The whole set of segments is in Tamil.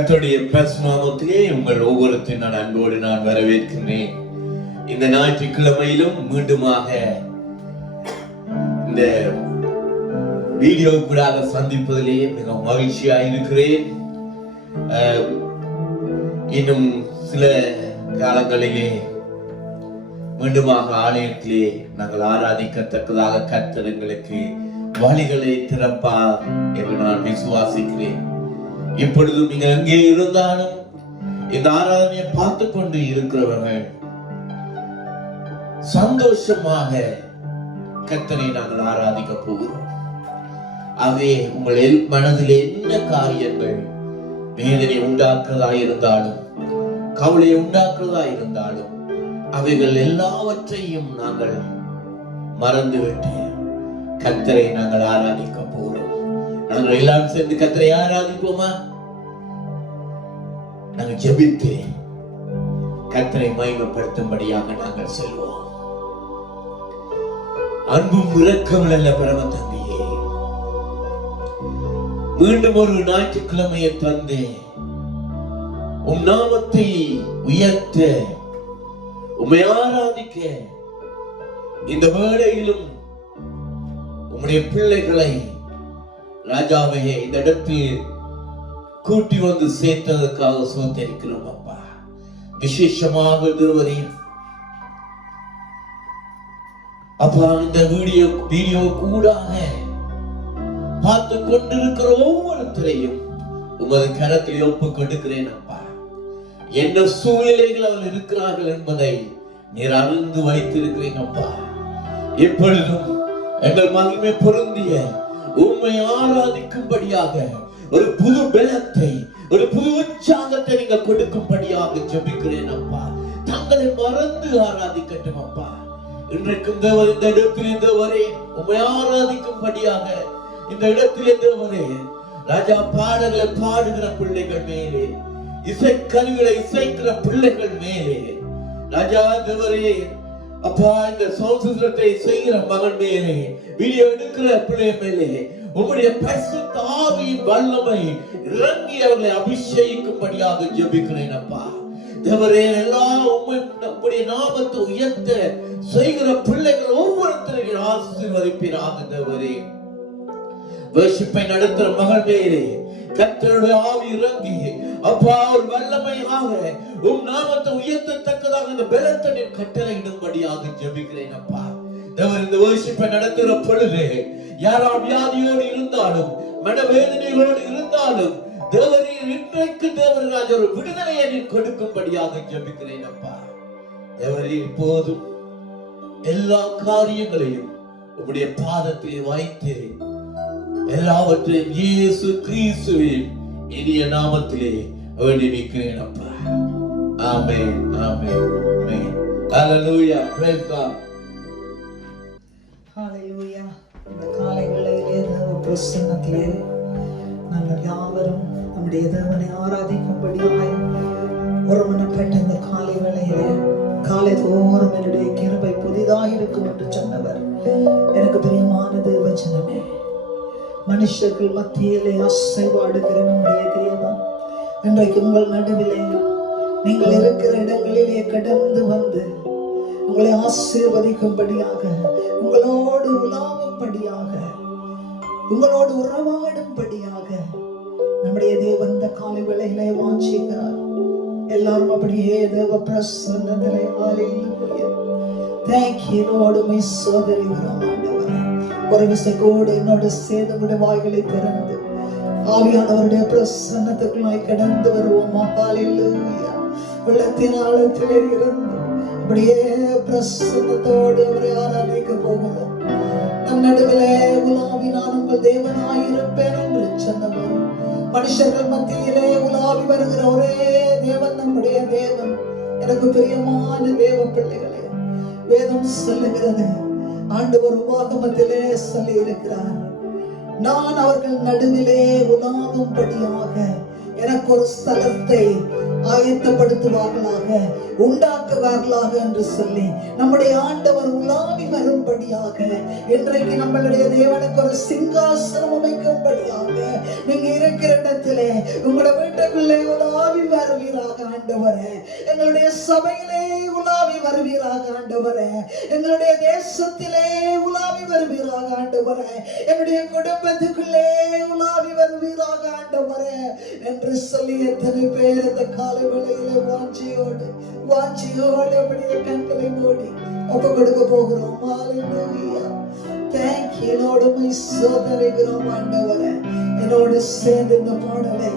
கர்த்தருடைய பரிசுநாமத்திலே உங்கள் ஒவ்வொருத்தரையும் நான் அன்போடு நான் வரவேற்கிறேன். இந்த ஞாயிற்றுக்கிழமையிலும் மீண்டுமாக இந்த வீடியோ கூட சந்திப்பதிலே மிக மகிழ்ச்சியாக இருக்கிறேன். இன்னும் சில காலங்களிலே மீண்டுமாக ஆலயத்திலே நாங்கள் ஆராதிக்கத்தக்கதாக கர்த்தர் எங்களுக்கு வழிகளை திறப்பார் என்று நான் விசுவாசிக்கிறேன். இப்பொழுதும் நீங்க எங்கே இருந்தாலும் இந்த ஆராதனையை பார்த்து கொண்டு இருக்கிறவர்கள் சந்தோஷமாக கர்த்தரை நாங்கள் ஆராதிக்க போகிறோம். ஆகவே உங்கள் மனதில் என்ன காரியங்கள் வேதனை உண்டாக்குறதா இருந்தாலும், கவலை உண்டாக்குறதா இருந்தாலும், அவைகள் எல்லாவற்றையும் நாங்கள் மறந்துவிட்டு கர்த்தரை நாங்கள் ஆராதிக்க போகிறோம். நாங்கள் எல்லாரும் சேர்ந்து கர்த்தரை ஆராதிப்போமா? நாங்கள் ஜெபித்து கர்த்தரை மகிமைப்படுத்தும்படியாக நாங்கள் செல்வோம். அன்பும் இரக்கமும் நல்ல பரம தந்தையே, மீண்டும் ஒரு ஞாயிற்றுக்கிழமையை தந்து உம் நாமத்தை உயர்த்த, உம்மை ஆராதிக்க இந்த வேளையிலும் உம்முடைய பிள்ளைகளை ராஜாவே இந்த இடத்தில் கூட்டி வந்து சேர்த்ததற்காக சோதரிக்கிறோம் அப்பா. விசேஷமாக தேவரே அப்பா, இந்த வீடியோ கூடாக பார்த்து கொண்டிருக்கிற ஒவ்வொருத்தரையும் உமது கரத்தில் ஒப்பு கொடுக்கிறேன் அப்பா. என்ன சூழ்நிலைகள் அவர்கள் இருக்கிறார்கள் என்பதை நீர் அறிந்து வைத்திருக்கிறேன் அப்பா. எப்பொழுதும் எங்கள் மகிமை பொருந்திய உம்மை ஆராதிக்கும்படியாக ஒரு புது பலத்தை, ஒரு புது உற்சாகத்தை நீங்க கொடுக்கும்படியாக ஜெபிக்கிறேன் அப்பா. தங்களை மறந்து ஆராதிக்கட்டும் அப்பா. இன்றைக்கும் தேவர் இந்த இடத்தில் இருந்தவரே உம்மை ஆராதிக்கும்படியாக இந்த இடத்தில் இருந்தவரே ராஜா பாடல்களை பாடுகிற பிள்ளைகள் மேலே, இசைக்கருவிகளை இசைக்கிற பிள்ளைகள் மேலே ராஜா தேவரே அப்பா, இந்த சௌசிரத்தை செய்கிற மகன் மேலே, வீடியோ எடுக்கிற பிள்ளை மேலே உம்முடைய பரிசுத்த ஆவியின் வல்லமை இறங்கி அவர்களை அபிஷேகிக்கும்படியாக ஜெபிக்கிறேன் அப்பா. தேவரே எல்லா உம்முடைய நாமத்தை உயர்த்த செய்கிற பிள்ளைகள் ஒவ்வொருத்தரையும் ஆசீர்வதிப்பீராக. தேவரே வர்ஷிப்பை நடத்துற மகன் மேலே கர்த்தருடைய ஆவி இறங்கி அப்பா ஒரு வல்லமையாக உம் நாமத்தை உயர்த்தத்தக்கதாக இந்த பலத்தை நீர் கட்டளையிடும்படியாக ஜெபிக்கிறேன் அப்பா. தேவர் இந்த வர்ஷிப்பை நடத்துகிற பொழுது யாரா வியாதியோடு இருந்தாலும், மனவேதனைகளோடு இருந்தாலும், தேவரீர் இன்றைக்கு தேவராஜ் ஒரு விடுதலையை நீர் கொடுக்கும்படியாக ஜெபிக்கிறேன் அப்பா. தேவரீர் போதும் எல்லா காரியங்களையும் உம்முடைய பாதத்தில் வைத்து எல்லாவற்றையும் இயேசு கிறிஸ்துவின் இனிய நாமத்திலே வேண்டி நிற்கிறேன் அப்பா. ஆமென், ஆமென், ஆமென். ஹalleluya, praise God. ஹalleluya. இந்த காலை வேளையிலே தேவ பிரசன்னத்திலே நாங்கள் யாவரும் நம்முடைய தேவனை ஆராதிக்கும்படியாய் ஒருமனப்பட்ட இந்த காலை வேளையிலே காலை தோறும் என்னுடைய கிருபை புதிதாக இருக்கும் என்று சொன்னவர் எனக்கு பிரியமான தேவ ஜனமே, மனுஷர்கள் மத்தியிலே அசைவாடுகிற நம்முடைய தேவன் இன்றைக்கு உங்கள் நடுவிலே நீங்கள் இருக்கிற இடங்களிலே கடந்து வந்து உங்களை ஆசீர்வதிக்கும்படியாக, உங்களோடு உலாவும்படியாக, உங்களோடு உறவாடும்படியாக நம்முடைய தேவன் இந்த காலை வேளையிலே வாஞ்சிக்கிறார். எல்லாரும் அப்படியே தேவ பிரசன்னத்திலே ஹalleluya. Thank you Lord. உம்மை சோதரிக்கிறோம் ஆண்டவரே. ஒரு விசையோடு என்னோடு சேர்ந்து வாய்களை திறந்து ஆவியானவருடைய பிரசன்னத்துக்குள்ளாய் கடந்து வருவோம். ஹalleluya. உள்ளத்தின் ஆழத்திலே இருந்து அப்படியே பிரசன்னத்தோடு அவரை ஆராதிக்க போகிறோம். நம் நடுவிலே உலாவி நான் உங்கள் தேவனாயிருப்பேன் என்று சொன்னவர், மனுஷர்கள் மத்தியிலே உலாவி வருகிற ஒரே தேவன் நம்முடைய தேவன். எனக்கு பிரியமான தேவ பிள்ளைகளே, வேதம் சொல்லுகிறது, ஆண்டவர் உபாகமத்திலே சொல்லி இருக்கிறார், நான் அவர்கள் நடுவிலே உலாவும்படியாக எனக்கு ஒரு ஸ்தலத்தை ஆயத்தப்படுத்துவார்களாக, உண்டாக்குவார்களாக என்று சொல்லி நம்முடைய ஆண்டவர் உலாவி வரும்படியாக, இன்றைக்கு நம்மளுடைய தேவனுக்கு ஒரு சிங்காசனம் அமைக்கும்படியாக நீங்க இருக்கிற இடத்திலே உங்களோட வீட்டுக்குள்ளே உலாவி வருவீராக ஆண்டவரே. எங்களுடைய சபையிலே உலாவி வருவீராக ஆண்டவரே. எங்களுடைய தேசத்திலே உலாவி வருவீராக ஆண்டவரே. என்னுடைய குடும்பத்துக்குள்ளே உலாவி வருவீராக ஆண்டவரே என்று சொல்லி எத்தனை பேர் இந்த காலை வேளையிலே வாஞ்சியோடு அப்படியே கண்களை மூடி ஒப்பு கொடுக்க போகிறோம். ஹல்லேலூயா. Thank you Lord. உம்மை ஸ்தோத்திரிக்கிறோம் ஆண்டவரே. என்னோடு சேர்ந்து இந்த பாடலை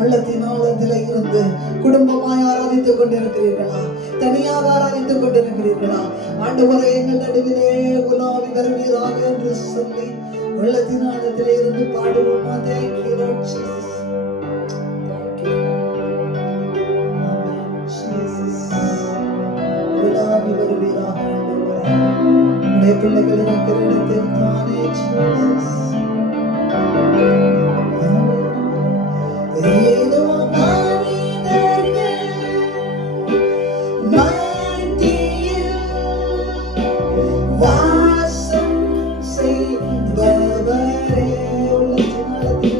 உள்ளத்தின் ஆழத்திலே இருந்து குடும்பமாய் ஆராதித்துக் கொண்டிருக்கிறீர்களா, தனியாக ஆராதித்துக் கொண்டிருக்கிறீர்களா? ஆண்டவரே, எங்கள் நடுவிலே உலாவி வருவீராக என்று சொல்லி உள்ளத்தின் ஆழத்திலே இருந்து பாடுவோமா? Thank you Lord Jesus. உலாவி வருவீராக ஆண்டவரே. உம்முடைய பிள்ளைகள் இருக்கிற இடத்தில் தானே Jesus. ஏதோ மனிதர்கள் மத்தியில் வாசம் செய்பவரே, உள்ளத்தினாலே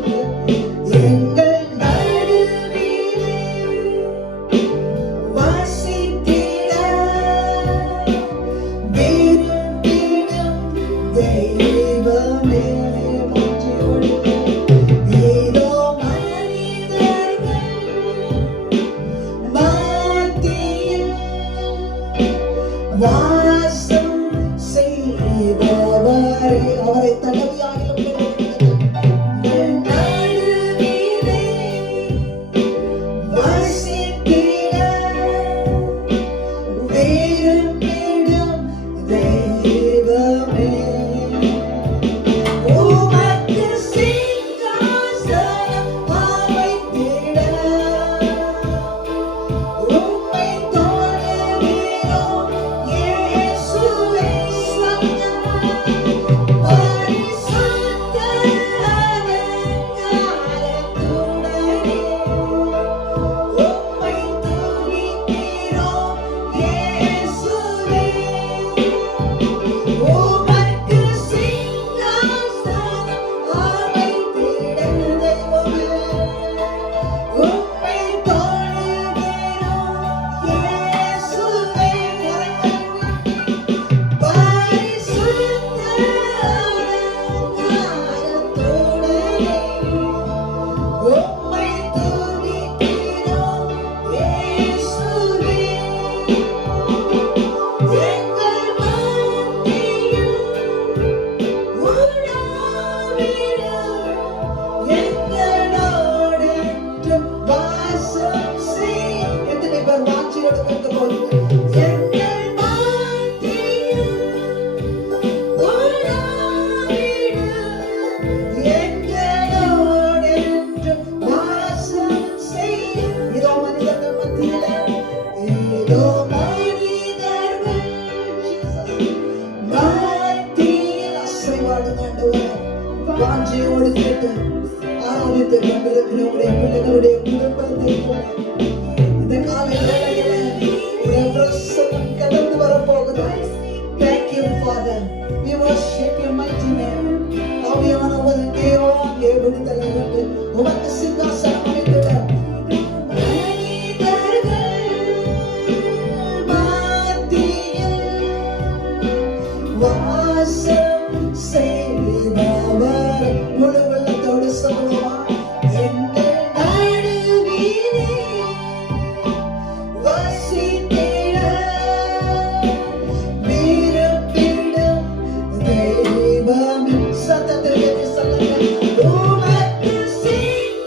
எங்கள் நடுவிலே வசித்திட விரும்பிடும் தெய்வமே. ஏதோ மனிதர்கள் மத்தியில் வாசம் செய்பவரே, அவரை தடவியாகிலும் நடுவிலே வசித்திட விரும்பிடும் தெய்வமே. உமக்கு சிங்காசனம் அமைத்திட உம்மை தொழுகிறோம் இயேசுவே. பரிசுத்த அலங்காரத்துடனே உம்மை துதிக்கிறோம் இயேசுவே. உமக்கு சிங்காசனம் அமைத்திட தெய்வமே, உம்மை தொழுகிறோம் இயேசுவே. பரிசுத்த அலங்காரத்துடனே உம்மை துதிக்கிறோம் இயேசுவே. எங்கள் மத்தியில் உலாவிடும் எங்களோடு என்றும் வாசம் செய். எத்தனை பேர் வாஞ்சியோடு கேட்க போறீங்க? எங்கள் மத்தியில் உலாவிடும் எங்களோடு என்றும் வாசம் செய். இதோ மனிதர்கள் மத்தியிலே, இதோ மனிதர்கள் மத்தியில் அசைவாடும் ஆண்டவரே. வாஞ்சியோடு கேட்டு ஆராதித்துக் கொண்டிருக்கிற உடைய பிள்ளைகளுடைய குடும்பத்தை இந்த காலை வேளையிலே உடைய பிரசன்னம் கடந்து வரப்போகிறது. Thank you Father. We worship your mighty name. ஆவியானவர் எங்கேயோ அங்கே விடுதலை கண்டு உமக்கு சிங்காசனம் அமைத்திட மனிதர்கள் மத்தியில் வாசம் செய்பவர். முழு உள்ளத்தோடு சொல்லுவா, எங்கள் நடுவிலே வசித்திட விரும்பிடும் தெய்வமே. சத்தத்தில் சொல்லுங்க. உமக்கு சிங்காசனம்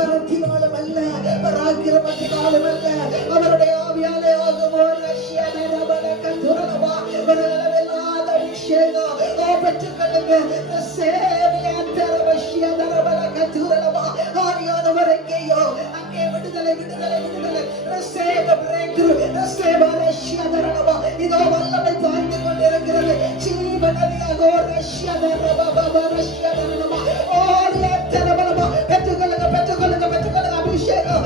பலத்தினாலும் அல்ல, பராக்கிரமத்தினாலும் அல்ல, அவருடைய ஆவியாலே ஆகுமோ. ரஷ்யா நரபல கதுரலவா ஒரு அளவில்லாத அபிஷேகம் பெற்றுக்கொள்ளுங்க. ஆவியானவர் எங்கேயோ அங்கே விடுதலை விடுதலை விடுதலை. இதோ வல்லமை பாய்ந்து கொண்டிருக்கிறது. ஜீவனதியாக பெற்றுக்கொள்ளுங்க பெற்றுக்கொள்ளுங்க பெற்றுக்கொள்ளுங்க அபிஷேகம்.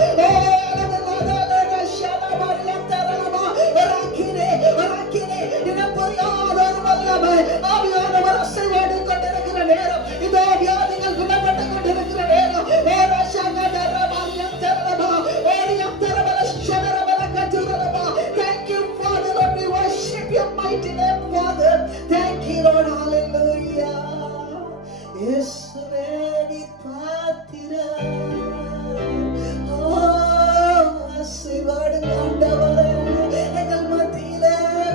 ஆவியானவர் அசைவாடி கொண்டிருக்கிற நேரம், இதோ வியாதிகள் குணப்பட்டுக் கொண்டிருக்கிற நேரம். Thank you, Father, Lord, we worship your mighty name, Father. Thank you, Lord, hallelujah. இயேசுவே நீ பாத்திரர், ஆசீர்வாதம் ஆண்டவரே, எங்கள் மத்தியிலே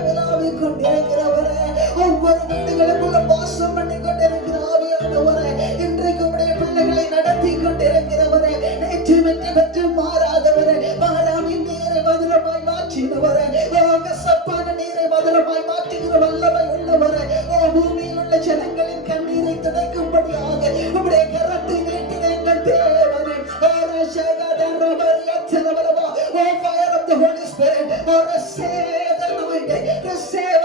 உலாவிக் கொண்டிருக்கிறவரே, ஒவ்வொரு வீடுகளுக்குள்ள வாசம் பண்ணி கொண்டிருக்கிற ஆவியானவரே, இன்றைக்கு உடைய பிள்ளைகளை நடத்தி கொண்டிருக்கிறவரே, நேற்று வெற்றி பெற்று மாறாதவரே, மாறாவின் நீரை மதுரமாய் மாற்றினவரே, கசப்பான நீரை மதுரமாய் மாற்றுகிற வல்லமை உள்ளவரே, பூமியில் உள்ள ஜனங்களின் கண்ணீரை துடைக்கும்படியாக உடைய கரத்தை நீட்டின எங்கள் தேவனே. Fire of the Holy Spirit, receive the anointing, receive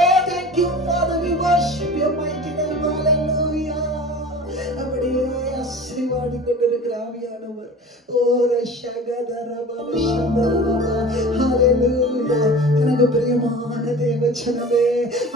Oh, thank you, Father, we worship your mighty name, hallelujah. அப்படியே ஆசீர்வாடி கொண்டிருக்கிற ஆவியானவர், ஓ ரஷகதரபல சந்தரபல, ஹalleluya. எனக்கு பிரியமான தேவஜனமே,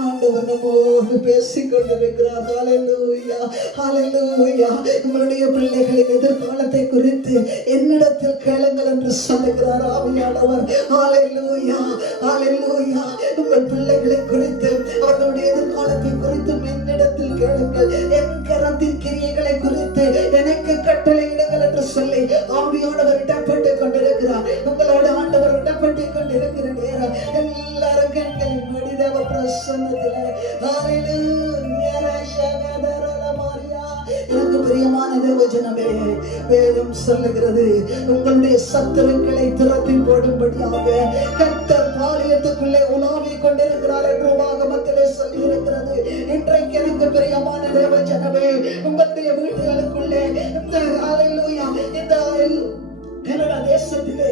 ஆண்டவர் நம்மோடு பேசிக் கொண்டிருக்கிறார். ஹalleluya, ஹalleluya. உங்களுடைய பிள்ளைகளின் எதிர்காலத்தை குறித்து என்னிடத்தில் கேளுங்கள் என்று சொல்லுகிறார் ஆவியானவர். ஹalleluya, ஹalleluya. உங்கள் பிள்ளைகளை குறித்து, அவர்களுடைய எதிர்காலத்தை குறித்து என்னிடத்தில் கேளுங்கள். என் கரத்தின் கிரியைகளை குறித்து எனக்கு கட்டளையிடுங்கள் என்று சொல்லி ஆவியானவர் இடப்பட்டு கொண்டிருக்கிறார். உங்களோட ஆண்டவர் இடப்பட்டு கொண்டிருக்கிற நேரம் எல்லாரும் கண்களை மூடி தேவ பிரசன்னத்திலே ஹalleluya ரஷகதரல மாரியா. எனக்கு பிரியமான தேவஜனமே, வேதம் சொல்லுகிறது, உங்களுடைய சத்துருக்களை துரத்தி போடும்படியாக கர்த்தர் பாளையத்துக்குள்ளே உலாவிக் கொண்டிருக்கிறார் என்று உபாகமத்திலே சொல்லி இருக்கிறது. இன்றைக்கு எனக்கு பிரியமான தேவஜனமே, உங்களுடைய வீடுகளுக்குள்ளே இந்த ஹalleluya, இந்த கனடா தேசத்திலே,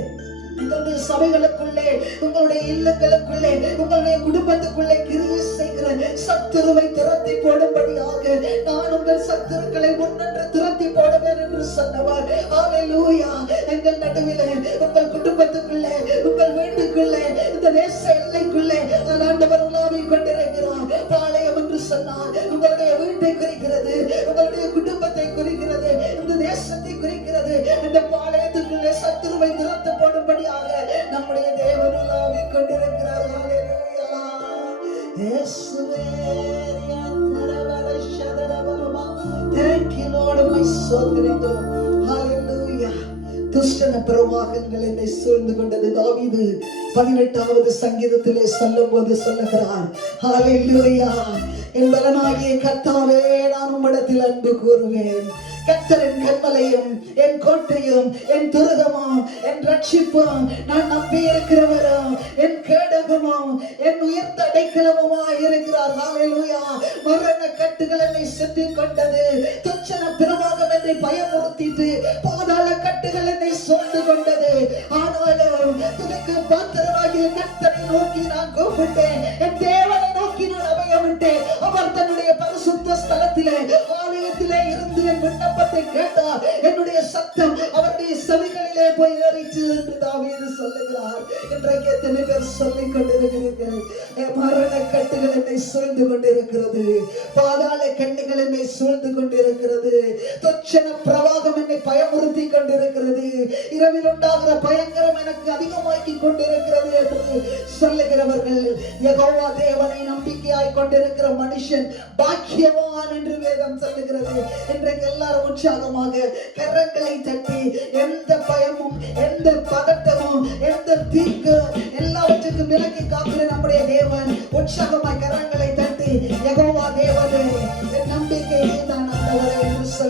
உங்களுடைய சபைகளுக்குள்ளே, உங்களுடைய இல்லங்களுக்குள்ளே, உங்களுடைய குடும்பத்துக்குள்ளே கிரியை செய்கிற சத்துருவை துரத்தி போடும்படியாக நான் உங்கள் சத்துருக்களை முன்னென்று துரத்தி போடுவேன் என்று சொன்னவர். ஹalleluya. எங்கள் நடுவிலே, உங்கள் குடும்பத்துக்குள்ளே, உங்கள் வீட்டுக்குள்ளே, இந்த தேச எல்லைக்குள்ளே ஆண்டவர் உலாவிக் கொண்டிருக்கிறார். பாளையம் என்று சொன்னால் உங்களுடைய வீட்டை குறிக்கிறது, உங்களுடைய குடும்பத்தை குறிக்கிறது, இந்த தேசத்தை குறிக்கிறது. இந்த பாளையத்துக்குள்ளே சத்துருவை துரத்தி போடும்படியாக நம்முடைய தேவன் உலாவிக் கொண்டிருக்கிறார். ஹalleluya. இயேசுவே Thank you, Lord, my சோதனைகள். Hallelujah. துஷ்டன பிரவாகங்கள் என்னை சூழ்ந்து கொண்டது. தாவீது 18வது சங்கீதத்திலே சொல்லும்போது சொல்லுகிறார், ஹalleluya, என் பலனாகிய கர்த்தாவே, நான் உம்மிடத்தில் அன்பு கூறுவேன். கர்த்தர் என் கன்மலையும் என் கோட்டையும் என் துருகமும் என் ரட்சிப்பும், நான் நம்பி இருக்கிறவரும் என் கேடகமும் என் உயர்ந்த அடைக்கலமுமாய் இருக்கிறார். ஹalleluya. மரண கட்டுகள் என்னை சுற்றிக் கொண்டது, துச்சன பிரவாகம் என்னை பயமுறுத்திட்டு, பாதாள கட்டுகள் என்னை சூழ்ந்து கொண்டது. ஆனாலும் துணைக்கு பாத்திரமாகிய கர்த்தரை நோக்கி நான் கூப்பிட்டேன், என் தேவனை நோக்கி நான் அபயமிட்டேன். அவர் தன்னுடைய பரிசுத்த ஸ்தலத்திலே, ஆலயத்திலே இருந்து என் விண்ணப்பத்தை கேட்டார். என்னுடைய சத்தம் அவருடைய செவிகளிலே போய் ஏறிச்சு என்று தாவீது சொல்லுகிறார். இன்றைக்கு எத்தனை பேர் சொல்லிக் கொண்டிருக்கிறீர்கள், மரண கட்டுகள் என்னை சூழ்ந்து கொண்டிருக்கிறது, பாதாள கண்ணிகள் என்னை சூழ்ந்து கொண்டிருக்கிறது, துச்சன பிரவாகம் என்னை பயமுறுத்தி கொண்டிருக்கிறது, இரவில் உண்டாகிற பயங்கரம் எனக்கு அதிகமாக்கி கொண்டிருக்கிறது என்று சொல்லுகிறவர்கள், யெகோவா தேவனை நம்பிக்கையாய் கொண்டிருக்கிற மனுஷன் பாக்கியவான் என்று வேதம் சொல்லுகிறது. இன்றைக்கு எல்லாரும் உற்சாகமாக கரங்களை தட்டி, எந்த பயமும் எந்த பதட்டமும் எந்த தீக்கு எல்லாவற்றுக்கும் விலக்கி காக்கிற நம்முடைய தேவன், உற்சாகமாய் கரங்களை தட்டி, யெகோவா தேவனே, என் நம்பிக்கை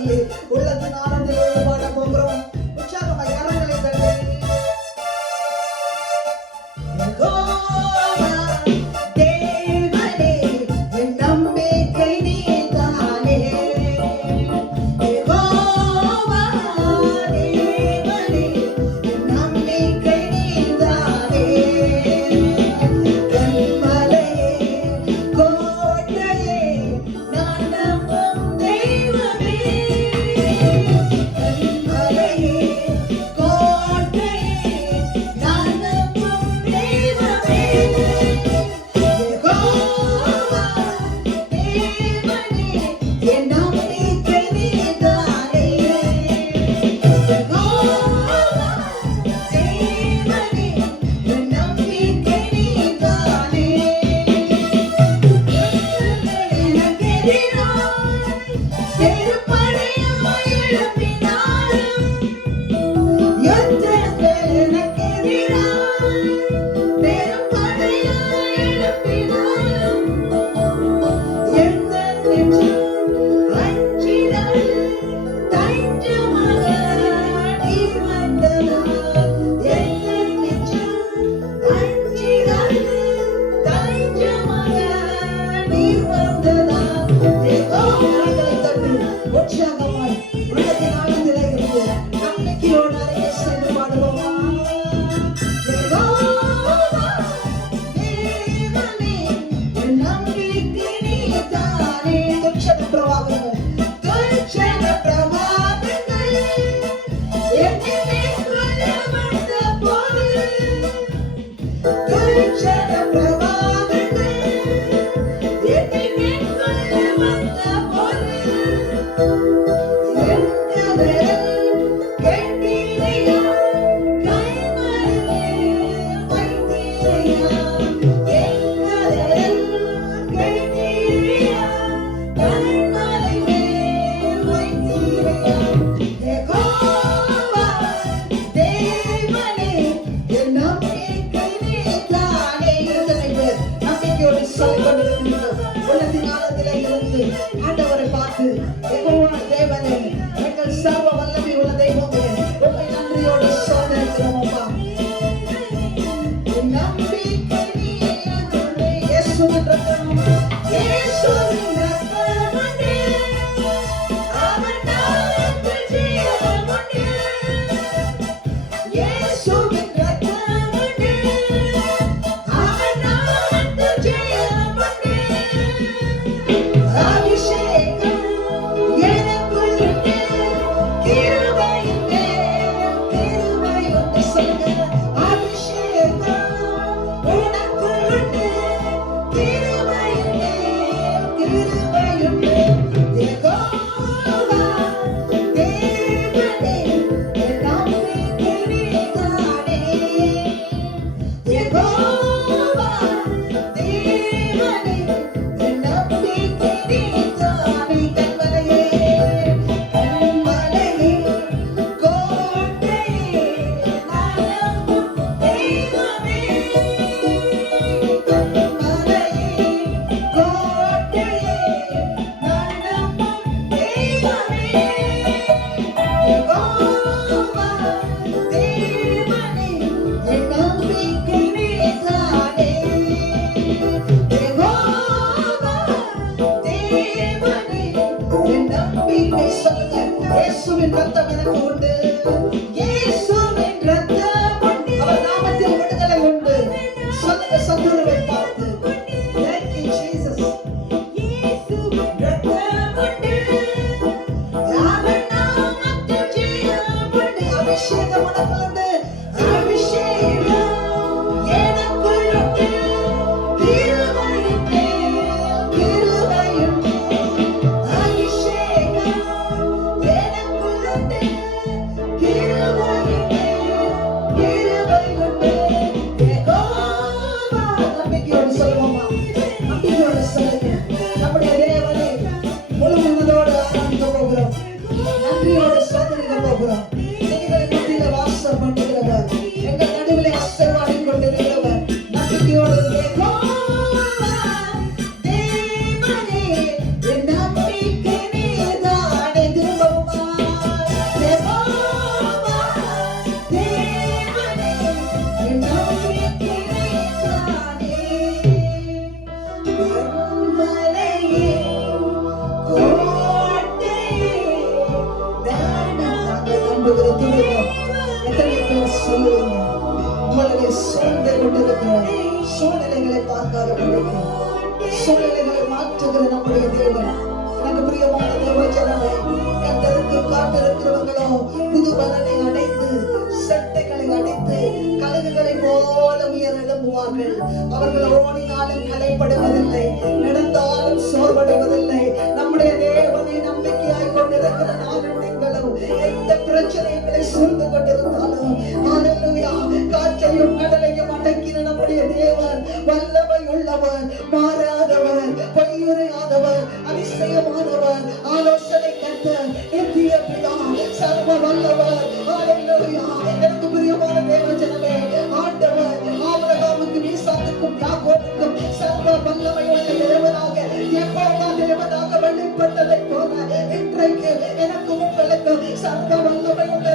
சொல்லி உள்ளத்தின் ஆனந்தத்தோடு பாட போகிறோம். உற்சாகமா கரங்களை தட்டி யெகோவா தேவனே என் நம்பிக்கை நீதானே. யெகோவா தேவனே என் நம்பிக்கை நீதானே. கன்மலையே கோட்டையே நான் நம்பும் தெய்வமே. கன்மலையே கோட்டையே நான் நம்பும் தெய்வமே. யெகோவா தேவனே என் நம்பிக்கை நீதானே. யெகோவா தேவனே என் நம்பிக்கை நீதானே. யுத்தங்கள் எனக்கெதிராய் பெரும்படையாய் எழுப்பினாலும் எந்த நெஞ்சம் அஞ்சிடாது. தஞ்சமாக நீர் வந்ததால் எந்த நெஞ்சம் அஞ்சிடாது. தஞ்சமாக நீர் வந்ததால் யெகோவாவை தட்டி உற்சாகமாய் உள்ளத்தின் ஆழத்திலே இருந்து நம்பிக்கையோடு அறைய சென்று பாடுவோமா. யெகோவா தேவனே என் நம்பிக்கை நீதானே. துச்சன பிரவாகங்கள் என்னை மேற்கொள்ள வந்த போது துச்சன பிரவாகங்கள் என்னை மேற்கொள்ள வந்த போது என் கதறல் கேட்டீரையா. கைமரமே வைத்தீரையா. என் கதறல் கேட்டீரையா. கைமரமே வைத்தீரையா. யெகோவா தேவனே என் நம்பிக்கை நீதானே. எத்தனை பேர் நம்பிக்கையோடு சொல்லிக் கொண்டிருக்கின்றோம். உள்ளத்தின் ஆழத்திலே இருந்து ஆண்டவரை பார்த்து யெகோவா தேவனே எங்கள் சர்வ வல்லமை உள்ள தெய்வமே உம்மை நன்றியோடு சோதரிக்கிறோம் அப்பா. என் நம்பிக்கை நீதானே. இயேசுவின் ரத்தம் இயேசுவின் ரத்தம் உண்டே. அவர் நாமத்தில் ஜெயம் உண்டே. இயேசுவின் ரத்தம் உண்டே. அவர் நாமத்தில் ஜெயம் உண்டே. அபிஷேகம் எனக்குள் உண்டு. கிருபையின் மேல் கிருபை உண்டு. சொல்லுங்க. அபிஷேகம் எனக்குள் உண்டு. கிருபையின் மேல் கிருபை உண்டு. யெகோவா தேவனே என் நம்பிக்கை நீதானே. யெகோவா தேவனே என் நம்பிக்கை நீதானே. கன்மலையே கன்மலையே கோட்டையே நான் நம்பும் தெய்வமே. கன்மலையே கோட்டையே நான் நம்பும் தெய்வமே. யெகோவா தேவனே என் நம்பிக்கை நீதானே. யெகோவா தேவனே என் நம்பிக்கை. சொல்லுங்க. இயேசுவின் ரத்தம் எனக்கு உண்டு. இயேசுவின் ரத்தம் உண்டு. அவர் நாமத்தில் விடுதலை உண்டு. சொல்லுங்க சத்துருவை பார்த்து. Thank you, Jesus. இயேசுவின் ரத்தம் உண்டு. அவர் நாமத்தில் ஜெயம் உண்டு. அபிஷேகம் உனக்குள் உண்டு. அபிஷேகம் எனக்குள் உண்டு. கிருபையின் மேல் கிருபை உண்டு. அபிஷேகம் எனக்குள் உண்டு. நம்புகிற துருவம் எத்தனை பேர் சொல்லுவீங்க? உங்களை சூழ்ந்து கொண்டிருக்கிற சூழ்நிலைகளை பார்க்காதவர்களுக்கு சூழ்நிலைகளை மாற்றுகிற நம்முடைய தேவன். எனக்கு பிரியமான தேவஜனமே, கர்த்தருக்கு காத்திருக்கிறவர்களோ புது பலனை அடைந்து சட்டைகளை அடைத்து கழுகுகளை போல உயர எழும்புவார்கள். அவர்கள் ஓடினாலும் களைப்படுவதில்லை, நடந்தாலும் சோர்வடைவதில்லை. நம்முடைய தேவனை நம்பிக்கையாய் கொண்டிருக்கிற நானும் நீங்களும் எந்த பிரச்சனைகளை சூழ்ந்து கொண்டிருந்தாலும் ஹல்லேலூயா, காற்றையும் கடலையும் அடக்கின நம்முடைய தேவன் வல்லமை உள்ளவர், மாறாதவர், பொய்யுரையாதவர், அதிசயமானவர், ஆலோசனை கர்த்தர், நித்திய பிதா, சர்வ வல்லவர். ஹல்லேலூயா. எனக்கு பிரியமான தேவஜனமே, ஆண்டவர் ஆபிரகாமுக்கு, ஈசாக்குக்கும், யாக்கோபுக்கும் சர்வ வல்லமை உள்ள தேவனாக, யெகோவா தேவனாக வெளிப்பட்டதை போல இன்றைக்கு எனக்கு உங்களுக்கு சர்வ வல்லமை உள்ள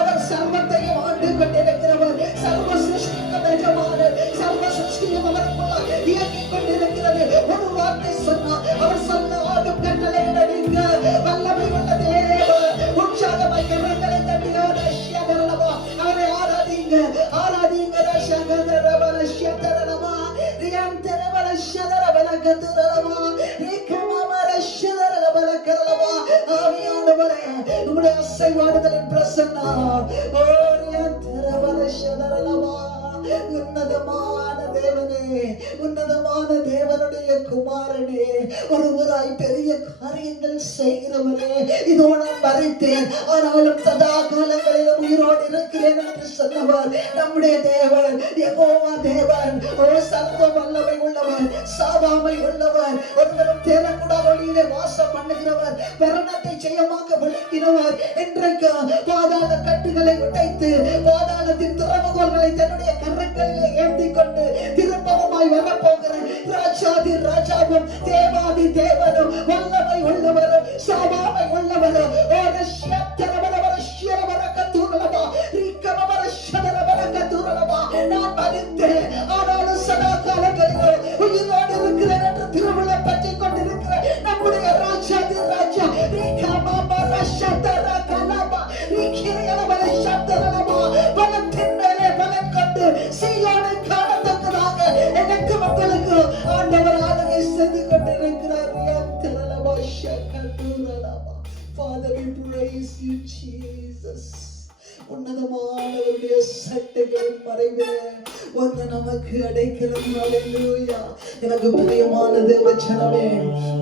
அவர் சர்வத்தையும் ஆண்டு கொண்டிருக்கிறவர், சர்வ சிருஷ்டிக்கும் எஜமானர், சர்வ சிருஷ்டியும் அவருக்குள்ள இயங்கிக் கொண்டிருக்கிறது. ஒரு வார்த்தை சொன்னார், அவர் சொன்ன ஆடும் கட்டளை நடிங்க வல்லமை உள்ள தேவன். உற்சாகமாய் கரங்களை தட்டி அவரை ஆராதிங்க, ஆராதிங்க. நம்முடைய அசைவாடுதலின் பிரசன்னம் உன்னதமான தேவனே, உன்னதமான தேவனுடைய குமாரனே, ஒருவராய் பெரிய காரியங்கள் செய்கிறவரே, இதோ நான் மரித்தேன் ஆனாலும் சதா காலங்களிலும் உயிரோடு இருக்கிறேன் என்று சொன்னவர் நம்முடைய தேவன், யெகோவா தேவன். ஓ, சர்வ வல்லமை உள்ளவர், சாவாமை உள்ளவர், ஒருவரும் தேடக்கூடாத ஒளியிலே வாசம் பண்ணுகிறவர், மரணத்தை ஜெயமாக விளக்கினவர். இன்றைக்கு பாதாள கட்டுகளை உடைத்து பாதாளத்தின் திறவுகோல்களை தன்னுடைய கரங்களிலே ஏந்தி கொண்டு திரும்பவுமாய் வரப்போகிற ராஜாதி ராஜாவும் தேவாதி தேவனும் வல்லமை உள்ளவரும் சாவாமை உள்ளவரும் நான் மறித்தேன் ஆனாலும் சதா காலங்களிலும் உயிரோடு இருக்கிறேன் என்று திருவிழா பற்றி கொண்டிருக்கிற நம்முடைய ராஜாதி ராஜா பலத்தின் மேலே பலம் கொண்டு சீயோனை காணத்தக்கதாக எனக்கு மக்களுக்கு ஆண்டவர் ஆளுகை செய்து கொண்டிருக்கிறார். Father, we praise you, Jesus. உன்னதமானவருடைய சட்டைகளின் மறைவிலே வந்து நமக்கு அடைக்கலம். ஹல்லேலூயா. எனக்கு பிரியமான தேவஜனமே,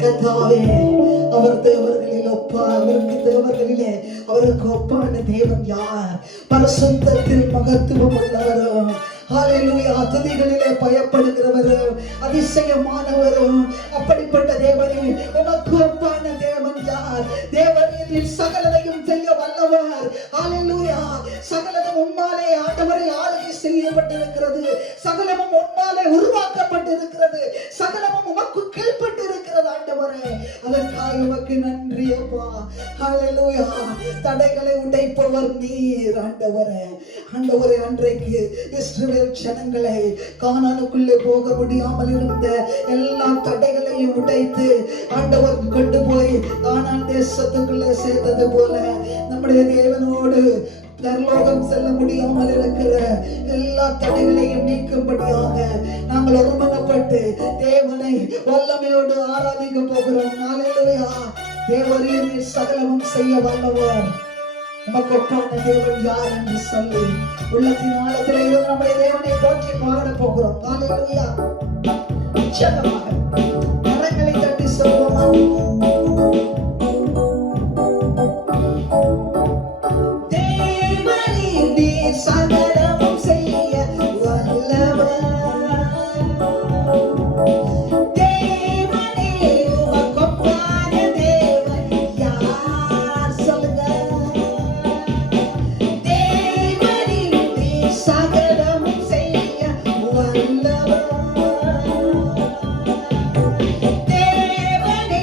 கர்த்தாவே, அவர் தேவர்களில் அவருக்கு தேவர்களிலே அவருக்கு ஒப்பான தேவன் யார்? பரிசுத்தத்தில் மகத்துவம் உள்ளவரும், ஹல்லேலூயா, துதிகளிலே பயப்படுகிறவரும், அதிசயமானவரும், அப்படிப்பட்ட தேவனே, உமக்கு ஒப்பான தேவன் யார்? தேவனில் சகலதையும் செய்ய வல்லவர். ஹல்லேலூயா. சகலதும் உம்மாலே ஆண்டவரை ஆளுகை செய்யப்பட்டிருக்கிறது, சகலமும் உம்மாலே உருவாக்கப்பட்டிருக்கிறது, சகலமும் உமக்கு கீழ்ப்பட்டிருக்கிறது ஆண்டவரே. அதற்காக உமக்கு நன்றி அப்பா. ஹல்லேலூயா. தடைகளை உடைப்பவர் நீர் ஆண்டவரே. ஆண்டவரே, அன்றைக்கு இஸ்ரவேல் ஜனங்களை கானானுக்குள்ளே போக முடியாமல் இருந்த எல்லா தடைகளையும் உடைத்து ஆண்டவர் கொண்டு போய் கானான் தேசத்துக்குள்ளே சேர்த்தது போல நம்முடைய தேவனோடு பரலோகம் செல்ல முடியாமல் இருக்கிற எல்லா தடைகளையும் நீக்கும்படியாக நாங்கள் ஒருமனப்பட்டு தேவனை வல்லமையோடு ஆராதிக்க போகிறோம். ஹல்லேலூயா. தேவரீர் சகலமும் செய்ய வல்லவர், நமக்கு ஒப்பான தேவன் யார் என்று சொல்லி உள்ளத்தின் ஆழத்திலே நம்முடைய தேவனை போற்றி பாட போகிறோம். ஹல்லேலூயா. உற்சாகமாக கரங்களை தட்டி சொல்வோமா? சகலமும் செய்ய வல்லவர் தேவனே, உமக்கொப்பான தேவன் யார் சொல்லுங்க? தேவனே, சகலமும் செய்ய வல்லவர் தேவனே,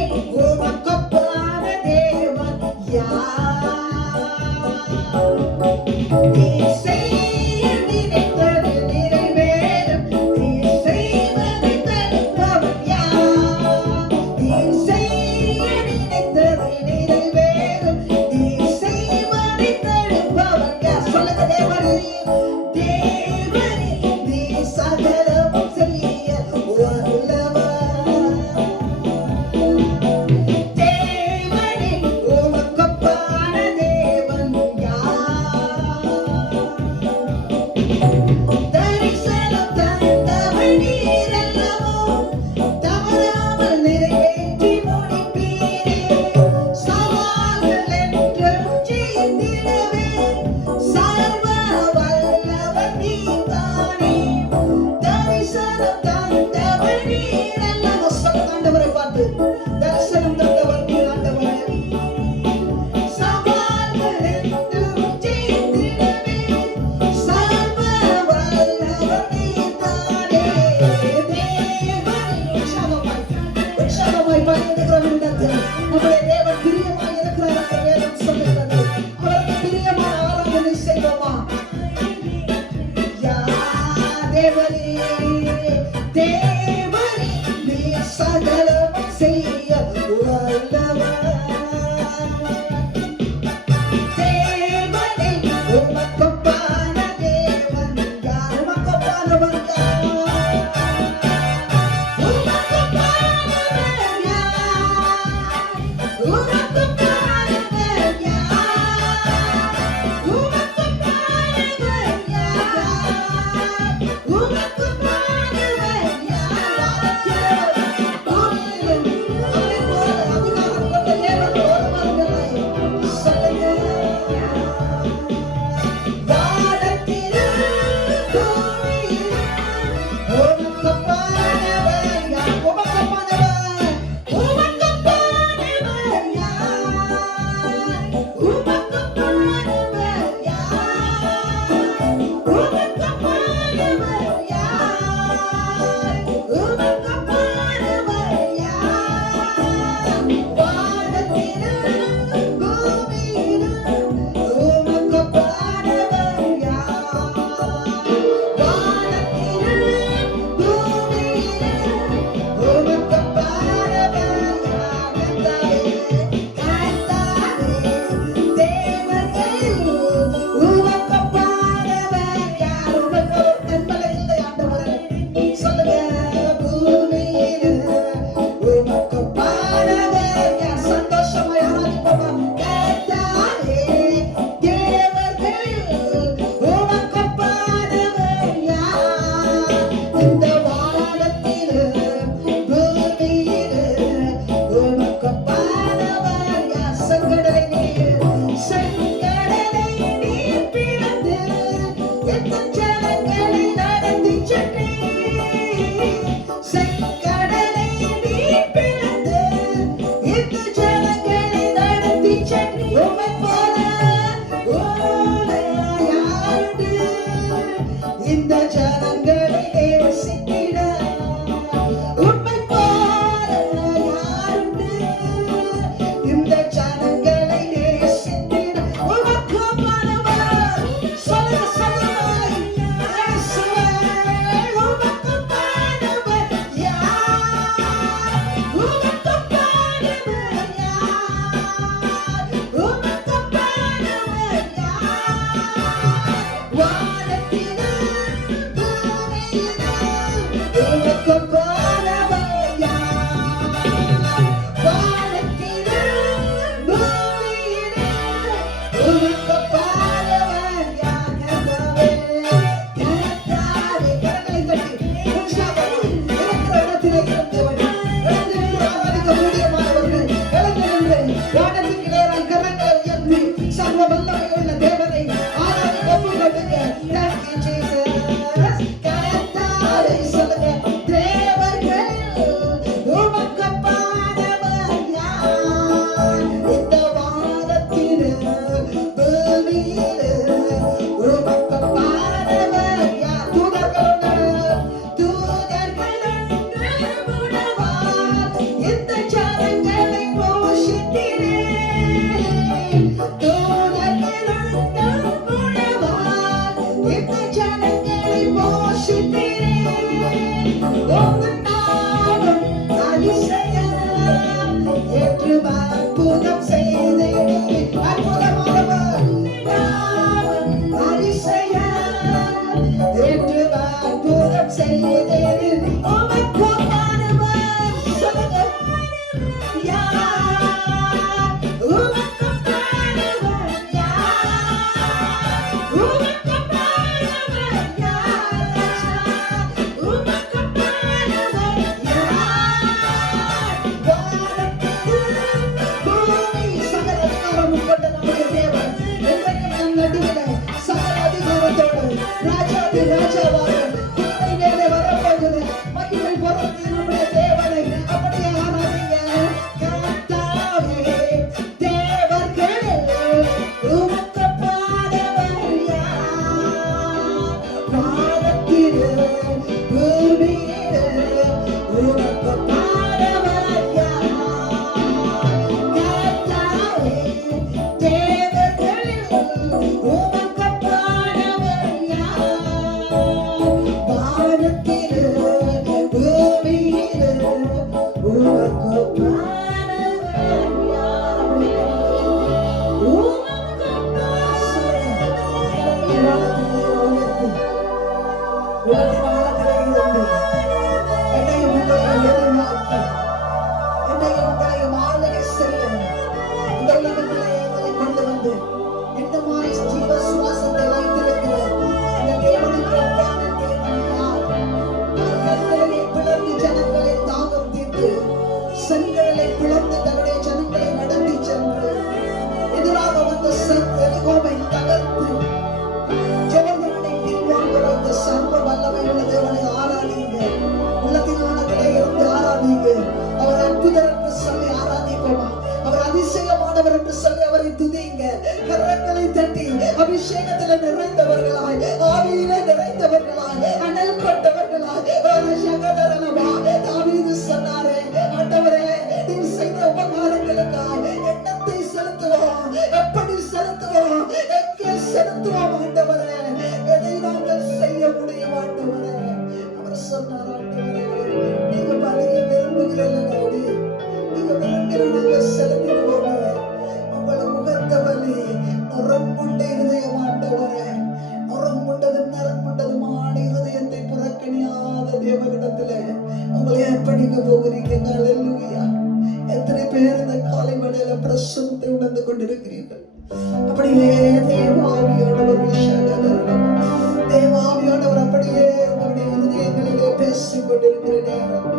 அபிஷேகத்திலே நிறைந்தவர்களாய், ஆவியிலே நிறைந்தவர்களாய், அனல் கொண்டவர்களாய், தாவீது சொன்னாரே, ஆண்டவரே நீர் செய்த உபகாரங்களுக்காக எண்ணத்தை செலுத்துவோம். எப்படி செலுத்துவோம்? எங்கே செலுத்துவோம்? ஆண்டவரே, எதை நாங்கள் செய்ய முடியும்? ஆண்டவரே, அவர் சொன்னார், ஆண்டவரே நீங்க பலியை விரும்புகிறீர்கள், நீங்க விரும்புகிற நாங்கள் செலுத்திடுவோமே. உங்களுக்கு உகந்த பலி நரம்புண்ட இருதயம். ஆண்டவரே, நரம்புண்டதும் நரம்புண்டதுமான இருதயத்தை புறக்கணியாத தேவனிடத்திலே உங்களை அர்ப்பணிக்க போகிறீங்க. ஹல்லேலூயா. எத்தனை பேர் இந்த காலை வேளையில பிரசன்னத்தை உணர்ந்து கொண்டிருக்கிறீர்கள்? அப்படியே தேவாவியானவர் தேவாவியானவர் அப்படியே உங்களுடைய இருதயங்களிலே பேசிக் கொண்டிருக்கிற நேரம்,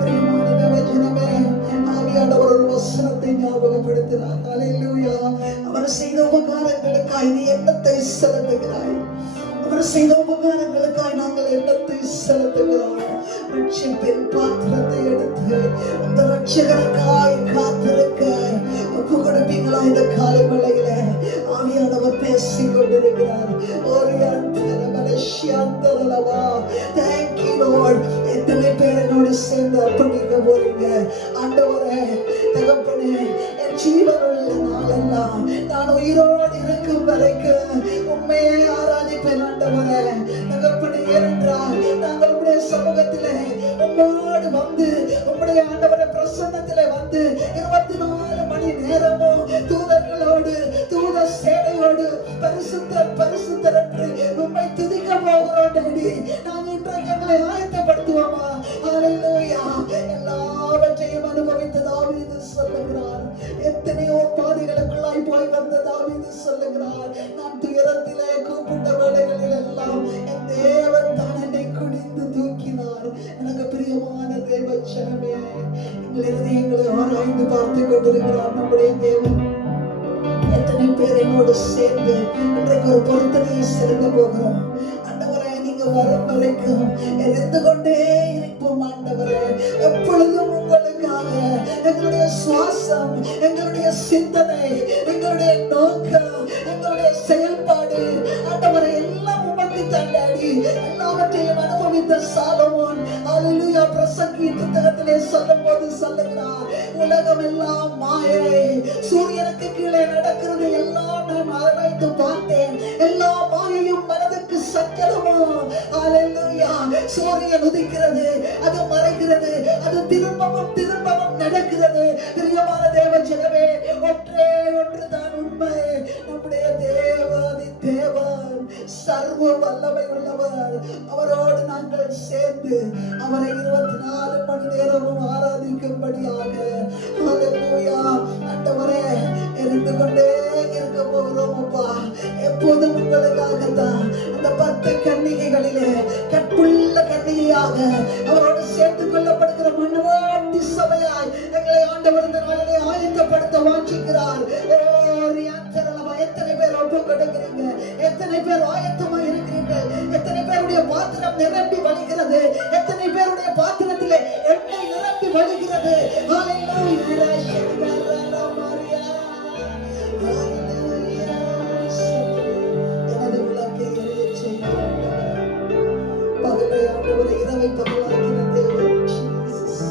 பிரியமான தேவஜனமே, ஆவியானவர் ஒரு வசனத்தை ஞாபகப்படுத்தினார். ஹல்லேலூயா. அவர் செய்த உபகாரங்களுக்காய் நீ எண்ணத்தை செலுத்துகிறாய். அவர் செய்த உபகாரங்களுக்காய் நாங்கள் எண்ணத்தை செலுத்துகிறோம். ரட்சிப்பின் பாத்திரத்தை எடுத்து அந்த ரட்சகருக்காய் காத்திருக்க ஒப்பு கொடுப்பீங்களா? இந்த காலை வேளையில ஆவியானவர் பேசிக் கொண்டிருக்கிறார். Thank you Lord. எத்தனை பேர் என்னோடு சேர்ந்து அர்ப்பணிக்க போறீங்க? ஆண்டவரே, தகப்பனே, என் ஜீவனுள்ள நாளெல்லாம் நான் உயிரோடு இருக்கும் வரைக்கும் உண்மையை ஆராதிப்பேன். ஆண்டவரே, தகப்பனே, ஏனென்றால் நாங்கள் உடைய சமூகத்திலே உம்மோடு வந்து உம்முடைய ஆண்டவரே பிரசன்னத்திலே வந்து 24 மணி நேரமும் தூதர்களோடு தூத சேனையோடு பரிசுத்தர் பரிசுத்தர் என்று உம்மை துதிக்க போகிறோம். டாடி, நாங்கள் இன்றைக்கு எங்களை ஆயத்தப்படுத்துவோமா? ஹல்லேலூயா. எல்லாவற்றையும் அனுபவித்த தாவீது சொல்லுகிறார். எத்தனையோ பாதைகளுக்குள்ளாய் போய் வந்த தாவீது சொல்லுகிறார், நான் துயரத்திலே கூப்பிட்ட வேளைகளில் எல்லாம் என் தேவன் தான் என்னை குனிந்து தூக்கினார். எனக்கு பிரியமான தேவ ஜனமே, எங்கள் இருதயங்களை ஆராய்ந்து பார்த்து கொண்டிருக்கிறார் நம்முடைய தேவன். எத்தனை பேர் என்னோடு சேர்ந்து இன்றைக்கு ஒரு பொருத்தனையை செலுத்த போகிறோம்? ஆண்டவரே, நீங்க வரும் வரைக்கும் எரிந்து கொண்டே இருப்போம். ஆண்டவரே, எப்பொழுதும் உங்களுக்காக எங்களுடைய சுவாசம், எங்களுடைய சிந்தனை, எங்களுடைய நோக்கம், எங்களுடைய செயல்பாடு, ஆண்டவரே, எல்லாம் உமக்கு தண்டாடி எல்லாவற்றையும் அனுபவித்த சாலமோன் ஹல்லேலூயா பிரசங்கி புத்தகத்திலே சொல்லும் போது சொல்லுகிறார், உலகம் எல்லாம் மாயை, சூரியனுக்கு கீழே நடக்கிறது எல்லாம் நான் ஆராய்ந்து பார்த்தேன், எல்லா மாயையும் மனதுக்கு சஞ்சலமோ. ஹல்லேலூயா. சூரியன் உதிக்கிறது, அது மறைகிறது, அது திரும்பவும் திரும்பவும் நடக்கிறது. பிரியமான தேவ ஜனமே, ஒன்றே ஒன்றுதான் உண்மை, நம்முடைய தேவாதி தேவன் சர்வ வல்லமை உள்ளவர். அவரோடு நாங்கள் சேர்ந்து அவரை 24 மணி நேரமும் ஆராதிக்கும்படியாக ஹல்லேலூயா ஆண்டவரே இருந்து கொண்டே இருக்க போகிறோம். அப்பா, எப்போதும் உங்களுக்காகத்தான் அந்த 10 கன்னிகைகளிலே கற்புள்ள கன்னிகையாக அவரோடு சேர்த்துக் கொள்ளப்படுகிற மனவாட்டி சபையாய் எங்களை ஆண்டவர் இந்த நாளிலே ஆயத்தப்படுத்த வாஞ்சிக்கிறார். எத்தனை பேர் ஒப்பு கொடுக்கிறீங்க? எத்தனை பேர் ஆயத்தமா இருக்கிறீங்க? எத்தனை பேருடைய பாத்திரம் நிரம்பி வழிகிறது? எத்தனை பேருடைய பாத்திரத்திலே எண்ணெய் நிரம்பி வழிகிறது? எனது விளக்கை எரிய செய்கிறேன். பகலை ஆண்டவரை இரவை பகலாக்கின தேவன் ஜீசஸ்.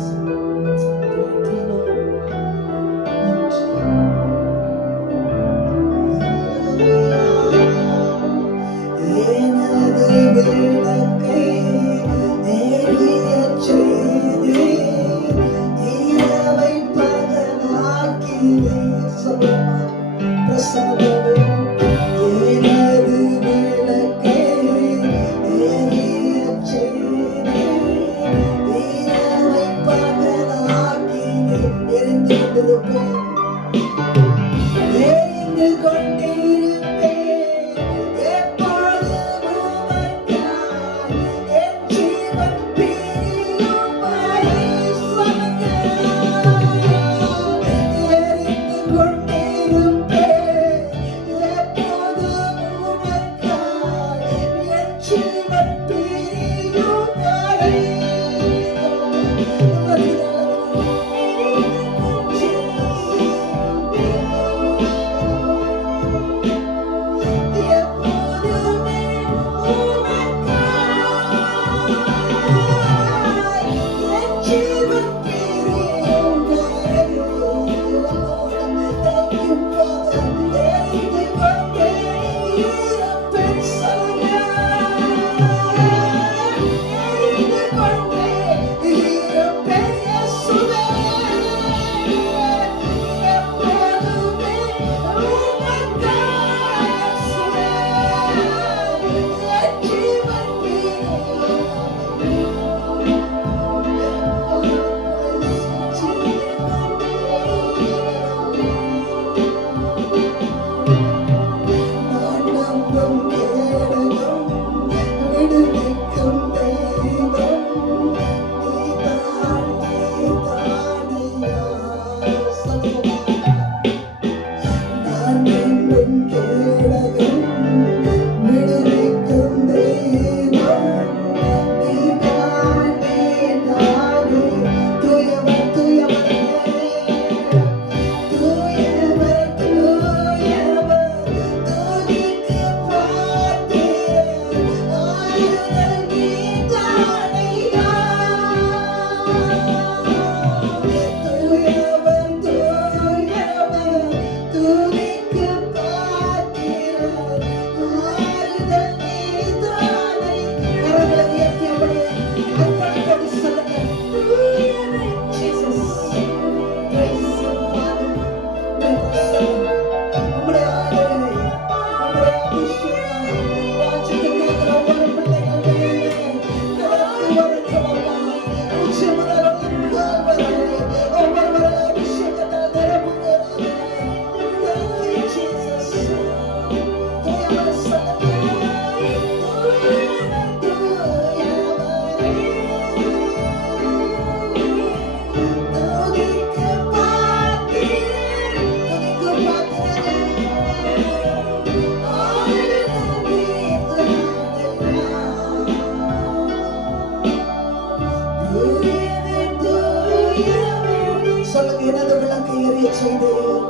செய்தேன்.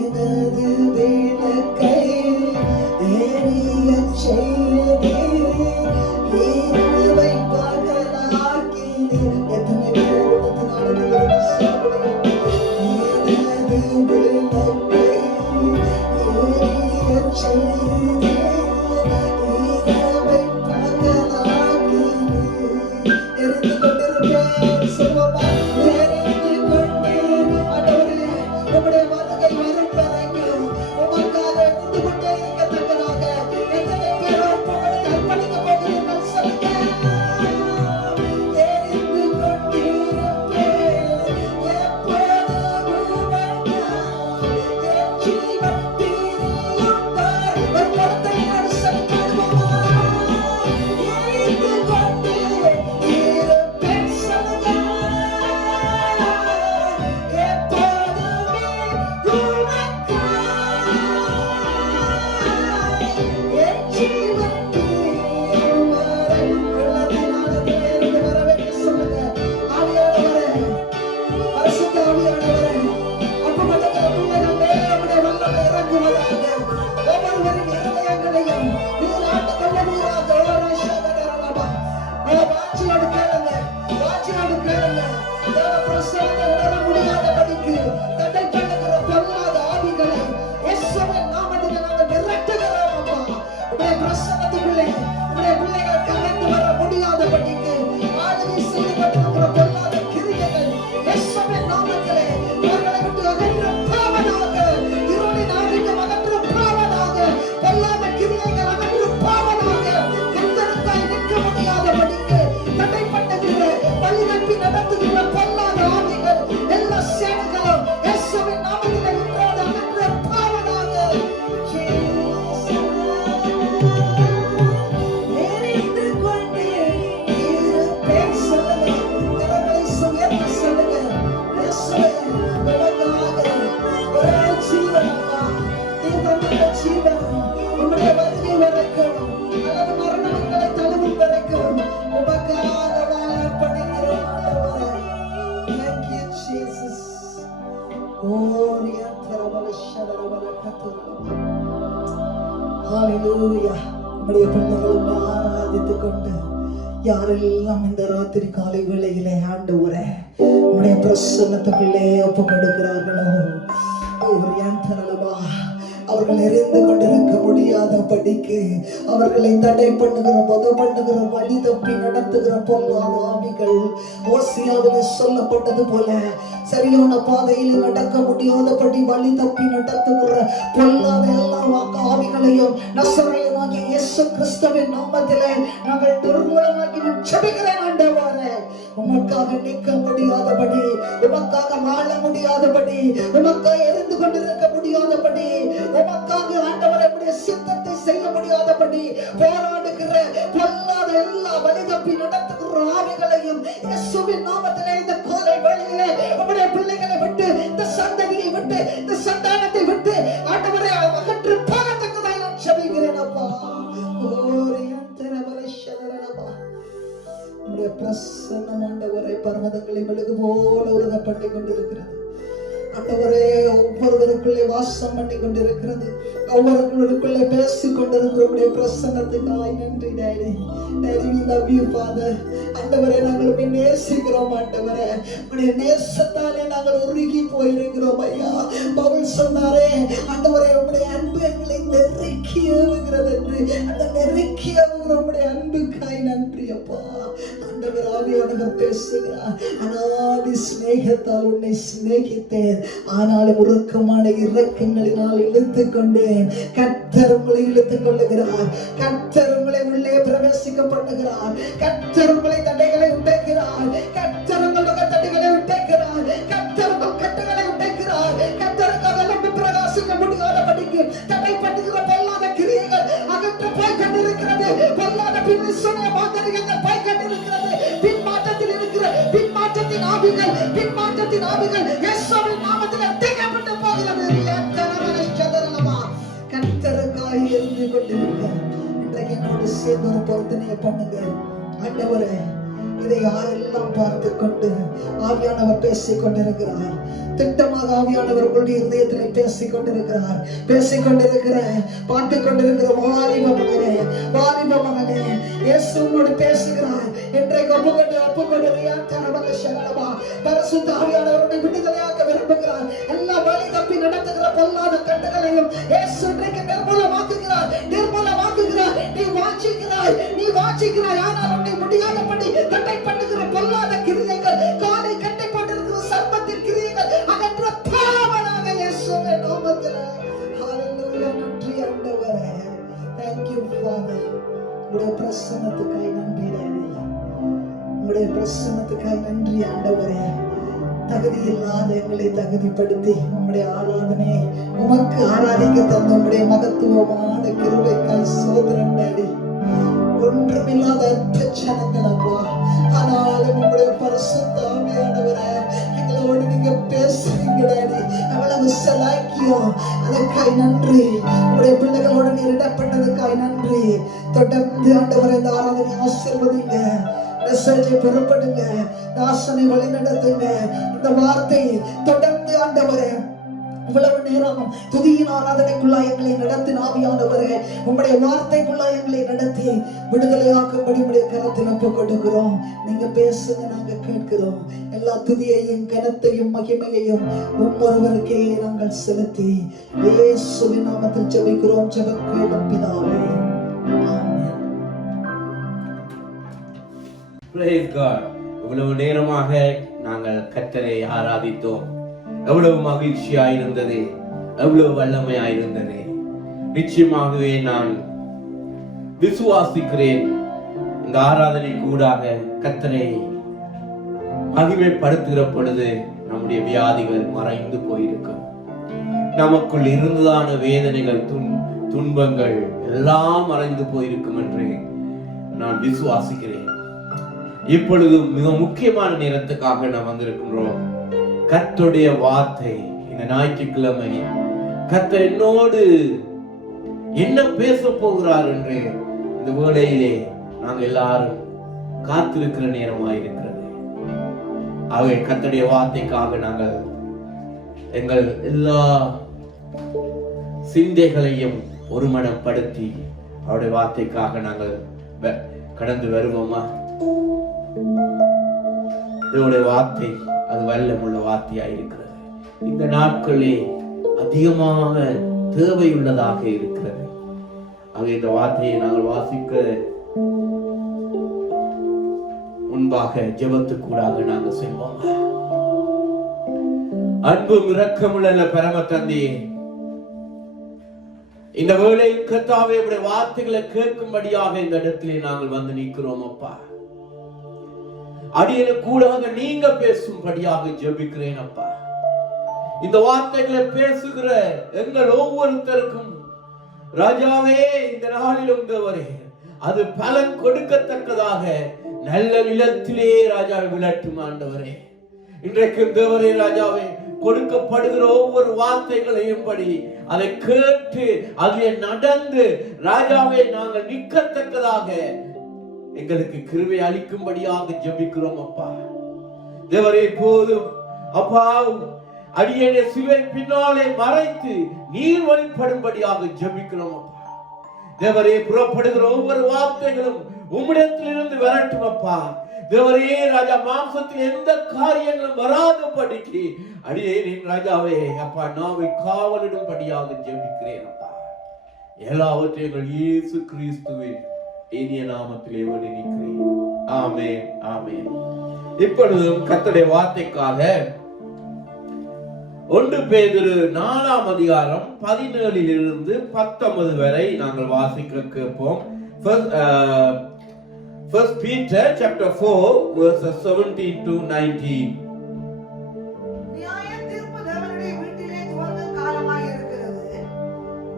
எனது விளக்கை எரியச் செய்தேன். இரவை பகலாக்கினேன். எத்தனை பேர் உலகத்தினால நீங்கள் சாப்பிடுங்கள். எனது விளக்கை எரியச் செய்தேன். இரவை பகலாக்கினேன். எரிந்து கொண்டிருப்பேன். சொல்லுவோமா? எரிந்து கொண்டேன். ஆண்டவரே, உம்முடைய வருகை வரும் வரைக்கும் உமக்காக எரிந்து கொண்டே இருக்கத்தக்கதாக எத்தனை பேர் உமக்கு அர்ப்பணிக்க போகிறீர்கள் சொல்லுங்க. எரிந்து கொண்டிருப்பேன். எப்போதும் உமக்காக என் ஜீவன் பிரியும் வரை. ஒரு கருத்தையோடு சொல்லிக்கொள்வோமா? எரிந்து கொண்டே இருப்பேன் சொல்லுங்க. எப்போதுமே உமக்காய் என் ஜீவன் பிரியும் வரை. உள்ளத்தினால தேர்ந்து வரவேற்க சொல்லுங்க. ஆவியானவரே, பரிசுத்த ஆவியானவரே, அப்பமட்டக்கிற பிள்ளைகள் மேலே உம்முடைய வல்லமை இறங்குவதாக. ஒவ்வொருவரின் இருதயங்களையும் நீர் ஆண்டு கொள்வீராக. வாட்சியோடு கேளுங்க, வாட்சியோடு கேளுங்க. தேவ பிரசன்னத்தை உணர முடியாதபடிக்கு தடை பண்ணுகிற பொல்லாத ஆவிகளை இயேசுவின் நாமத்தில் நாங்கள் விரட்டுகிறோம் அப்பா. உம்முடைய பிரசன்னத்துக்குள்ளே உம்முடைய பிள்ளைகள் கடந்து வர முடியாதபடிக்கு ஆளுகை செய்யப்பட்டிருக்கிற பொல்லாத கிரியைகள் இயேசுவின் நாமத்திலே அவர்களை விட்டு அகன்று போவதாக. இருளின் ஆதிக்கம் அகன்று போவதாக. பொல்லாத கிரியைகள் அகன்று போவதாக. கர்த்தருக்காய் நிற்க முடியாதபடிக்கு தடை பண்ணுகிற வழி தப்பி நடத்துகிற பொல்லாத ஆவிகள் எல்லா சேனைகளும் இயேசுவின் நாமத்திலே இன்றோடு அகன்று போவதாக. எரிந்து கொண்டே இருப்பேன் சொல்லுங்க. கரங்களை உயர்த்தி சொல்லுங்க. இயேசுவே, உமக்காக ஒரே ஜீவன் அப்பா. நீர் தந்துள்ள ஜீவன் உம்முடைய வருகை வரைக்கும் அல்லது மரணம் எங்களை தழுவும் வரைக்கும் உமக்காக வாழ அர்ப்பணிக்கிறோம் ஆண்டவரே. Thank you, Jesus. Gloria தரவல ஷடரவல கத்துரவல. ஹalleluya. நம்முடைய பிள்ளைகள் உம்மை ஆராதித்துக் கொண்டு யாரெல்லாம் இந்த ராத்திரி காலை வேளையிலே ஆண்டவரே உம்முடைய பிரசன்னத்துக்குள்ளே ஒப்பு கொடுக்கிறார்களோ, அவர்கள் எரிந்து கொண்டிருக்க முடியாதபடிக்கு அவர்களை தடை பண்ணுகிற பண்ணுகிற வழி தப்பி நடத்துகிற பொல்லாத ஆவிகள் ஓசியாவிலே சொல்லப்பட்டது போல சரியான பாதையில் நடக்க முடியாதபடி வழி தப்பி நடத்துகிற பொல்லாத எல்லா ஆவிகளையும் நசரேயனாகிய இயேசு கிறிஸ்துவின் நாமத்திலே நாங்கள் நிர்மூலமாக்கி ஜெபிக்கிறேன் ஆண்டவரே. உமக்காக நிற்க முடியாதபடி, உமக்காக வாழ முடியாதபடி, உமக்காக எரிந்து கொண்டிருக்க முடியாதபடி, உமக்காக ஆண்டவரே உம்முடைய சித்தத்தை செய்ய முடியாதபடி போராடுகிற பொல்லாத எல்லா வழி தப்பி நடத்துகிற ஆவிகளையும் இயேசுவின் நாமத்திலே இந்த கோலை வேளையிலே உம்முடைய பிள்ளைகளை விட்டு, இந்த சந்ததியை விட்டு, இந்த சந்தானத்தை விட்டு ஆண்டவரே அகற்று போகத்தக்கதாய் நான் ஜெபிக்கிறேன் அப்பா. உம்முடைய பிரசன்னம் ஆண்டவரே பர்வதங்களை மெழுகு போல உருக பண்ணி கொண்டிருக்கிறது ஆண்டவரே. ஒவ்வொருவருக்குள்ளே வாசம் பண்ணி கொண்டிருக்கிறது, ஒவ்வொருவருக்குள்ளே பேசிக் கொண்டிருக்கிற உம்முடைய பிரசன்னத்துக்காய் நன்றி daddy. Daddy, we love you Father. ஆண்டவரே, நாங்கள் உம்மை நேசிக்கிறோம் ஆண்டவரே. உம்முடைய நேசத்தாலே நாங்கள் உருகி போயிருக்கிறோம் ஐயா. பவுல் சொன்னாரே ஆண்டவரே, உம்முடைய அன்பு எங்களை நெருக்கி ஏவுகிறது என்று. அந்த நெருக்கி ஏவுகிற உம்முடைய அன்புக்காய் நன்றி அப்பா. ஆண்டவர் ஆவியானவர் பேசுகிறார். அநாதி சிநேகத்தால் உன்னை சிநேகித்தேன், ஆனாலும் உருக்கமான இரக்கங்களினால் இழுத்துக் கொண்டேன். கர்த்தர் உங்களை இழுத்துக் கொள்ளுகிறார். கர்த்தர் உங்களை உள்ளே பிரவேசிக்க பண்ணுகிறார். கர்த்தர் உங்களை தடைகளை உடைக்கிறார். கர்த்தர் உங்களுக்கு தடைகளை உடைக்கிறார். கர்த்தர் உங்கள் கட்டுகளை உடைக்கிறார். கர்த்தருக்காக எழும்பி பிரகாசிக்க முடியாதபடிக்கு தடை பண்ணுகிற பொல்லாத கிரியைகள் அகற்று போய் கொண்டிருக்கிறது. பொல்லாத பின்னிசனைய மாந்தரிகங்கள் போய் கொண்டிருக்கிறது. பின்மாற்றத்தில் இருக்கிற பின்மாற்றத்தின் ஆவிகள், பின்மாற்றத்தின் ஆவிகள் இயேசுவின் நாமத்தில் தீர்க்கப்பட்டு போகிறது. கர்த்தருக்காய் இருந்து கொண்டிருக்க இன்றைக்கு என்னோடு சேர்ந்து ஒரு பொருத்தனையை பண்ணுங்க ஆண்டவரே. இதை யாரெல்லாம் எல்லாம் பார்த்து கொண்டு ஆவியானவர் பேசிக் கொண்டிருக்கிறார். திட்டமாக ஆவியானவர் உங்களுடைய இதயத்தில் பேசிக் கொண்டிருக்கிறார். பார்த்துக் கொண்டிருக்கிற வாலிப மகனே, இயேசு உன்னோடு பேசுகிறார். இன்றைக்கு ஒப்புக்கொண்டு பரிசுத்த ஆவியானவருடைய விடுதலையாக்க விரும்புகிறார். எல்லா வழி தப்பி நடத்துகிற பொல்லாத கட்டுகளையும் இயேசு இன்றைக்கு நிர்மூலமாக்குகிறார். நீ வாஞ்சிக்கிறாய், ஆனால் உன்னை முடியாதபடி தடை பண்ணுகிற பொல்லாத கிரியைகள், காலை கட்டை போட்டிருக்கிற சர்ப்பத்தின் கிரியைகள் அகற்ற பாவனாக இயேசுவின் நாமத்திலே. ஹல்லேலூயா. நன்றி ஆண்டவரே. Thank you Father. உம்முடைய பிரசன்னத்துக்காய் நன்றி டாடி. உம்முடைய பிரசன்னத்துக்காய் நன்றி ஆண்டவரே. தகுதி இல்லாத எங்களை தகுதிப்படுத்தி உம்முடைய ஆராதனை உமக்கு ஆராதிக்க தந்த உம்முடைய மகத்துவமான கிருபைக்காய் சோதரன் டாடி. ஒன்றுமில்லாத பிரச்சனைகள் அப்பா, ஆனாலும் உங்களுடைய பரிசுத்த ஆவியானவரே எங்களோடு நீங்க பேசுறீங்க டாடி. அவ்வளவு சலாக்கியம், அதற்காய் நன்றி. உங்களுடைய பிள்ளைகளோடு நீர் இடப்பட்டதுக்காய் நன்றி. தொடர்ந்து ஆண்டவரை இந்த ஆராதனை ஆசீர்வதிங்க, மெசேஜை பெறப்படுங்க, தாசனை வழி நடத்துங்க. இந்த வார்த்தை தொடர்ந்து ஆண்டவரே இவ்வளவு நேரம் துதியின் ஆராதனைக்குள்ளாய் எங்களை நடத்தின ஆவியானவரே, உம்முடைய வார்த்தைக்குள்ளாய் எங்களை நடத்தி விடுதலையாக்கும்படி உம்முடைய கரத்தில் ஒப்புக் கொடுக்கிறோம். நீங்க பேசுங்க, நாங்க கேட்கிறோம். எல்லா துதியையும் கனத்தையும் மகிமையையும் ஒவ்வொருவருக்கே நாங்கள் செலுத்தி இயேசுவின் நாமத்தில் ஜெபிக்கிறோம். ஜெபக்கேளும் பிதாவே, ஆமென். Praise God. இவ்வளவு நேரமாக நாங்கள் கர்த்தரை ஆராதித்தோம். எவ்வளவு மகிழ்ச்சியாயிருந்தது, எவ்வளவு வல்லமையாயிருந்தது. நிச்சயமாகவே நான் விசுவாசிக்கிறேன், இந்த ஆராதனை கூடாக கர்த்தரை மகிமைப்படுத்துகிற பொழுது நம்முடைய வியாதிகள் மறைந்து போயிருக்கும். நமக்குள் இருந்ததான வேதனைகள், துன்பங்கள் எல்லாம் மறைந்து போயிருக்கும் என்று நான் விசுவாசிக்கிறேன். இப்பொழுதும் மிக முக்கியமான நேரத்துக்காக நாம் வந்திருக்கின்றோம். கர்த்தருடைய வார்த்தை இந்த ஞாயிற்றுக்கிழமை கர்த்தர் என்னோடு என்ன பேச போகிறார் என்று இந்த வேளையிலே நாங்கள் எல்லாரும் காத்திருக்கிற நேரமாயிருக்கிறது. ஆகவே கர்த்தருடைய வார்த்தைக்காக நாங்கள் எங்கள் எல்லா சிந்தைகளையும் ஒருமனப்படுத்தி அவருடைய வார்த்தைக்காக நாங்கள் கடந்து வருவோமா? இதோடைய வார்த்தை அது வல்லமுள்ள வார்த்தையாக இருக்கிறது. இந்த நாட்களே அதிகமாக தேவையுள்ளதாக இருக்கிறது. ஆக இந்த வார்த்தையை நாங்கள் வாசிக்க முன்பாக ஜெபத்துக்கூடாக நாங்கள் செல்வோம். அன்பும் இரக்கமுள்ள பரம தந்தையே, இந்த வேளையில் கர்த்தாவே உம்முடைய வார்த்தைகளை கேட்கும்படியாக இந்த இடத்திலே நாங்கள் வந்து நிற்கிறோம் அப்பா. அடியேனு கூடாக நீங்க பேசும்படியாக ஜெபிக்கிறேன் அப்பா. இந்த வார்த்தைகளை பேசுகிற எங்கள் ஒவ்வொருத்தருக்கும் ராஜாவே இந்த நாளிலும் தேவரே அது பலன் கொடுக்கத்தக்கதாக நல்ல நிலத்திலே ராஜா விளட்டும் ஆண்டவரே. இன்றைக்கு தேவரே ராஜாவே கொடுக்கப்படுகிற ஒவ்வொரு வார்த்தைகளையும் படி அதை கேட்டு அதிலே நடந்து ராஜாவே நாங்கள் நிற்கத்தக்கதாக எங்களுக்கு கிருபை அளிக்கும்படியாக ஜெபிக்கிறோம் அப்பா. தேவரே போதும் அப்பா, அடியேனை சிலுவை பின்னாலே மறைத்து நீர் வழிபடும்படியாக ஜெபிக்கிறோம் அப்பா. தேவரே புறப்படுகிற ஒவ்வொரு வார்த்தைகளும் உம்மிடத்திலிருந்து வரட்டும் அப்பா. தேவரே ராஜா, மாம்சத்தில் எந்த காரியங்களும் வராதபடிக்கு அடியேனின் ராஜாவே அப்பா நாவை காவலிடும்படியாக ஜெபிக்கிறேன் அப்பா. எல்லாவற்றையும் இயேசு கிறிஸ்துவின் இனிய நாமத்திலே வேண்டி நிற்கிறேன். ஆமென், ஆமென். இப்பொழுதும் கர்த்தருடைய வார்த்தைக்காக 1 பேதுரு 4ஆம் அதிகாரம் 17 19 வரை நாங்கள் வாசிக்க கேட்போம். First Peter chapter 4 verses 17 to 19. நியாய தீர்ப்பு தேவனுடைய வீட்டிலே துவங்கும் காலமாய் இருக்கிறது.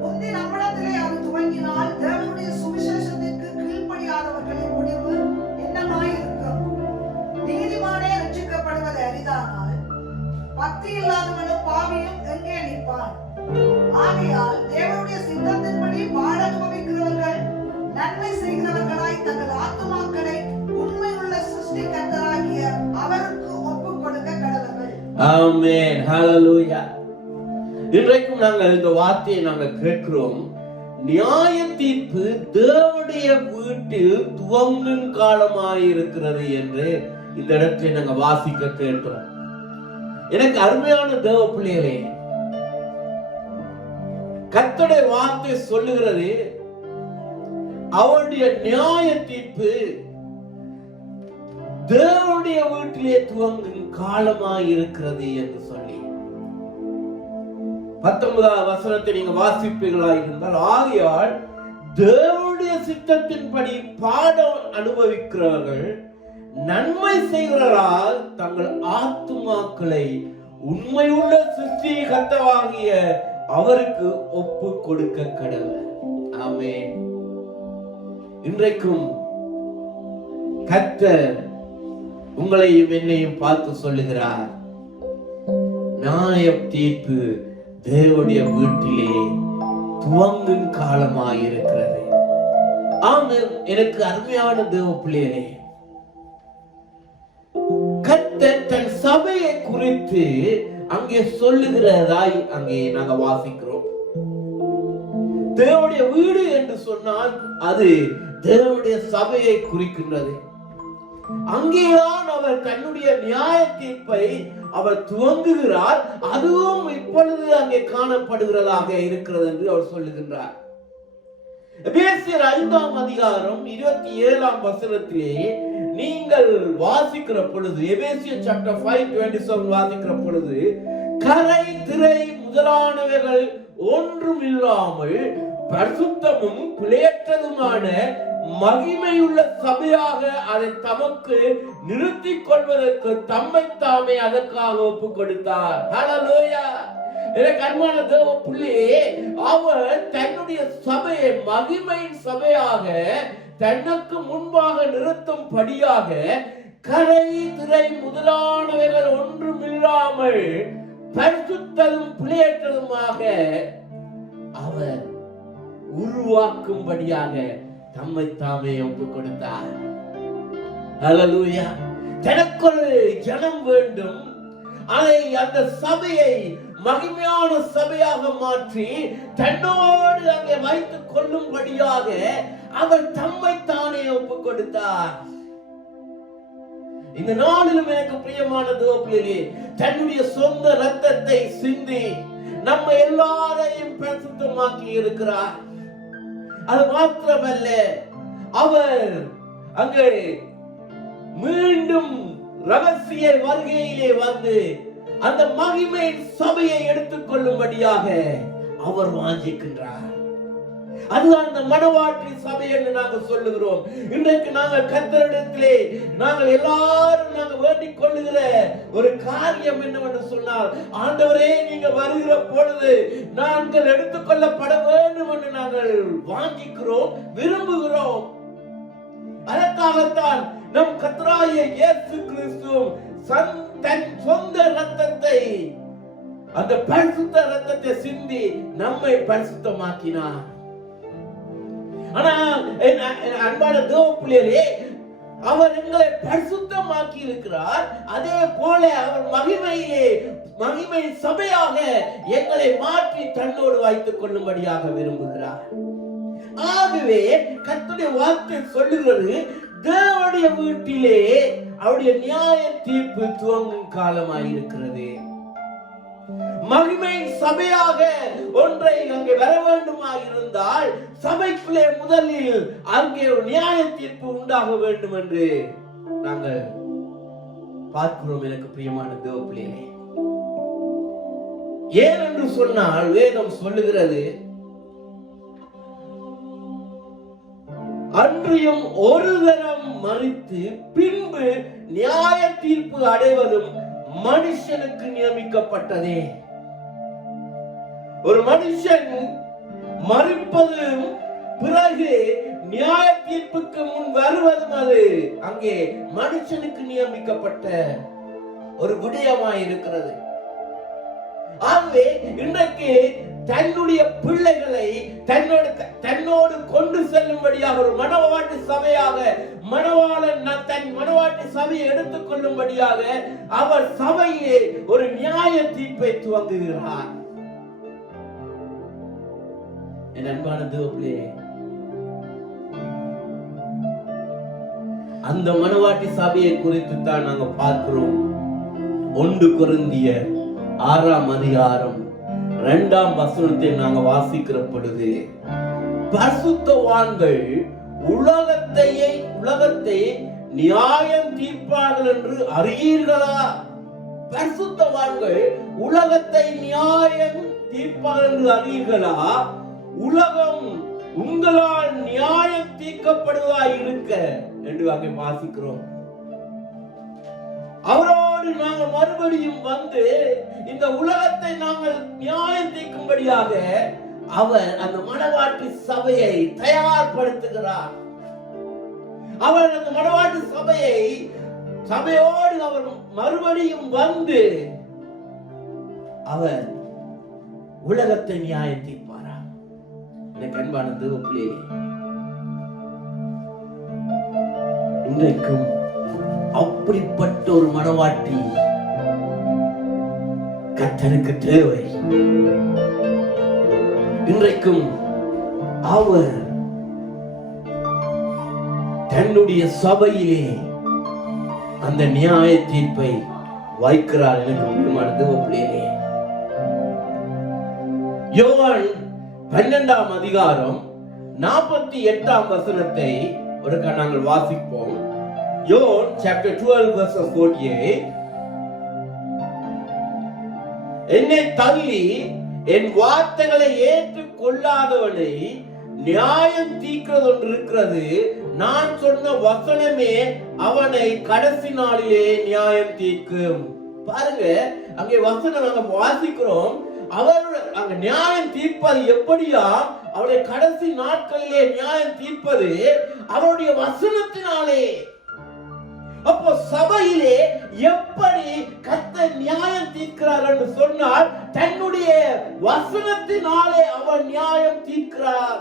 முந்தி நம்மிடத்திலே அது துவங்கினால் தேவனுடைய சுவிசேஷத்திற்கு கீழ்ப்படியாதவர்களின் முடிவு என்னமாய் இருக்கும்? நீதிமானே ரட்சிக்கப்படுவது அரிதானால் பக்தி இல்லாதவனும் பாவியும் எங்கே நிற்பான்? ஆகையால் தேவனுடைய சித்தத்தின்படி வாழ அனுபவிக்கிறவர்கள் நன்மை செய்கிறவர்களாய் தங்கள் ஆத்துமாக்களை உண்மையுள்ள சிருஷ்டிகர்த்தராகிய ஆமென். ஹalleluya. இன்றைக்கும் நாங்கள் இந்த வார்த்தையை நாங்கள் கேட்கிறோம். நியாய தீர்ப்பு தேவனுடைய வீட்டில் துவங்கும் காலமாயிருக்கிறது என்று இந்த இடத்தை நாங்கள் வாசிக்க கேட்டோம். எனக்கு அருமையான தேவ பிள்ளைகளே, கர்த்தருடைய வார்த்தை சொல்லுகிறது அவருடைய நியாய தீர்ப்பு தேவனுடைய வீட்டிலே துவங்கும் காலமாயிருக்கிறது என்று சொல்லி 19வது வசனத்தை நீங்க வாசிப்பீர்களா இருந்தால், ஆகையால் தேவனுடைய சித்தத்தின்படி பாடம் அனுபவிக்கிறவர்கள் நன்மை செய்கிறவர்களால் தங்கள் ஆத்துமாக்களை உண்மையுள்ள சிருஷ்டிகர்த்தாவாகிய அவருக்கு ஒப்பு கொடுக்க கடவுள். ஆமென். இன்றைக்கும் கர்த்தர் உங்களையும் என்னையும் பார்த்து சொல்லுகிறார், நியாய தீர்ப்பு தேவனுடைய வீட்டிலே துவங்கும் காலமாயிருக்கிறது. ஆமென். எனக்கு அருமையான தேவ பிள்ளைகளே, கர்த்தர் தன் சபையை குறித்து அங்கே சொல்லுகிறதாய் அங்கே நாங்க வாசிக்கிறோம். தேவனுடைய வீடு என்று சொன்னால் அது தேவனுடைய சபையை குறிக்கின்றது. அங்கேதான் அவர் தன்னுடைய நியாய தீர்ப்பை அவர் துவங்குகிறார். அதுவும் இப்பொழுது அங்கே காணப்படுகிறதாக இருக்கிறது என்று அவர் சொல்லுகின்றார். எபேசியர் 5ஆம் அதிகாரம் 27ஆம் வசனத்திலே நீங்கள் வாசிக்கிற பொழுது, எபேசியர் chapter 5:27 வாசிக்கிற பொழுது, கரை திரை முதலானவைகள் ஒன்றும் இல்லாமல் பரிசுத்தமும் பிழையற்றதுமான மகிமையுள்ள சபையாக அதை தமக்கு நிறுத்திக் கொள்வதற்கு தம்மை தாமே அதற்காக ஒப்பு கொடுத்தார். ஹல்லேலூயா. எனக்கு அன்பான தேவ பிள்ளையே, அவர் தன்னுடைய சபையை மகிமையின் சபையாக தனக்கு முன்பாக நிறுத்தும்படியாக கரை திரை முதலானவைகள் ஒன்றும் இல்லாமல் பரிசுத்ததும் பிழையற்றதுமாக அவர் உருவாக்கும்படியாக தம்மை தாமே ஒப்பு கொடுத்தார். ஹல்லேலூயா. தனக்கொரு ஜனம் வேண்டும், அதை அந்த சபையை மகிமையான சபையாக மாற்றி தன்னோடு அங்கே வைத்துக் கொள்ளும்படியாக அவர் தம்மை தானே ஒப்பு கொடுத்தார். இந்த நாளிலும் எனக்கு பிரியமான தேவப்பிள்ளைகளே, தன்னுடைய சொந்த ரத்தத்தை சிந்தி நம்ம எல்லாரையும் பரிசுத்தமாக்கி இருக்கிறார். அது மாத்திரமல்ல, அவர் அங்கே மீண்டும் ரகசிய வருகையிலே வந்து அந்த மகிமை சபையை எடுத்துக் கொள்ளும்படியாக அவர் வாஞ்சிக்கின்றார். அதுதான் அந்த மனவாட்டி சபை என்று நாங்கள் சொல்லுகிறோம். இன்றைக்கு நாங்கள் கர்த்தரிடத்திலே நாங்கள் எல்லாரும் நாங்கள் வேண்டிக் கொள்ளுகிற ஒரு காரியம் என்னவென்று சொன்னால், ஆண்டவரே நீங்க வருகிற பொழுது நாங்கள் எடுத்துக்கொள்ளப்பட வேண்டும் என்று நாங்கள் வாஞ்சிக்கிறோம், விரும்புகிறோம். அதற்காகத்தான் நம் கர்த்தராகிய இயேசு கிறிஸ்து தன் சொந்த ரத்தத்தை, அந்த பரிசுத்த ரத்தத்தை சிந்தி நம்மை பரிசுத்தமாக்கினார். ஆனா அன்பான தேவ பிள்ளைகளே, அவர் எங்களை பரிசுத்தமாக்கி இருக்கிறார். அதே போல அவர் மகிமை சபையாக எங்களை மாற்றி தன்னோடு வைத்துக் கொள்ளும்படியாக விரும்புகிறார். ஆகவே கர்த்தருடைய வார்த்தை சொல்லுகிறது, தேவனுடைய வீட்டிலே அவருடைய நியாய தீர்ப்பு துவங்கும் காலமாயிருக்கிறது. மகிமை சபையாக ஒன்றை அங்கே வர வேண்டுமா இருந்தால் சபைக்குள்ளே முதலில் அங்கே ஒரு நியாய தீர்ப்பு உண்டாக வேண்டும் என்று நாங்கள் பார்க்கிறோம். எனக்கு பிரியமான தேவ பிள்ளைகளே, ஏன் என்று சொன்னால் வேதம் சொல்லுகிறது, அன்றியும் ஒரு தரம் மரித்து பின்பு நியாய தீர்ப்பு அடைவதும் மனுஷனுக்கு நியமிக்கப்பட்டதே. ஒரு மனுஷன் மரிப்பதும் பிறகு நியாய தீர்ப்புக்கு முன் வருவதும் அது அங்கே மனுஷனுக்கு நியமிக்கப்பட்ட ஒரு விடயமாய் இருக்கிறது. ஆகவே இன்றைக்கு தன்னுடைய பிள்ளைகளை தன்னோடு கொண்டு செல்லும்படியாக ஒரு மனவாட்டு சபையாக மணவாளன் தன் மணவாட்டி சபையை எடுத்துக் கொள்ளும்படியாக அவர் சபையிலே ஒரு நியாய தீர்ப்பை துவங்குகிறார். என் அன்பான தேவர்களே, அந்த மணவாட்டி சபையை குறித்து தான் நாங்க பார்க்கிறோம். 1 கொரிந்தியர் 6ஆம் அதிகாரம் 2ஆம் வசனத்தை நாங்க வாசிக்கிற பொழுது, பரிசுத்தவான்கள் உலகத்தை நியாயம் தீர்ப்பார்கள் என்று அறியீர்களா? பரிசுத்தவான்கள் உலகத்தை நியாயம் தீர்ப்பார்கள் என்று அறியீர்களா? உலகம் உங்களால் நியாயம் தீர்க்கப்படுவதாய் இருக்க என்று அங்கே வாசிக்கிறோம். அவரோடு நாங்கள் மறுபடியும் வந்து இந்த உலகத்தை நாங்கள் நியாயம் தீர்க்கும்படியாக அவர் அந்த மணவாட்டி சபையை தயார்படுத்துகிறார். அவர் அந்த மணவாட்டி சபையோடு அவர் மறுபடியும் வந்து அவர் உலகத்தை நியாயம் தீர்ப்பாரா? எனக்கு அன்பான தேவர்களே, இன்றைக்கும் அப்படிப்பட்ட ஒரு மணவாட்டி கர்த்தருக்கு தேவை. இன்றைக்கும் அவர் தன்னுடைய சபையிலே அந்த நியாய தீர்ப்பை வைக்கிறார். எனக்கு பிரியமான தேவர்களே, யோவான் 12ஆம் அதிகாரம் 48ஆம் வசனத்தை ஒருக்கா நாங்கள் வாசிப்போம். John chapter 12 verse 48. என்னை தள்ளி என் வார்த்தைகளை ஏற்றுக் கொள்ளாதவனை நியாயம் தீர்க்கிறது ஒன்று இருக்கிறது. நான் சொன்ன வசனமே அவனை கடைசி நாளிலே நியாயம் தீர்க்கும். பாருங்க, அங்கே வசனம் நாங்க வாசிக்கிறோம். அவர் அங்க நியாயம் தீர்ப்பது எப்படியா? அவருடைய கடைசி நாட்களிலே நியாயம் தீர்ப்பது அவருடைய வசனத்தினாலே. அப்போ சபையிலே எப்படி கர்த்தர் நியாயம் தீர்க்கிறார் என்று சொன்னால், தன்னுடைய வசனத்தினாலே அவர் நியாயம் தீர்க்கிறார்.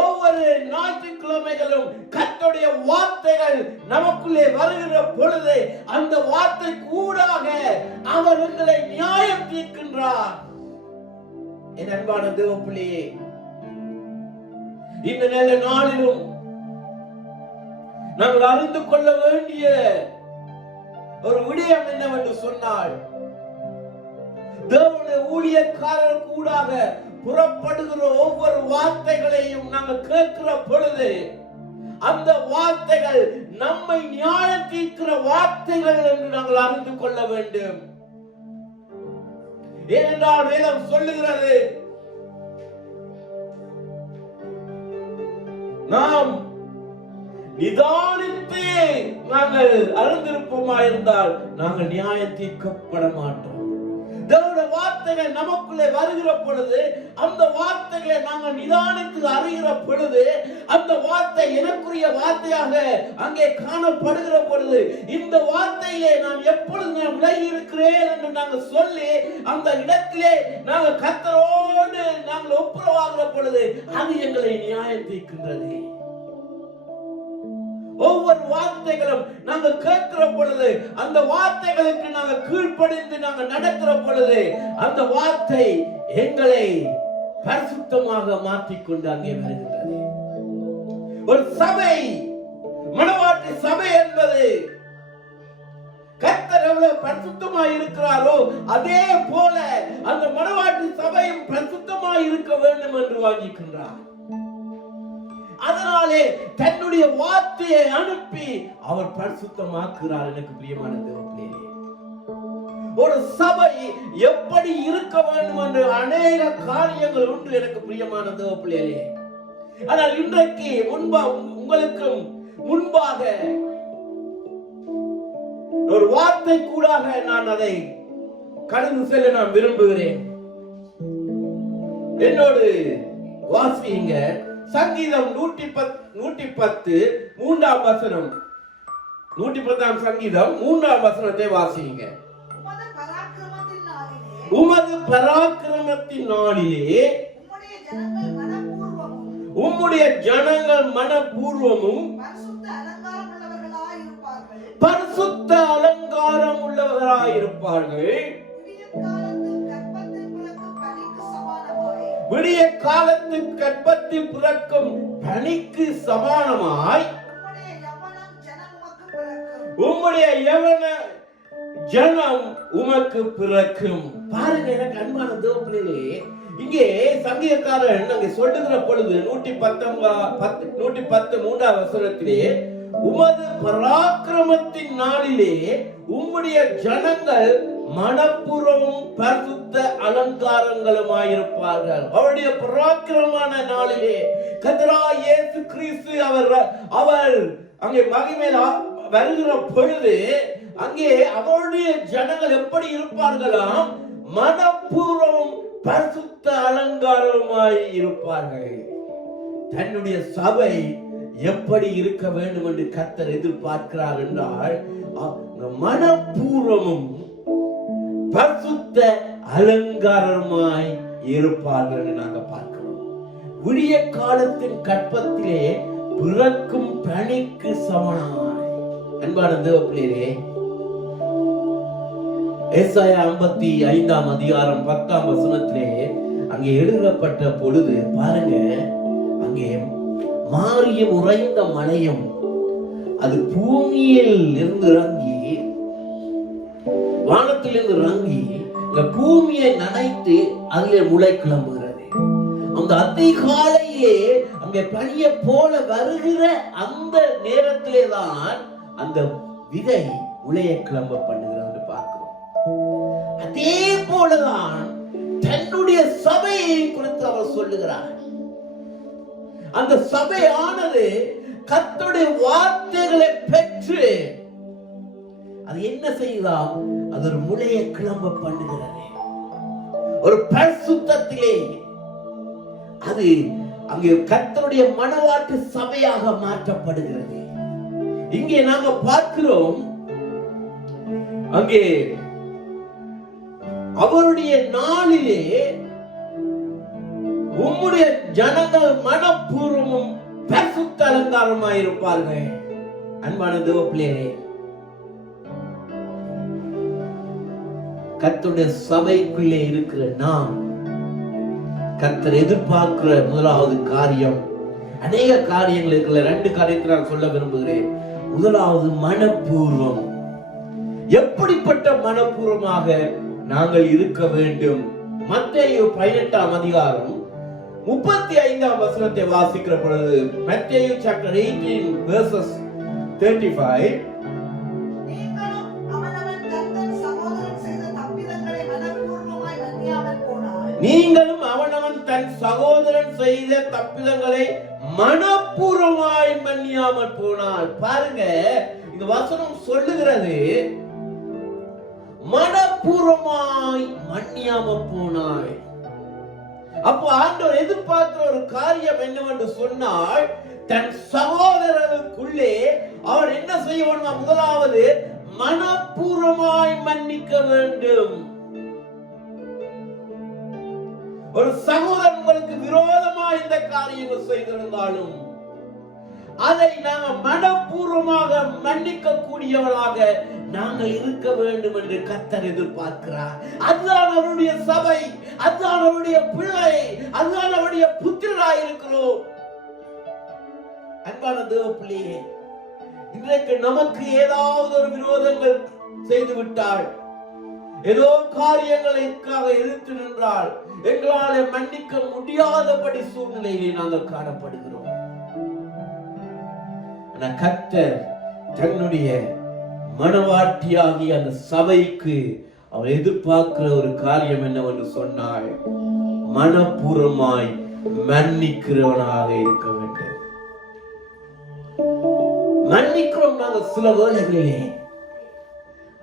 ஒவ்வொரு ஞாயிற்றுக்கிழமைகளும் கர்த்தருடைய வார்த்தைகள் நமக்குள்ளே வருகிற பொழுது அந்த வார்த்தை கூடாக அவர் எங்களை நியாயம் தீர்க்கின்றார். என் அன்பான தேவப்பிள்ளையே, இந்த நல்ல நாளிலும் நாங்கள் அறிந்து கொள்ள வேண்டிய ஒரு விடயம் என்னவென்று சொன்னால், தேவனுடைய ஊழியக்காரர் கூடாக புறப்படுகிற ஒவ்வொரு வார்த்தைகளையும் நாங்கள் கேட்கிற பொழுது அந்த வார்த்தைகள் நம்மை நியாயம் தீர்க்கிற வார்த்தைகள் என்று நாங்கள் அறிந்து கொள்ள வேண்டும். ஏனென்றால் வேதம் சொல்லுகிறது, நாம் நிதானித்து நாங்கள் அறிந்திருப்போமா இருந்தால் நாங்கள் நியாயம் தீர்க்கப்பட மாட்டோம். தேவனுடைய வார்த்தைகள் நமக்குள்ளே வருகிற பொழுது அந்த வார்த்தைகளை நாங்கள் நிதானித்து அறிகிற பொழுது அந்த வார்த்தை எனக்குரிய வார்த்தையாக அங்கே காணப்படுகிற பொழுது இந்த வார்த்தையிலே நான் எப்பொழுது நான் விலகி இருக்கிறேன் என்று நாங்கள் சொல்லி அந்த இடத்திலே நாங்கள் கர்த்தரோடு நாங்கள் ஒப்புரவாகிற பொழுது அது எங்களை நியாயம் தீர்க்கின்றது. ஒவ்வொரு வார்த்தைகளும் நாங்கள் கேட்கிற பொழுது அந்த வார்த்தைகளுக்கு நாங்கள் கீழ்ப்படிந்து நாங்கள் நடக்கிற பொழுது அந்த வார்த்தை எங்களை பரிசுத்தமாக மாற்றிக்கொண்டு அங்கே வருகின்றது. ஒரு சபை, மணவாட்டி சபை என்பது கர்த்தர் எவ்வளவு பரிசுத்தமாய் இருக்கிறாரோ அதே போல அந்த மணவாட்டி சபையும் பரிசுத்தமாய் இருக்க வேண்டும் என்று வாங்கிக்கின்றார். அதனாலே தன்னுடைய வார்த்தையை அனுப்பி அவர் பரிசுத்தமாக்குகிறார். எனக்கு பிரியமான தேவர்களே, ஒரு சபை எப்படி இருக்க வேண்டும் என்று அநேக காரியங்கள் உண்டு. எனக்கு பிரியமான தேவர்களே, ஆனால் இன்றைக்கு உங்களுக்கு முன்பாக ஒரு வார்த்தை கூடாக நான் அதை கடந்து செல்ல நான் விரும்புகிறேன். என்னோடு வாசியுங்க. சங்கீதம் 110 3ஆம் வசனம். 110ஆம் சங்கீதம் 3ஆம் வசனத்தை வாசியுங்க. உமது பராக்கிரமத்தின் நாளிலே உம்முடைய ஜனங்கள் மனப்பூர்வமும் பரிசுத்த அலங்காரம் உள்ளவர்களாயிருப்பார்கள். விடிய காலத்து கற்பத்தில் பிறக்கும் பனிக்கு சமானமாய் உம்முடைய யவன ஜனம் உமக்கு பிறக்கும். பாருங்க எனக்கு அன்பான தேவப்பிள்ளைகளே, இங்கே சங்கீதக்காரன் அங்கே சொல்லுகிற பொழுது 110 3ஆம் வசனத்திலே உமது பராக்கிரமத்தின் நாளிலே உம்முடைய ஜனங்கள் மனப்பூர்வமும் பரிசுத்த அலங்காரங்களுமாயிருப்பார்கள். அவருடைய பராக்கிரமான நாளிலே கர்த்தராகிய இயேசு கிறிஸ்து அவர் அங்கே மகிமையில வருகிற பொழுது அங்கே அவருடைய ஜனங்கள் எப்படி இருப்பார்களாம்? மனப்பூர்வம் பரிசுத்த அலங்காரமாய் இருப்பார்கள். தன்னுடைய சபை எப்படி இருக்க வேண்டும் என்று கர்த்தர் எதிர்பார்க்கிறார் என்றால் மனப்பூர்வமும் பரிசுத்த அலங்காரமாய் இருப்பார்கள் என்று நாங்கள் பார்க்கிறோம். விடிய காலத்தின் கற்பத்திலே பிறக்கும் பனிக்கு சமனாய். அன்பான தேவப்பிள்ளையே, ஏசாயா 55ஆம் அதிகாரம் 10ஆம் வசனத்திலே அங்கே எழுதப்பட்ட பொழுது பாருங்க, அங்கே மாறிய உறைந்த மழையும் அது பூமியில் இருந்து இறங்கி, வானத்திலிருந்து இறங்கி இந்த பூமியை நனைத்து அதில் முளை கிளம்புகிறது. அந்த அதிகாலையிலே அங்கே பனியை போல வருகிற அந்த நேரத்திலே தான் அந்த விதை முளைய கிளம்ப பண்ணுகிறது பார்க்கிறோம். அதே போலதான் தன்னுடைய சபையை குறித்து அவர் சொல்லுகிறார். அந்த சபையானது கர்த்தருடைய வார்த்தைகளை பெற்று அது என்ன செய்யலாம்? அது ஒரு முளைய கிளம்ப பண்ணுகிறது. ஒரு பரிசுத்தத்திலே அது அங்கே கர்த்தருடைய மனவாட்டு சபையாக மாற்றப்படுகிறது. இங்கே நாங்க பார்க்கிறோம், அங்கே அவருடைய நாளிலே உம்முடைய ஜனங்கள் மனப்பூர்வமும் பரிசுத்த அலங்காரமாயிருப்பார்கள். அன்பான தேவப்பிள்ளையே, கர்த்தருடைய சபைக்குள்ளே இருக்கிற நாம் கர்த்தர் எதிர்பார்க்கிற முதலாவது காரியம், அநேக காரியங்கள் இருக்கிற 2 காரியத்தை நான் சொல்ல விரும்புகிறேன். முதலாவது மனப்பூர்வம். எப்படிப்பட்ட மனப்பூர்வமாக நாங்கள் இருக்க வேண்டும்? மத்தேயு 18ஆம் அதிகாரம் 35ஆம் வசனத்தை வாசிக்கிற பொழுது, மத்தேயு chapter 18 verses 35, நீங்களும் அவனவன் தன் சகோதரன் செய்த தப்பிதங்களை மனப்பூர்வமாய் மன்னியாமல் போனால். பாருங்க, இந்த வசனம் சொல்லுகிறது மனப்பூர்வமாய் மன்னியாமல் போனாய். அப்போ ஆண்டவர் எதிர்பார்க்கிற ஒரு காரியம் என்னவென்று சொன்னால், தன் சகோதரனுக்குள்ளே அவர் என்ன செய்ய வேண்டும்? முதலாவது மனப்பூர்வமாய் மன்னிக்க வேண்டும். ஒரு சகோதரன் உங்களுக்கு விரோதமாக இந்த காரியங்கள் செய்திருந்தாலும் அதை நாங்கள் மனப்பூர்வமாக மன்னிக்க கூடியவர்களாக நாங்கள் இருக்க வேண்டும் என்று கர்த்தர் எதிர்பார்க்கிறார். அதுதான் அவருடைய சபை, அதுதான் அவருடைய பிள்ளை, அதுதான் அவருடைய புத்திரராய் இருக்கிறோம். அன்பான தேவப்பிள்ளையே, இன்றைக்கு நமக்கு ஏதாவது ஒரு விரோதங்கள் செய்து விட்டால், ஏதோ காரியங்களுக்காக எதிர்த்து நின்றால், எங்களால் மன்னிக்க முடியாதபடி சூழ்நிலையிலே நாங்கள் காணப்படுகிறோம். கர்த்தர் தன்னுடைய மனவாட்டியாகிய அந்த சபைக்கு அவர் எதிர்பார்க்கிற ஒரு காரியம் என்னவென்று சொன்னால், மனப்பூர்வமாய் மன்னிக்கிறவனாக இருக்க வேண்டும். மன்னிக்கிறோம் நாங்கள் சில வேளைகளிலே,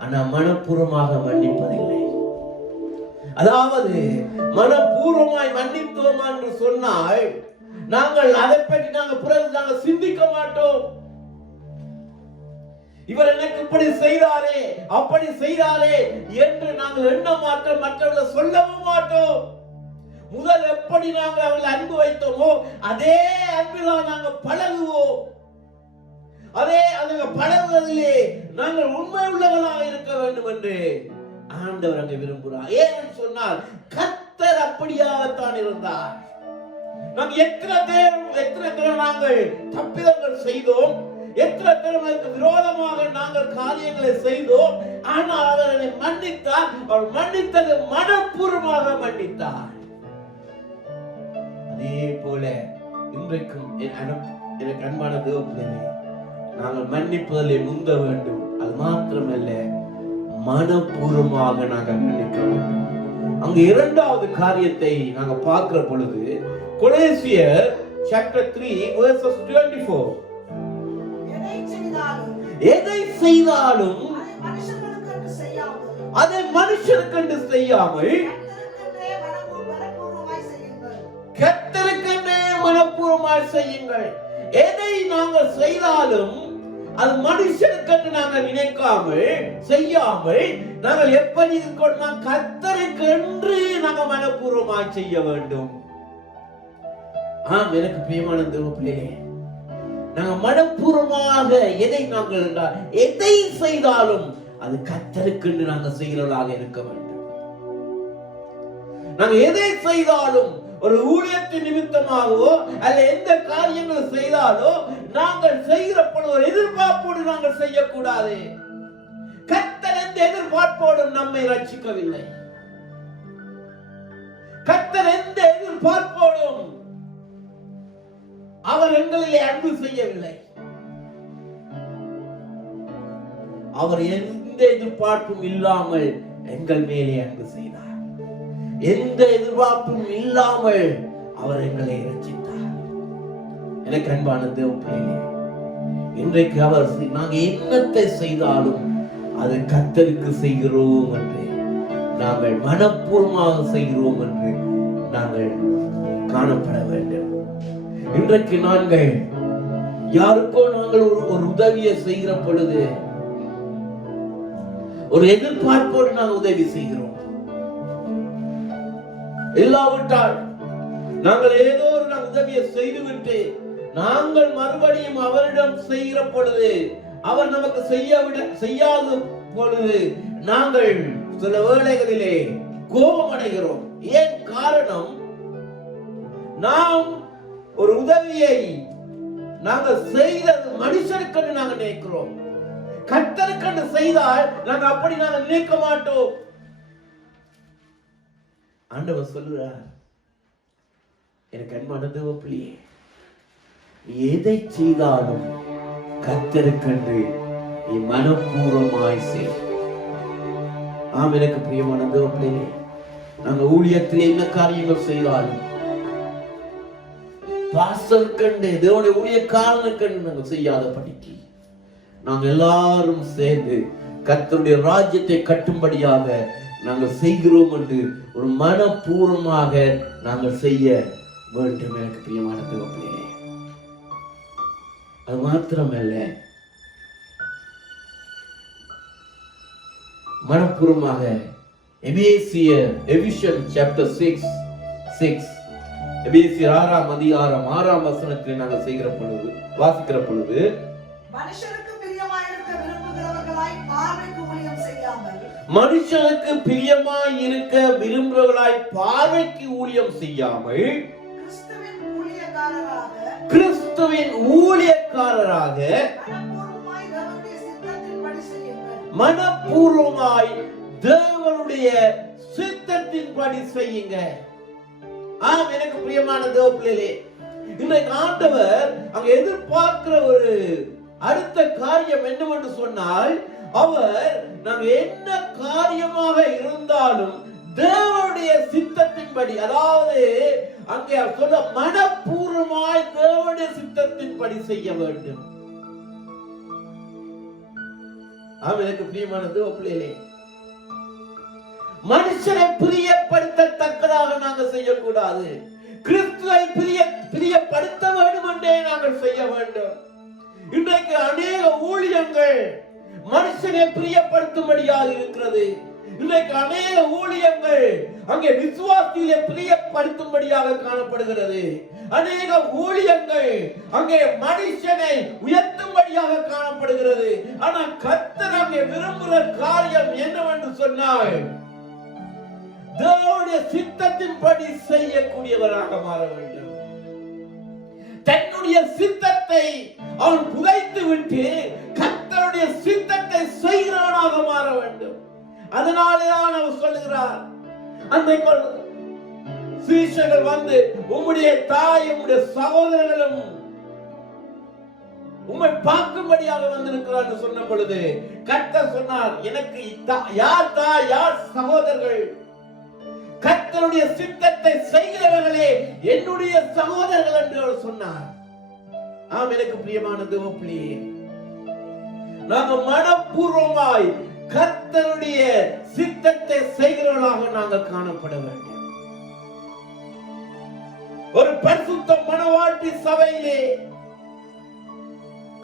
ஆனா மனப்பூர்வமாக மன்னிப்பதில்லை. அதாவது மனப்பூர்வமாய் மன்னித்தோம் என்று சொன்னால் நாங்கள் அதை பற்றி பிறகு சிந்திக்க மாட்டோம். இவர் எனக்கு இப்படி செய்தாரே அப்படி செய்தாரே என்று நாங்கள் எண்ண மாட்டோம், மற்றவர்களை சொல்லவும் மாட்டோம். முதல் எப்படி நாங்கள் அவர்கள் அன்பு வைத்தோமோ அதே அன்பில் நாங்கள் பழகுவோம். அதே அந்த பழகுவதிலே நாங்கள் உண்மை உள்ளவர்களாக இருக்க வேண்டும் என்று ஆண்டவர் அங்கே விரும்புகிறார். ஏன் சொன்னால் கர்த்தர் அப்படியாகத்தான் இருந்தார். நாங்கள் எத்தனை தடவை நாங்கள் தப்பிதங்கள் செய்தோம், எத்தனை தடவை விரோதமாக நாங்கள் காரியங்களை செய்தோம். ஆனால் அவர்களை மன்னித்தார். அவர் மன்னித்தது மனப்பூர்வமாக மன்னித்தார். அதே போல இன்றைக்கும் எனக்கு அன்பான தேவப்பிள்ளைகளே, நாங்கள் மன்னிப்பதிலே முந்த வேண்டும். அது மாத்திரமல்ல, மனப்பூர்வமாக நாங்கள் மன்னிக்க வேண்டும். அங்க இரண்டாவது காரியத்தை நாங்கள் பார்க்கிற பொழுது கொலோசியர் chapter 3 verses 24, எதை செய்தாலும் அதை மனுஷனுக்கென்று செய்யாமல் கர்த்தருக்கென்றே மனப்பூர்வமாய் செய்யுங்கள். எதை நாங்கள் செய்தாலும் அது மனுஷனுக்கென்று நாங்கள் நினைக்காமல் செய்யாமல் நாங்கள் எப்படி இருக்கணும், கர்த்தருக்கென்று நாங்கள் மனப்பூர்வமாய் செய்ய வேண்டும். ஆம், எனக்கு பிரியமான தேவப்பிள்ளைகளே, நாங்கள் மனப்பூர்வமாக எதை செய்தாலும் அது கர்த்தருக்கென்று நாங்கள் செய்கிறவர்களாக இருக்க வேண்டும். நாங்கள் எதை செய்தாலும் ஒரு ஊழியத்தின் நிமித்தமாகவோ அல்ல எந்த காரியங்களை செய்தாலோ நாங்கள் செய்கிறப்போ ஒரு எதிர்பார்ப்போடு நாங்கள் செய்யக்கூடாது. கர்த்தர் எந்த எதிர்பார்ப்போடும் நம்மை ரட்சிக்கவில்லை. கர்த்தர் எந்த எதிர்பார்ப்போடும் அவர் எங்களிலே அன்பு செய்யவில்லை. அவர் எந்த எதிர்பார்ப்பும் இல்லாமல் எங்கள் மேலே அன்பு செய்தார். எந்த எதிர்பார்ப்பும் இல்லாமல் அவர் எங்களை ரட்சித்தார். எனக்கு அன்பான தேவப்பிள்ளைகளே, இன்றைக்கு அவர் நாங்கள் என்னத்தை செய்தாலும் அது கர்த்தருக்கு செய்கிறோம் என்று, நாங்கள் மனப்பூர்வமாக செய்கிறோம் என்று நாங்கள் காணப்பட வேண்டும். இன்றைக்கு நாங்கள் யாருக்கோ நாங்கள் ஒரு உதவியை செய்கிற பொழுது ஒரு எதிர்பார்ப்போடு நாங்கள் உதவி செய்கிறோம். இல்லாவிட்டால் நாங்கள் ஏதோ ஒரு உதவியை செய்துவிட்டு நாங்கள் மறுபடியும் அவரிடம் செய்கிற பொழுது அவர் நமக்கு செய்யாத பொழுது நாங்கள் சில வேளைகளிலே கோபம் அடைகிறோம். ஏன் காரணம்? நாம் ஒரு உதவியை நாங்கள் செய்தது மனுஷனுக்கு நாங்கள் நினைக்கிறோம். கர்த்தருக்கு செய்தால் நாங்கள் அப்படி நாங்கள் நினைக்க மாட்டோம். ஆண்டவர் சொல்லுறார், எனக்கு அன்பான தேவப்பிள்ளையே, எதை செய்தாலும் கர்த்தருக்கென்று நீ மனப்பூர்வமாய் செய். ஆம், எனக்கு பிரியமான தேவப்பிள்ளையே, நாங்கள் ஊழியத்தில் என்ன காரியங்கள் செய்தாலும் பாஸ்டருக்கென்று தேவனுடைய ஊழியக்காரனுக்கென்று நாங்கள் செய்யாத படிக்கு நாங்கள் எல்லாரும் சேர்ந்து கர்த்தருடைய ராஜ்யத்தை கட்டும்படியாக நாங்கள் செய்கிறோம் என்று ஒரு மனப்பூர்வமாக நாங்கள் செய்ய வேண்டும். எனக்கு பிரியமான தேவப்பிள்ளையே, அது மாத்திரமல்ல, மனப்பூர்வமாக எபிசியர் chapter 6 எபேசியர் 6ஆம் அதிகாரம் 6ஆம் வசனத்தில் நாங்கள் செய்கிற பொழுது வாசிக்கிற பொழுது, மனுஷனுக்கு பிரியமாயிருக்க விரும்புகிறவர்களாய் பார்வைக்கு ஊழியம் செய்யாமல், மனுஷனுக்கு பிரியமாய் இருக்க விரும்புகிறவர்களாய் பார்வைக்கு ஊழியம் செய்யாமல் கிறிஸ்துவின் ஊழியக்காரராக மனப்பூர்வமாய் தேவனுடைய சித்தத்தின்படி செய்யுங்க. ஆம், எனக்கு பிரியமான தேவப்பிள்ளைகளே, இன்றைக்கு ஆண்டவர் அங்க எதிர்பார்க்கிற ஒரு அடுத்த காரியம் என்னவென்று சொன்னால், அவர் நாம் என்ன காரியமாக இருந்தாலும் தேவனுடைய சித்தத்தின்படி, அதாவது அங்கே சொல்ல மனப்பூர்வமாய் தேவனுடைய சித்தத்தின்படி செய்ய வேண்டும். ஆம், எனக்கு பிரியமான தேவப்பிள்ளைகளே, மனுஷனை பிரியப்படுத்தத்தக்கதாக நாங்கள் செய்யக்கூடாது. கிறிஸ்துவை பிரியப்படுத்த வேண்டும் என்றே நாங்கள் செய்ய வேண்டும். இன்றைக்கு அநேக ஊழியங்கள் மனுஷனை பிரியப்படுத்தும்படியாக இருக்கிறது. இன்றைக்கு அநேக ஊழியங்கள் அங்கே விசுவாசத்திலே பிரியப்படுத்தும்படியாக காணப்படுகிறது. அநேக ஊழியங்கள் அங்கே மனுஷனை உயர்த்தும்படியாக காணப்படுகிறது. ஆனா கர்த்தர் அங்கே விரும்புகிற காரியம் என்னவென்று சொன்னால், தேவனுடைய சித்தத்தின்படி செய்யக்கூடியவராக மாற வேண்டும். தன்னுடைய சித்தத்தை அவன் புதைத்து விட்டு கர்த்தருடைய சித்தத்தை செய்கிறவனாக மாற வேண்டும். அதனாலேதான் அவர் சொல்லுகிறார், அந்த சீஷர்கள் வந்து உம்முடைய தாய் உம்முடைய சகோதரர்களும் உம்மை பார்க்கும்படியாக வந்திருக்கிறார் சொன்ன பொழுது கர்த்தர் சொன்னார், எனக்கு யார் தாய் யார் சகோதரர்கள்? கர்த்தருடைய சித்தத்தை செய்கிறவர்களே என்னுடைய சகோதரர்கள் என்று அவர் சொன்னார். ஆம், எனக்கு பிரியமான தேவ பிள்ளையே, நாங்கள் மனப்பூர்வமாய் கர்த்தருடைய சித்தத்தை செய்கிறவர்களாக நாங்கள் காணப்பட வேண்டும். ஒரு பரிசுத்த மனவாட்டி சபையிலே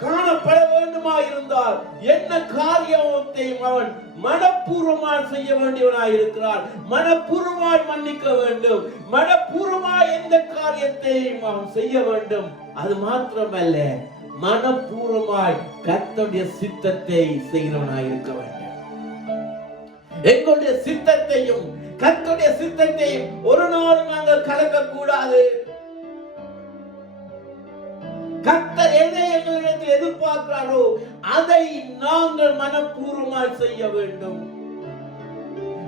காணப்பட வேண்டுமா இருந்தால் என்ன காரியத்தையும் அவன் மனப்பூர்வமாய் செய்ய வேண்டியவனாய் இருக்கிறார். மனப்பூர்வமாய் மன்னிக்க வேண்டும். மனப்பூர்வமாய் எந்த காரியத்தையும் அவன் செய்ய வேண்டும். அது மாத்திரமல்ல, மனப்பூர்வமாய் கர்த்தருடைய சித்தத்தை செய்கிறவனாய் இருக்க வேண்டும். எங்களுடைய சித்தத்தையும் கர்த்தருடைய சித்தத்தையும் ஒரு நாள் நாங்கள் கலக்க கூடாது. கர்த்தர் எதை எங்களிடத்தில் எதிர்பார்க்கிறாரோ அதை நாங்கள் மனப்பூர்வமாய் செய்ய வேண்டும்.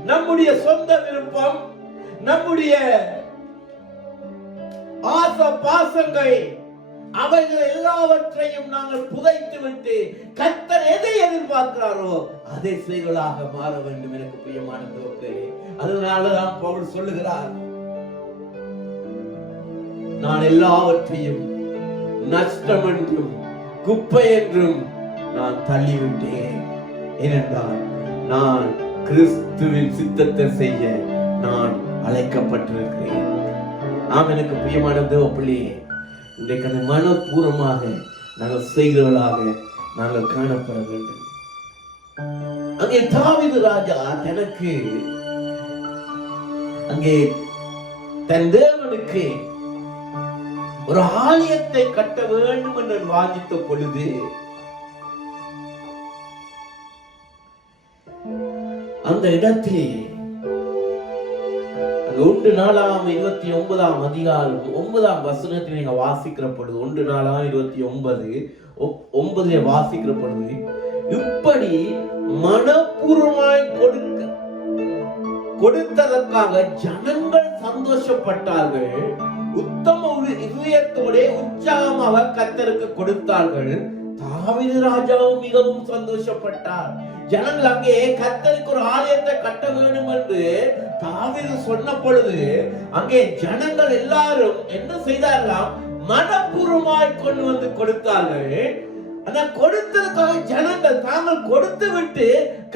நம்முடைய சொந்த விருப்பம், நம்முடைய ஆசை பாசங்கள், அவைகள் எல்லாவற்றையும் நாங்கள் புதைத்து விட்டு கர்த்தர் எதை எதிர்பார்க்கிறாரோ அதை செய்களாக மாற வேண்டும். எனக்கு பிரியமான தேவனே, அதனாலதான் பவுல் சொல்லுகிறார், நான் எல்லாவற்றையும் நஷ்டம் என்றும் குப்பை என்றும் நான் தள்ளிவிட்டேன். ஏனென்றால் நான் கிறிஸ்துவின் சித்தத்தை செய்ய நான் அழைக்கப்பட்டிருக்கிறேன். நாம் எனக்கு பிரியமான தேவ பிள்ளையே, இன்றைக்கு மனப்பூர்வமாக நாங்கள் செய்கிறவர்களாக நாங்கள் காணப்பட வேண்டும். அங்கே தாவீது ராஜா தனக்கு அங்கே தன் தேவனுக்கு ஒரு ஆலயத்தை கட்ட வேண்டும் என்று வாஞ்சித்த பொழுது அந்த இடத்திலே 1 நாளாகமம் 29 அதிகாரம் 9 வசனத்தில் நீங்க வாசிக்கிற பொழுது, 1 நாளாகமம் 29:9 வாசிக்கிற பொழுது, இப்படி மனப்பூர்வமாய் கொடுத்ததற்காக ஜனங்கள் சந்தோஷப்பட்டார்கள். உத்தம இதயத்தோட உற்சாகமாக கர்த்தருக்கு கொடுத்தார்கள். தாவீது ராஜாவும் மிகவும் சந்தோஷப்பட்டார். ஜனங்கள் அங்கே கர்த்தருக்கு ஒரு ஆலயத்தை கட்ட வேண்டும் என்று தாவீது சொன்ன பொழுது அங்கே ஜனங்கள் எல்லாரும் என்ன செய்தார்களாம்? மனப்பூர்வமாய் கொண்டு வந்து கொடுத்தார்கள். ஆனா கொடுத்ததுக்காக ஜனங்கள் தாங்கள் கொடுத்து விட்டு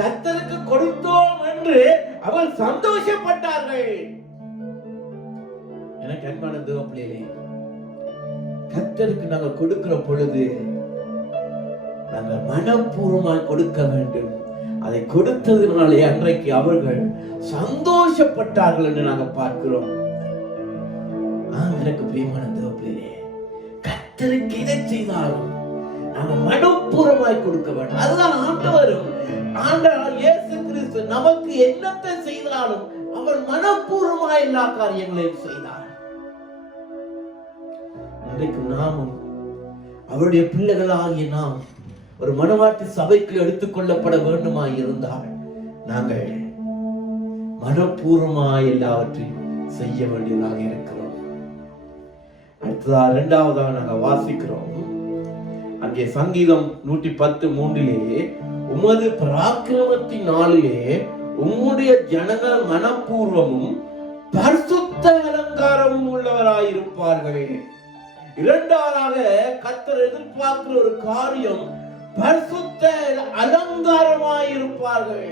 கர்த்தருக்கு கொடுத்தோம் என்று அவர்கள் சந்தோஷப்பட்டார்கள். எனக்கு அன்பான தேவ பிள்ளைகளே, கர்த்தருக்கு நாங்கள் கொடுக்கிற பொழுது நாங்கள் மனப்பூர்வமாய் கொடுக்க வேண்டும். அதை கொடுத்ததினாலே அன்றைக்கு அவர்கள் சந்தோஷப்பட்டார்கள் என்று நாங்கள் பார்க்கிறோம். எனக்கு பிரியமான தேவ பிள்ளைகளே, கர்த்தருக்கு எதை செய்தாலும் நாங்கள் மனப்பூர்வமாய் கொடுக்க வேண்டும். அதுதான் ஆண்டவரும் ஆண்டவர் இயேசு கிறிஸ்து நமக்கு என்னத்தை செய்தாலும் அவர் மனப்பூர்வமாய் எல்லா காரியங்களையும் செய்தார். இன்றைக்கு நாமும் அவருடைய பிள்ளைகளாகிய நாம் ஒரு மனவாட்டி சபைக்கு எடுத்துக் கொள்ளப்பட வேண்டுமா இருந்தால் நாங்கள் மனப்பூர்வமாய் எல்லாவற்றையும் செய்ய வேண்டியதாக இருக்கிறோம். அடுத்ததா 2வதாக நாங்கள் வாசிக்கிறோம். அங்கே சங்கீதம் 110:3 உமது பராக்கிரமத்தின் நாளிலே உம்முடைய ஜனங்கள் மனப்பூர்வமும் பரிசுத்த அலங்காரமும் உள்ளவராயிருப்பார்கள். 2வதாக கர்த்தர் எதிர்பார்க்கிற ஒரு காரியம் பரிசுத்த அலங்காரமாயிருப்பார்கள்.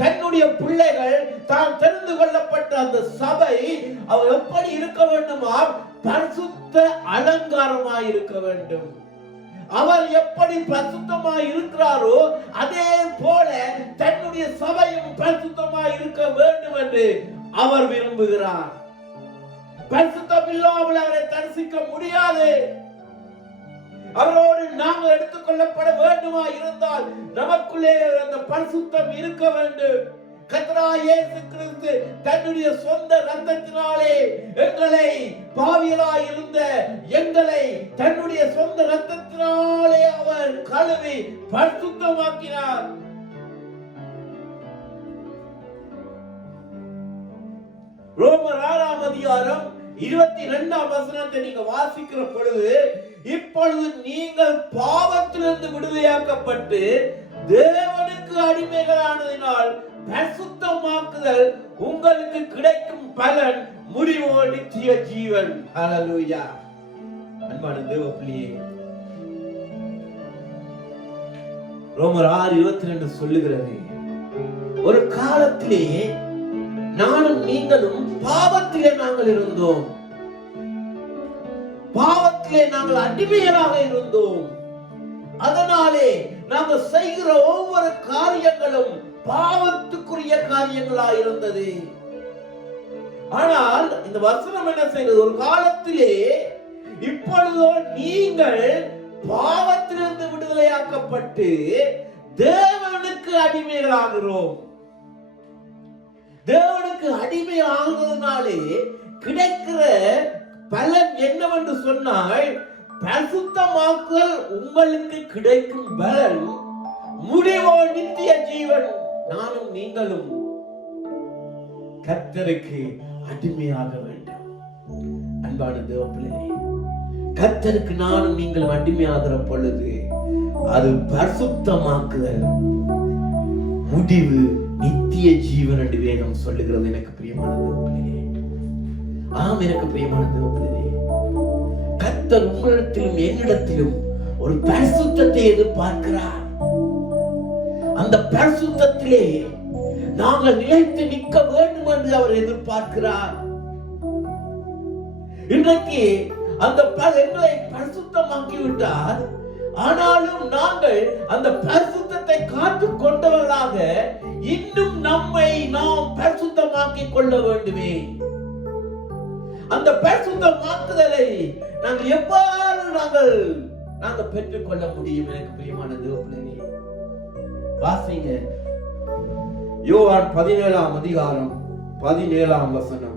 தன்னுடைய பிள்ளைகள் தான் தெரிந்து கொள்ளப்பட்ட அந்த சபை அவர் எப்படி இருக்க வேண்டுமா? பரிசுத்த அலங்காரமாயிருக்க வேண்டும். அவர் எப்படி பரிசுத்தமாய் இருக்கிறாரோ அதே போல தன்னுடைய சபையும் பரிசுத்தமாய் இருக்க வேண்டும் என்று அவர் விரும்புகிறார். பரிசுத்தம் இல்லாமல் அவரை தரிசிக்க முடியாது. அவரோடு நாங்கள் எடுத்துக்கொள்ளப்பட வேண்டுமா இருந்தால் நமக்குள்ளே அந்த பரிசுத்தம் இருக்க வேண்டும். கர்த்தராகிய இயேசு கிறிஸ்து தன்னுடைய சொந்த இரத்தத்தினாலே எங்களை, பாவிகளாய் இருந்த எங்களை தன்னுடைய சொந்த இரத்தத்தினாலே அவர் கழுவி பரிசுத்தமாக்கினார். ரோமர் 6ஆம் அதிகாரம் 22ஆம் வசனத்தை நீங்க வாசிக்கிற பொழுது, இப்பொழுது நீங்கள் பாவத்திலிருந்து விடுதலையாக்கப்பட்டு தேவனுக்கு அடிமைகளானதினால் பரிசுத்தமாக்குதல் உங்களுக்கு கிடைக்கும் பலன் முடிவோ நித்திய ஜீவன். ஹல்லேலூயா. அன்பான தேவ பிள்ளையே, ரோமர் 6:22 சொல்லுகிறது, ஒரு காலத்திலே நானும் நீங்களும் பாவத்திலே நாங்கள் இருந்தோம், பாவத்திலே நாங்கள் அடிமைகளாக இருந்தோம். அதனாலே நாங்கள் செய்கிற ஒவ்வொரு காரியங்களும் பாவத்துக்குரிய காரியங்களாக இருந்தது. ஆனால் இந்த வசனம் என்ன செய்கிறது, ஒரு காலத்திலே இப்பொழுதோ நீங்கள் பாவத்திலிருந்து விடுதலையாக்கப்பட்டு தேவனுக்கு அடிமைகளாகிறோம். தேவனுக்கு அடிமை ஆகுவதனாலே கிடைக்கிற பலன் என்னவென்று சொன்னால், பரிசுத்தமாக்குதல் உங்களுக்கு கிடைக்கும் பலன் முடிவோ நித்திய ஜீவன். நானும் நீங்களும் கர்த்தருக்கு அடிமையாக வேண்டும். அன்பான தேவ பிள்ளைகளே, கர்த்தருக்கு நானும் நீங்களும் அடிமையாகிற பொழுது அது பரிசுத்தமாக்குதல் முடிவு நித்திய ஜீவன் என்று வேதம் சொல்லுகிறது. எனக்கு பிரியமான தேவ பிள்ளைகளே, ஆம், எனக்கு பிரியமான தேவ பிள்ளைகளே, கர்த்தர் உங்களிடத்திலும் என்னிடத்திலும் ஒரு பரிசுத்தத்தை எதிர்பார்க்கிறார். அந்த பரிசுத்தத்திலே நாங்கள் நிலைத்து நிற்க வேண்டும் என்று அவர் எதிர்பார்க்கிறார். இன்றைக்கு அந்த எங்களை பரிசுத்தமாக்கி விட்டார். ஆனாலும் நாங்கள் அந்த பரிசுத்தத்தை காத்து கொண்டவர்களாக இன்னும் நம்மை நாம் பரிசுத்தமாக்கிக் கொள்ள வேண்டுமே. அந்த பரிசுத்தமாக்குதலை நாங்கள் எவ்வாறு நாங்கள் பெற்றுக்கொள்ள முடியும்? எனக்கு பிரியமான தேவ பிள்ளைகளே, வாசிங்க யோவான் 17ஆம் அதிகாரம் 17ஆம் வசனம்.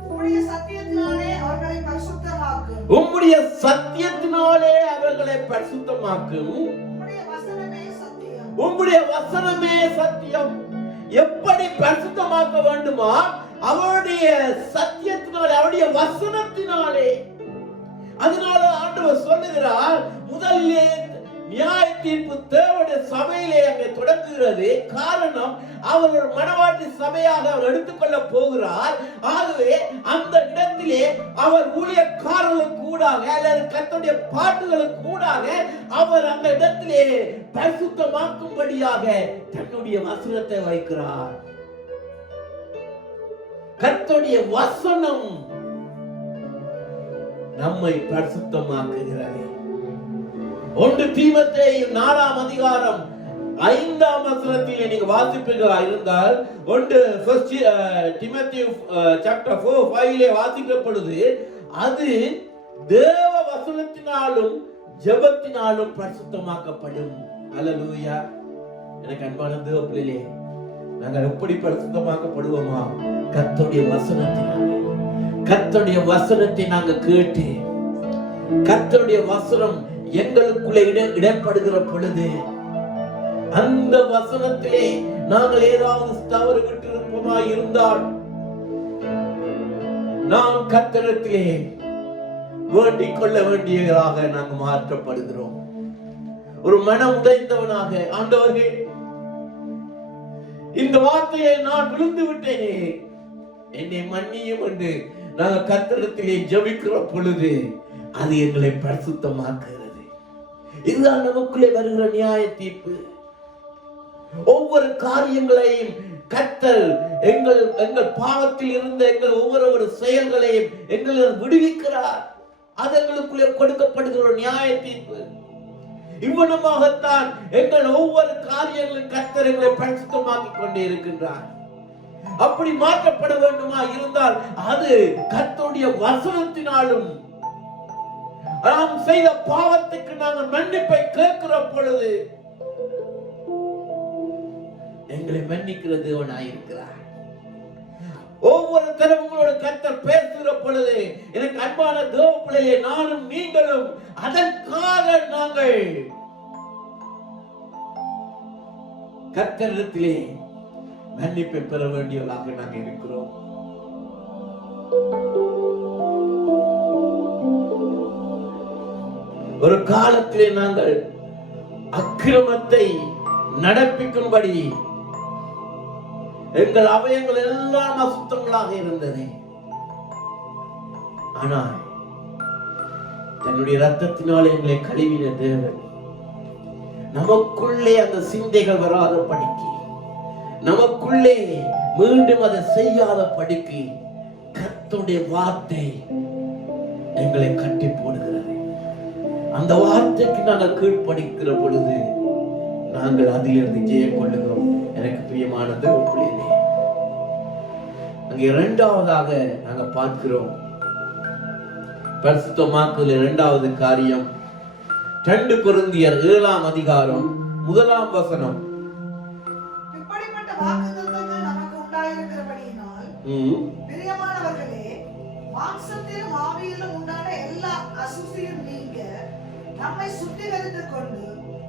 உம்முடைய சத்தியத்தினாலே அவர்களை பரிசுத்தமாக்கும். உம்முடைய சத்தியத்தினாலே அவர்களை பரிசுத்தமாக்கும். உம்முடைய வசனமே சத்தியம். உம்முடைய வசனமே சத்தியம். எப்படி பரிசுத்தமாக்க வேண்டுமா? அவருடைய சத்தியத்தினாலே, அவருடைய வசனத்தினாலே. அதனால ஆண்டவர் சொல்லுகிறார், முதலிலே நியாய தீர்ப்பு தேவனுடைய சபையிலே அங்கே தொடங்குகிறது. காரணம், அவர் ஒரு மனவாட்டி சபையாக அவர் எடுத்துக்கொள்ள போகிறார். ஆகவே அந்த இடத்திலே அவர் ஊழியக்காரர்களுக்கு கூடாக அல்லது கர்த்தருடைய பாட்டுகளுக்கு கூடாக அவர் அந்த இடத்திலே பரிசுத்தமாக்கும்படியாக தன்னுடைய வசனத்தை வைக்கிறார். கர்த்தருடைய வசனம் நம்மை பரிசுத்தமாக்குகிறது. 1 தீமோத்தேயு 4ஆம் அதிகாரம் 5ஆம் வசனத்தில் நீங்க வாசிப்பீர்களா இருந்தால், 1 தீமோத்தேயு chapter 4:5 வாசிக்கிற பொழுது, அது தேவ வசனத்தினாலும் ஜெபத்தினாலும் பரிசுத்தமாக்கப்படும். அல்லேலூயா. எனக்கு அன்பான தேவ பிள்ளைகளே, நாங்கள் எப்படி பரிசுத்தமாக்கப்படுவோமா? கர்த்தருடைய வசனத்தினாலே. கர்த்தருடைய வசனத்தை நாங்கள் கேட்டு, கர்த்தருடைய வசனம் எங்களுக்குள்ளே இடப்படுகிற பொழுது அந்த வசனத்திலே நாங்கள் ஏதாவது தவறு விட்டிருப்போமா இருந்தால் நாம் கர்த்தரிடத்திலே வேண்டிக் கொள்ள வேண்டியவர்களாக நாங்கள் மாற்றப்படுகிறோம். ஒரு மனம் உடைந்தவனாக, ஆண்டவரே, இந்த வார்த்தையை நான் விழுந்து விட்டேனே, என்னை மன்னியும் என்று நாங்கள் கர்த்தரிடத்திலே ஜெபிக்கிற பொழுது அது எங்களை பரிசுத்தமாக்குகிறது. இதுதான் நமக்குள்ளே வருகிற நியாய தீர்ப்பு. ஒவ்வொரு காரியங்களையும் கர்த்தர் எங்கள் பாவத்தில் இருந்த எங்கள் ஒவ்வொரு செயல்களையும் எங்களை விடுவிக்கிறார். அது எங்களுக்குள்ளே கொடுக்கப்படுகிற நியாய தீர்ப்பு. இவ்வளமாகத்தான் எங்கள் ஒவ்வொரு காரியங்களும் கர்த்தர் எங்களை பரிசுத்தமாக்கிக் கொண்டே இருக்கின்றார். அப்படி மாற்றப்பட வேண்டுமா இருந்தால் அது கர்த்தருடைய வசனத்தினாலும் நாம் செய்த பாவத்துக்கு நாங்கள் மன்னிப்பை கேட்கிற பொழுது எங்களை மன்னிக்கிற தேவனாயிருக்கிறார். ஒவ்வொரு தரம் உங்களோட கர்த்தர் பேசுகிற பொழுது எனக்கு அன்பான தேவ பிள்ளையே, நானும் நீங்களும் அதற்காக நாங்கள் கர்த்தரிடத்திலே மன்னிப்பை பெற வேண்டியவர்களாக நாங்கள் இருக்கிறோம். ஒரு காலத்திலே நாங்கள் அக்கிரமத்தை நடப்பிக்கும்படி எங்கள் அவயங்கள் எல்லாம் அசுத்தங்களாக இருந்தது. ஆனால் தன்னுடைய ரத்தத்தினால் எங்களை கழுவின தேவன் நமக்குள்ளே அந்த சிந்தைகள் வராத படிக்கு, நமக்குள்ளே மீண்டும் அதை செய்யாத படிக்கு கர்த்தருடைய வார்த்தை எங்களை கட்டி போடுகிறது. அந்த வார்த்தைக்கு நாங்கள் கீழ்ப்படிக்கிற பொழுது நாங்கள் அதிலிருந்து ஜெயம் கொள்ளுகிறோம். எனக்கு பிரியமான தேவ பிள்ளைகளே, அங்கே இரண்டாவதாக நாங்கள் பார்க்கிறோம் பரிசுத்தமாக்குதல். இரண்டாவது காரியம் 2 கொரிந்தியர் 7ஆம் அதிகாரம் 1ஆம் வசனம். இப்படிப்பட்ட வாக்குத்தத்தங்கள் நமக்கு உண்டாயிருக்கிறபடியினால் பிரியமானவர்களே, மாம்சத்திலும் ஆவியிலும் உண்டான எல்லா அசுசியும் நீங்க நம்மை சுத்திகரித்துக் கொண்டு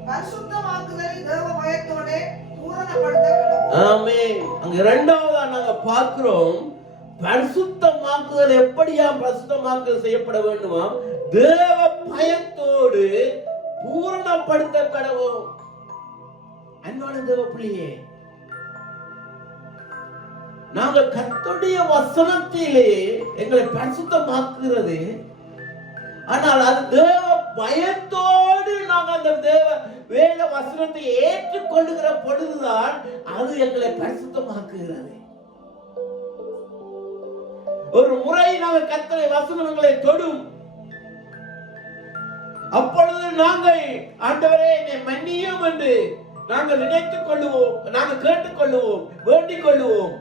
பரிசுத்தமாக்குதலை தேவ பயத்தோட பூரணப்படுத்த கடவுள். ஆமென். அங்க இரண்டாவதா நாங்க பார்க்கிறோம் பரிசுத்தமாக்குதல். எப்படியா பரிசுத்தமாக்குதல் செய்யப்பட வேண்டுமா? தேவ பயத்தோடு பூரணப்படுத்த கடவுள். அன்பான தேவ பிள்ளையே, நாங்கள் கர்த்தருடைய வசனத்திலே எங்களை பரிசுத்தமாக்குகிறது. ஆனால் அது தேவ பயத்தோடு நாங்கள் அந்த தேவ வேத வசனத்தை ஏற்றுக்கொள்ளுகிற பொழுதுதான் அது எங்களை பரிசுத்தமாக்குகிறது. ஒரு முறை நாங்கள் கர்த்தருடைய வசனம் எங்களை தொடும், அப்பொழுது நாங்கள் ஆண்டவரே என்னை மன்னியும் என்று நாங்கள் நினைத்துக் கொள்ளுவோம், நாங்கள் கேட்டுக்கொள்ளுவோம், வேண்டிக் கொள்ளுவோம்.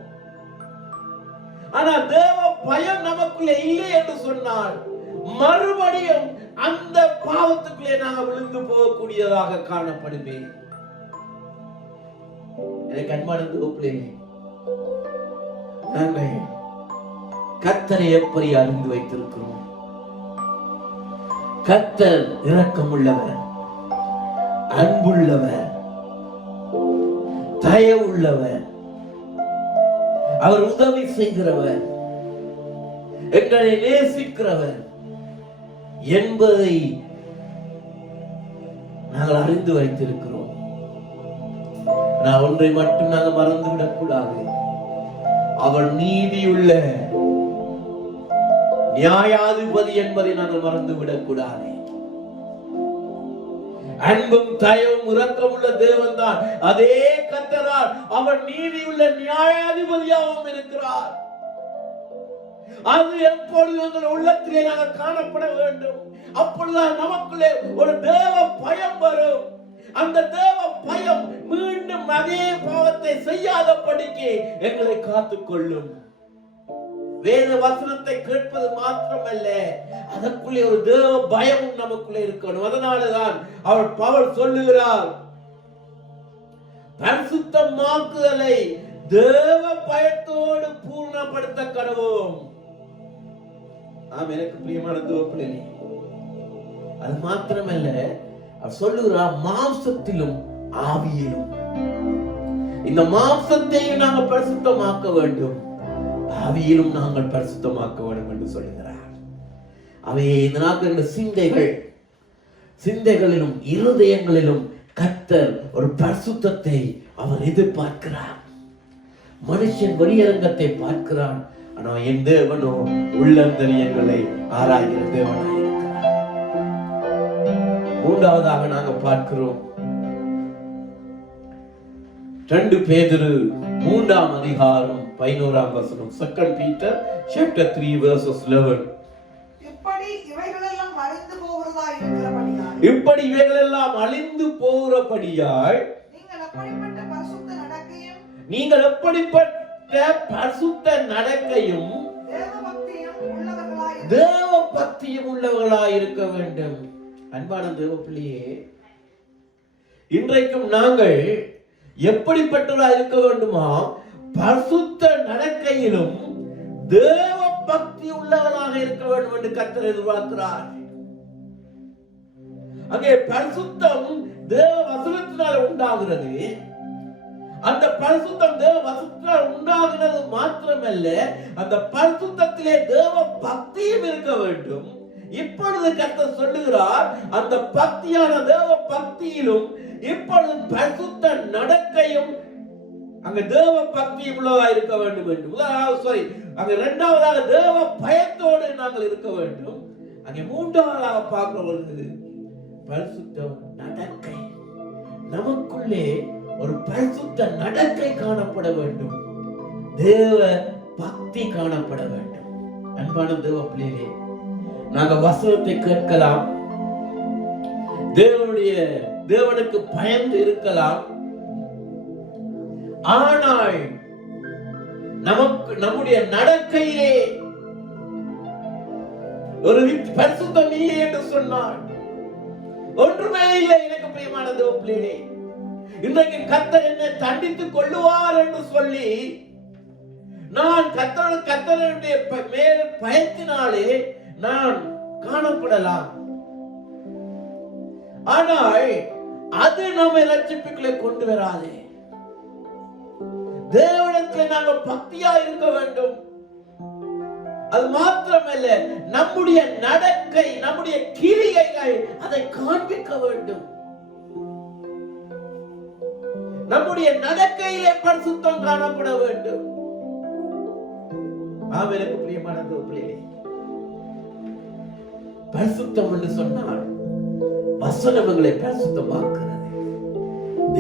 ஆனால் தேவ பயம் நமக்குள்ளே இல்லை என்று சொன்னால் மறுபடியும் அந்த பாவத்துக்குள்ளே நாங்கள் விழுந்து போகக்கூடியதாக காணப்படுமே. எனக்கு அன்பான பிள்ளைகளே, நாங்கள் கர்த்தரை எப்படி அறிந்து வைத்திருக்கிறோம்? கர்த்தர் இரக்கமுள்ளவர், அன்புள்ளவர், தயவுள்ளவர், அவர் உதவி செய்கிறவர், எங்களை நேசிக்கிறவர் என்பதை நாங்கள் அறிந்து வைத்திருக்கிறோம். நான் ஒன்றை மட்டும் நாங்கள் மறந்துவிடக் கூடாது. அவர் நீதியுள்ள நியாயாதிபதி என்பதை நாங்கள் மறந்துவிடக் கூடாது. அன்பும் தயவும் இரக்கமுள்ள தேவன் தான். அதே கர்த்தரால் அவர் நீதியுள்ள நியாயாதிபதியாகவும் இருக்கிறார். அது எப்பொழுது எங்கள் உள்ளத்திலே நாங்கள் காணப்பட வேண்டும். அப்பொழுதுதான் நமக்குள்ளே ஒரு தேவ பயம் வரும். அந்த தேவ பயம் மீண்டும் அதே பாவத்தை செய்யாதபடிக்கு எங்களை காத்துக்கொள்ளும். வேத வசனத்தை கேட்பது மாத்திரமல்ல, அதற்குள்ளே ஒரு தேவ பயமும் நமக்குள்ளே இருக்கணும். அதனாலதான் பவுல் சொல்லுகிறார், பரிசுத்தமாக்குதலை தேவ பயத்தோடு பூர்ணப்படுத்த கடவோம். எனக்கு பிரியமான தேவ பிள்ளைகளே, அது மாத்திரமல்ல, அவர் சொல்லுகிறார் மாம்சத்திலும் ஆவியிலும். இந்த மாம்சத்தையும் நாங்கள் பரிசுத்தமாக்க வேண்டும், ஆவியிலும் நாங்கள் பரிசுத்தமாக்க வேண்டும் என்று சொல்லுகிறார். அவையே இந்த நாட்கள் சிந்தைகளிலும் இருதயங்களிலும் கர்த்தர் ஒரு பரிசுத்தத்தை அவர் எதிர்பார்க்கிறார். மனுஷன் வெளியரங்கத்தை பார்க்கிறான், ஆனா என் தேவனோ உள்ளந்தரியங்களை ஆராய்கிற தேவனாயிருக்கிறார். மூன்றாவதாக நாங்கள் பார்க்கிறோம் 2 பேதுரு 3ஆம் அதிகாரம் 11ஆம் வசனம். 2 Peter chapter 3 verses 11. இப்படி இவைகளெல்லாம் அழிந்து போகிறபடியால் நீங்கள் எப்படிப்பட்ட பரிசுத்த நடக்கையும் தேவபக்தியும் தேவ பக்தியும் உள்ளவர்களாய் இருக்க வேண்டும். அன்பான தேவ பிள்ளையே, இன்றைக்கும் நாங்கள் எப்படிப்பட்டவர்களாய் இருக்க வேண்டுமா? பரிசுத்த நடக்கையிலும் தேவ பக்தி உள்ளவர்களாக இருக்க வேண்டும் என்று கர்த்தர் எதிர்பார்க்கிறார். அங்கே பரிசுத்தம் தேவ வசனத்தினால் உண்டாகிறது. அந்த பரிசுத்தம் தேவ வசனத்தினால் உண்டாகிறது மாத்திரமல்ல, அந்த பரிசுத்தத்திலே தேவ பக்தியும் இருக்க வேண்டும். இப்பொழுது கர்த்தர் சொல்லுகிறார், அந்த பக்தியான தேவ பக்தியிலும் இப்பொழுது பரிசுத்த நடக்கையும் அங்க தேவ பக்தி உள்ளதா இருக்க வேண்டும் என்று. அங்க இரண்டாவதாக தேவ பயத்தோடு நாங்கள் இருக்க வேண்டும். அங்கே மூன்றாவதாக பார்க்கிறது பரிசுத்த நடக்கை. நமக்குள்ளே ஒரு பரிசுத்த நடக்கை காணப்பட வேண்டும், தேவ பக்தி காணப்பட வேண்டும். அன்பான தேவ பிள்ளைகளே, நாங்க வசனத்தை கேட்கலாம், தேவனுக்கு பயந்து இருக்கலாம். ஆனால் நம்முடைய நடக்கையிலே ஒரு பரிசுத்தம் இல்லை என்று சொன்னார், ஒன்றுமே இல்லை. எனக்கு பிரியமான தேவ பிள்ளைகளே, இன்றைக்கு கர்த்தர் என்னை தண்டித்துக் கொள்ளுவார் என்று சொல்லி நான் கர்த்தருடைய மேல் பயத்தினாலே நான் காணப்படலாம். ஆனால் அது நம்மை ரட்சிப்புகளை கொண்டு வராது. தேவனிடத்தில் நாங்கள் பக்தியா இருக்க வேண்டும். அது மாத்திரமல்ல, நம்முடைய நடக்கை, நம்முடைய கிரியைகள் அதை காண்பிக்க வேண்டும். நம்முடைய நடக்கையிலே பரிசுத்தம் காணப்பட வேண்டும். ஆமென். பிரியமான பிள்ளைகளே, பரிசுத்தம் என்று சொன்னால் வசனம் எங்களை பரிசுத்தமாக்குறது.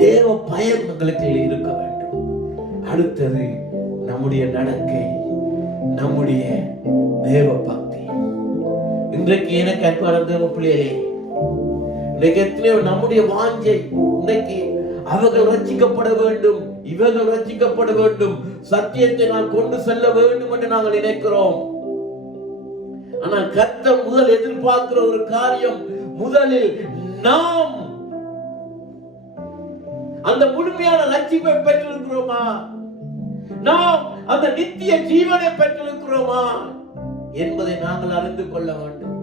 தேவ பயம் எங்களுக்கு இருக்க வேண்டும். அடுத்தது நம்முடைய நடக்கை, நம்முடைய தேவ பக்தி. இன்றைக்கு எனக்கு அன்பான தேவ பிள்ளைகளே, இன்றைக்கு எத்தனையோ நம்முடைய வாஞ்சை, இன்றைக்கு அவர்கள் ரட்சிக்கப்பட வேண்டும், இவர்கள் ரட்சிக்கப்பட வேண்டும், சத்தியத்தை நான் கொண்டு செல்ல வேண்டும் என்று நாங்கள் நினைக்கிறோம். ஆனால் கர்த்தர் முதல் எதிர்பார்க்கிற ஒரு காரியம், முதலில் நாம் அந்த முழுமையான ரட்சிப்பை பெற்றிருக்கிறோமா? நாம் அந்த நித்திய ஜீவனை பெற்றிருக்கிறோமா என்பதை நாங்கள் அறிந்து கொள்ள வேண்டும்.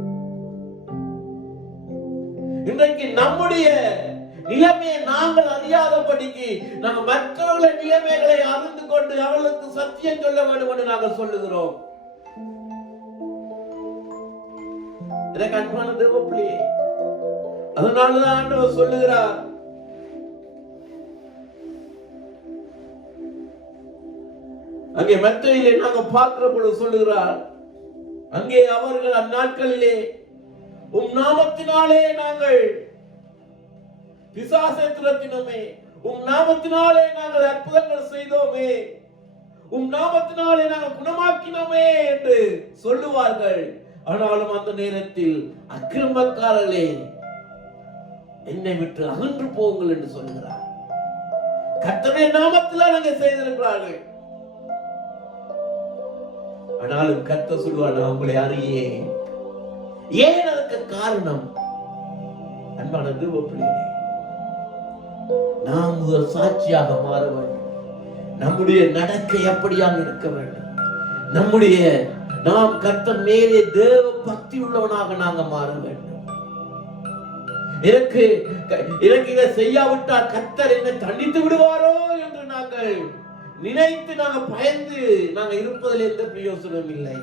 இன்றைக்கு நம்முடைய நிலைமையை நாங்கள் அறியாதபடிக்கு நாங்கள் மற்றவர்களின் நிலைமைகளை அறிந்து கொண்டு அவர்களுக்கு சத்தியம் சொல்ல வேண்டும் என்று நாங்கள் சொல்லுகிறோம். எனக்கு அன்பான தேவ பிள்ளையே, அதனாலதான் ஆண்டவர் சொல்லுகிறார், அங்கே மத்தேயுவிலே நாங்கள் பார்க்கிற பொழுது சொல்லுகிறார், அங்கே அவர்கள் அந்நாட்களிலே உம் நாமத்தினாலே நாங்கள் பிசாசை துரத்தினோமே, உம் நாமத்தினாலே நாங்கள் அற்புதங்கள் செய்தோமே, உம் நாமத்தினாலே நாங்கள் குணமாக்கினோமே என்று சொல்லுவார்கள். ஆனாலும் அந்த நேரத்தில் அக்கிரமக்காரர்களே என்னை விட்டு அகன்று போங்கள் என்று சொல்லுகிறார். கர்த்தருடைய நாமத்தில் நாங்கள் செய்திருக்கிறார்கள். ஆனாலும் கர்த்தர் சொல்வார், நான் உங்களை அறியேன். ஏன் அதற்கு காரணம்? அன்பான தேவ பிள்ளைகளே, நாம் ஒரு சாட்சியாக மாற வேண்டும். நம்முடைய நடக்கை அப்படியாக இருக்க வேண்டும். நாம் கர்த்தர் மேலே தேவ பக்தி உள்ளவனாக நாங்கள் மாற வேண்டும். எனக்கு இதை செய்யாவிட்டால் கர்த்தர் என்னை தண்டித்து விடுவாரோ என்று நாங்கள் நினைத்து நாங்கள் பயந்து நாங்கள் இருப்பதில் எந்த பிரயோசனம் இல்லை.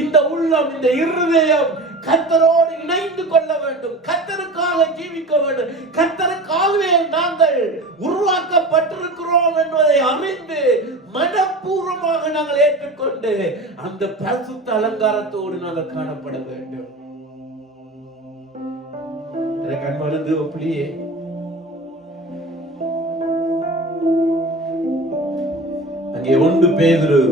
இந்த உள்ளம், இந்த இருதயம் கர்த்தரோடு இணைந்து கொள்ள வேண்டும். கர்த்தருக்காக ஜீவிக்க வேண்டும். கர்த்தருக்காகவே நாங்கள் உருவாக்கப்பட்டிருக்கிறோம் என்பதை அறிந்து மனப்பூர்வமாக நாங்கள் ஏற்றுக்கொண்டு அந்த பரிசுத்த அலங்காரத்தோடு நாங்கள் காணப்பட வேண்டும். எனக்கு அன்பான தேவ பிள்ளையே, அங்கே 1 பேதுரு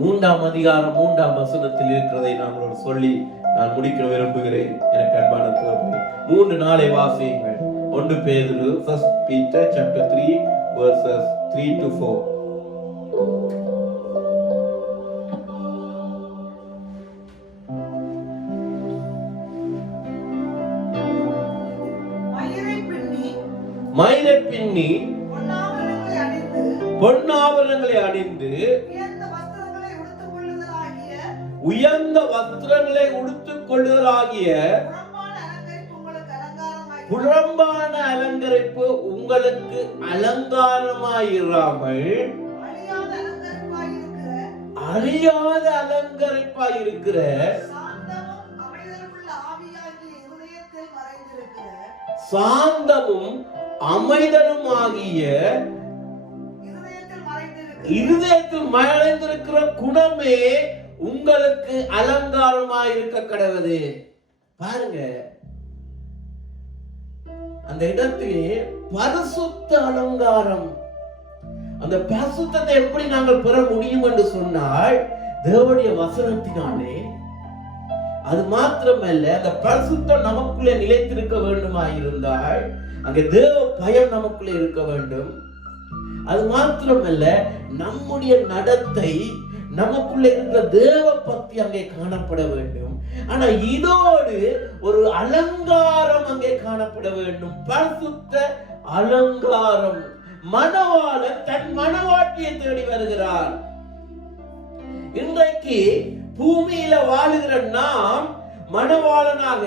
3ஆம் அதிகாரம் 3ஆம் வசனத்தில் இருக்கிறதை நான் சொல்லி நான் முடிக்க விரும்புகிறேன். எனக்கு அன்பான தேவனே, 3-4 வாசியுங்கள். 1 பேதுரு, 1 Peter chapter 3 verses 3 to 4. மயிரை பின்னி பொன்னாபரணங்களை அணிந்து பொன்னாபரணங்களை அணிந்து உயர்ந்த வஸ்திரங்களை உடுத்துக் கொள்ளுதலாகிய புறம்பான அலங்கரிப்பு உங்களுக்கு அலங்காரமாயிராமல் அழியாத அலங்கரிப்பாய் இருக்கிற சாந்தமும் அமைதலும் ஆகிய இருதயத்தில் மறைந்திருக்கிற குணமே உங்களுக்கு அலங்காரமாயிருக்க கடவுது. பாருங்க, அந்த இடத்திலே பரிசுத்த அலங்காரம். அந்த பரிசுத்தத்தை எப்படி நாங்கள் பெற முடியும் என்று சொன்னால் தேவனுடைய வசனத்தினாலே. அது மாத்திரமல்ல, அந்த பரிசுத்தம் நமக்குள்ளே நிலைத்திருக்க வேண்டுமாயிருந்தால் அங்கே தேவ பயம் நமக்குள்ளே இருக்க வேண்டும். அது மாத்திரமல்ல, நம்முடைய நடத்தை, நமக்குள்ள இருக்கிற தேவ பக்தி அங்கே காணப்பட வேண்டும். ஆனா இதோடு ஒரு அலங்காரம் அங்கே காணப்பட வேண்டும், பரிசுத்த அலங்காரம். மணவாளன் தன் மணவாட்டியை தேடி வருகிறார். இன்றைக்கு பூமியில வாழுகிற நாம் மணவாளனாக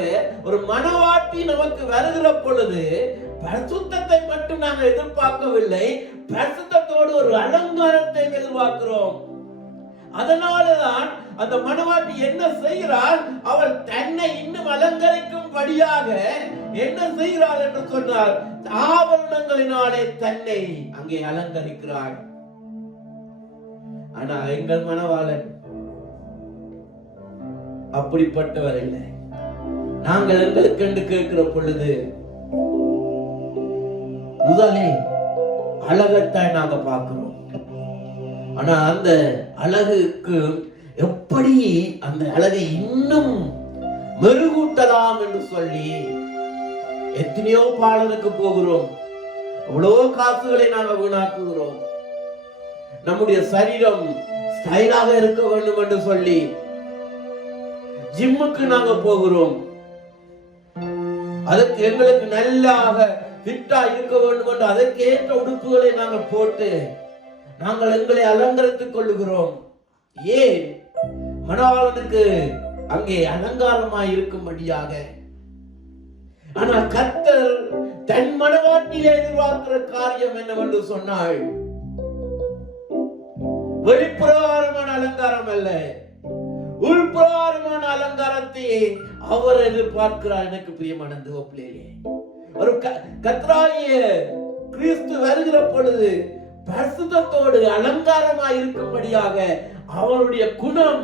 ஒரு மணவாட்டி நமக்கு வருகிற பொழுது பரிசுத்தத்தை மட்டும் நாங்கள் எதிர்பார்க்கவில்லை, பரிசுத்தத்தோடு ஒரு அலங்காரத்தை எதிர்பார்க்கிறோம். அதனாலதான் அந்த மணவாட்டி என்ன செய்கிறாள்? அவள் தன்னை இன்னும் அலங்கரிக்கும்படியாக என்ன செய்கிறாள் என்று சொன்னார், ஆபரணங்களினாலே தன்னை அங்கே அலங்கரிக்கிறாள். ஆனா எங்கள் மணவாளன் அப்படிப்பட்டவர் இல்லை. நாங்கள் எங்களுக்கு என்று கேட்கிற பொழுது முதலில் அழகத்தான் நாங்க பார்க்கிறோம். ஆனா அந்த அழகுக்கு எப்படி அந்த அழகை இன்னும் மெருகூட்டலாம் என்று சொல்லி எத்தனையோ பாடலுக்கு போகிறோம், அவ்வளோ காசுகளை நாங்கள் வீணாக்குகிறோம். நம்முடைய சரீரம் ஸ்டைலாக இருக்க வேண்டும் என்று சொல்லி ஜிம்முக்கு நாங்க போகிறோம். அதுக்கு எங்களுக்கு நல்லாக ஃபிட்டா இருக்க வேண்டும் என்று அதற்கு ஏற்ற உடுப்புகளை நாங்கள் போட்டு நாங்கள் எங்களை அலங்கரித்துக் கொள்ளுகிறோம். ஏன்? மணவாளனுக்கு அங்கே அலங்காரமாய் இருக்கும்படியாக. ஆனால் கர்த்தர் தன் மணவாட்டியை எதிர்பார்க்கிற காரியம் என்னவென்று சொன்னாள், வெளிப்புறமான அலங்காரம் அல்ல, உள்புறமான அலங்காரத்தை அவர் எதிர்பார்க்கிறார். எனக்கு பிரியமான தேவப்பிள்ளையே, ஒரு கர்த்தராகிய கிறிஸ்து வருகிற பொழுது பரிசுத்தத்தோடு அலங்காரமாய் இருக்கும்படியாக அவருடைய குணம்,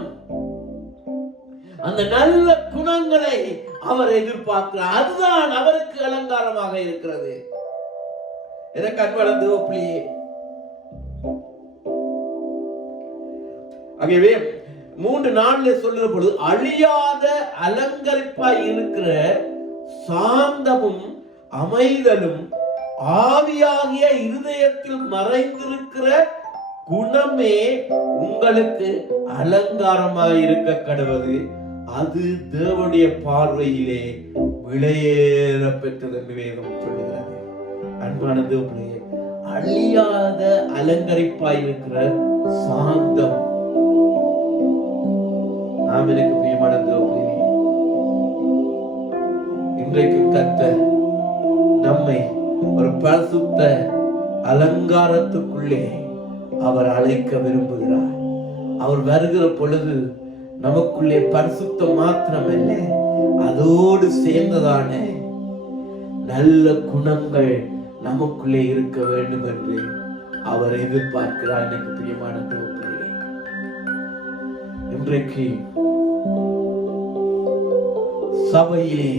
அந்த நல்ல குணங்களை அவர் எதிர்பார்க்கிறார். அதுதான் அவருக்கு அலங்காரமாக இருக்கிறது. எனக்கு அன்பான தேவப்பிள்ளையே, ஆகவே 3:4 சொல்லுற பொழுது அழியாத அலங்கரிப்பாய் இருக்கிற சாந்தமும் அமைதலும் ஆவியாகிய இருதயத்தில் மறைந்திருக்கிற குணமே உங்களுக்கு அலங்காரமாய் இருக்க கடவுது. அது தேவனுடைய பார்வையிலே விலையேற பெற்றது என்று வேதம் சொல்லுகிறது. அன்பான தேவனே, அழியாத அலங்கரிப்பாய் இருக்கிற சாந்தம். நாம் எனக்கு பிரியமான தேவனே, இன்றைக்கு கர்த்தர் நம்மை ஒரு பரிசுத்த அலங்காரத்துக்குள்ளே அவர் அழைக்க விரும்புகிறார். அவர் வருகிற பொழுது நமக்குள்ளே பரிசுத்தம் மாத்திரமல்ல, அதோடு சேர்ந்ததான நல்ல குணங்கள் நமக்குள்ளே இருக்க வேண்டும் என்று அவர் எதிர்பார்க்கிறார். எனக்கு பிரியமான தேவனே, இன்றைக்கு சபையிலே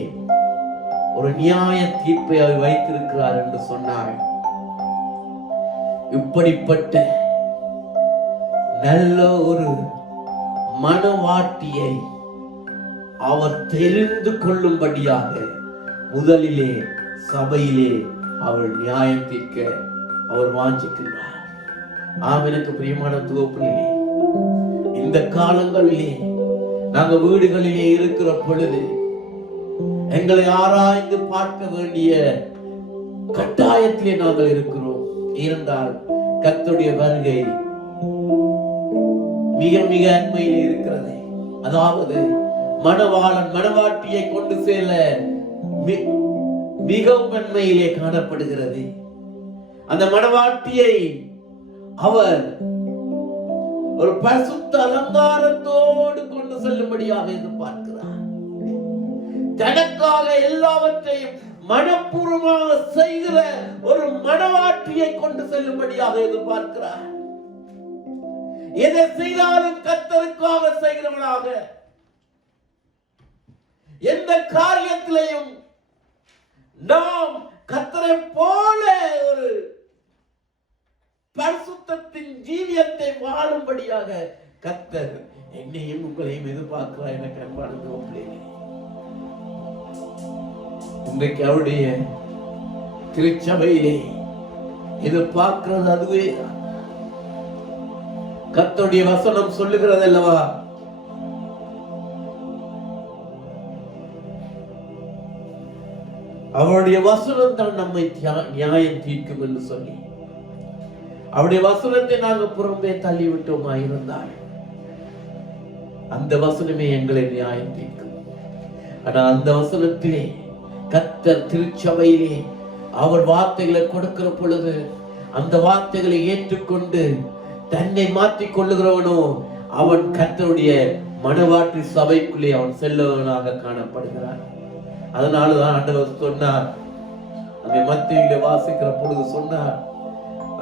ஒரு நியாய தீர்ப்பை அவர் வைத்திருக்கிறார் என்று சொன்னார். இப்படிப்பட்ட நல்ல ஒரு மணவாட்டியை அவர் தெரிந்து கொள்ளும்படியாக முதலிலே சபையிலே அவர் நியாயம் தீர்க்க அவர் வாஞ்சிக்கின்றார். எனக்கு பிரியமான தோப்பிலே, இந்த காலங்களிலே நாங்க வீடுகளிலே இருக்கிற பொழுது எங்களை ஆராய்ந்து பார்க்க வேண்டிய கட்டாயத்திலே நாங்கள் இருக்கிறோம். ஏனென்றால் கர்த்தருடைய வருகை மிக மிக அண்மையிலே இருக்கிறது. அதாவது மணவாளன் மணவாட்டியை கொண்டு செல்ல மிகவும் அண்மையிலே காணப்படுகிறது. அந்த மணவாட்டியை அவர் ஒரு பரிசுத்த அலங்காரத்தோடு கொண்டு செல்லும்படியாக எதிர்பார்க்கிறார். தனக்காக எல்லாவற்றையும் மனப்பூர்வமாக செய்கிற ஒரு மணவாட்டியை கொண்டு செல்லும்படியாக எதிர்பார்க்கிறார். எதை செய்தாலும் கர்த்தருக்காக செய்கிறவனாக, எந்த காரியத்திலையும் நாம் கர்த்தரை போல ஒரு பரிசுத்தத்தின் ஜீவியத்தை வாழும்படியாக கர்த்தர் என்னையும் உங்களையும் எதிர்பார்க்கிறார். எனக்கு அன்பான பிள்ளைகளே, இன்றைக்கு அவருடைய திருச்சபையிலே எதிர்பார்க்கிறது அதுவே. கர்த்தருடைய வசனம் சொல்லுகிறது அல்லவா, அவருடைய வசனம் தான் நம்மை நியாயம் தீர்க்கும் என்று சொல்லி அவருடைய வசனத்தை நாங்கள் புறம்பே தள்ளிவிட்டோமா இருந்தால் அந்த வசனமே எங்களை நியாயம் தீர்க்கும். ஆனா அந்த வசனத்திலே கர்த்தர் திருச்சபையிலே அவர் வார்த்தைகளை கொடுக்கிற பொழுது அந்த வார்த்தைகளை ஏற்றுக்கொண்டு தன்னை மாற்றிக் கொள்ளுகிறவனோ அவன் கர்த்தருடைய மணவாட்டி சபைக்குள்ளே அவன் செல்லவனாக காணப்படுகிறான். அதனாலதான் ஆண்டவர் சொன்னார், அங்கே மத்தியில வாசிக்கிற பொழுது சொன்னார்,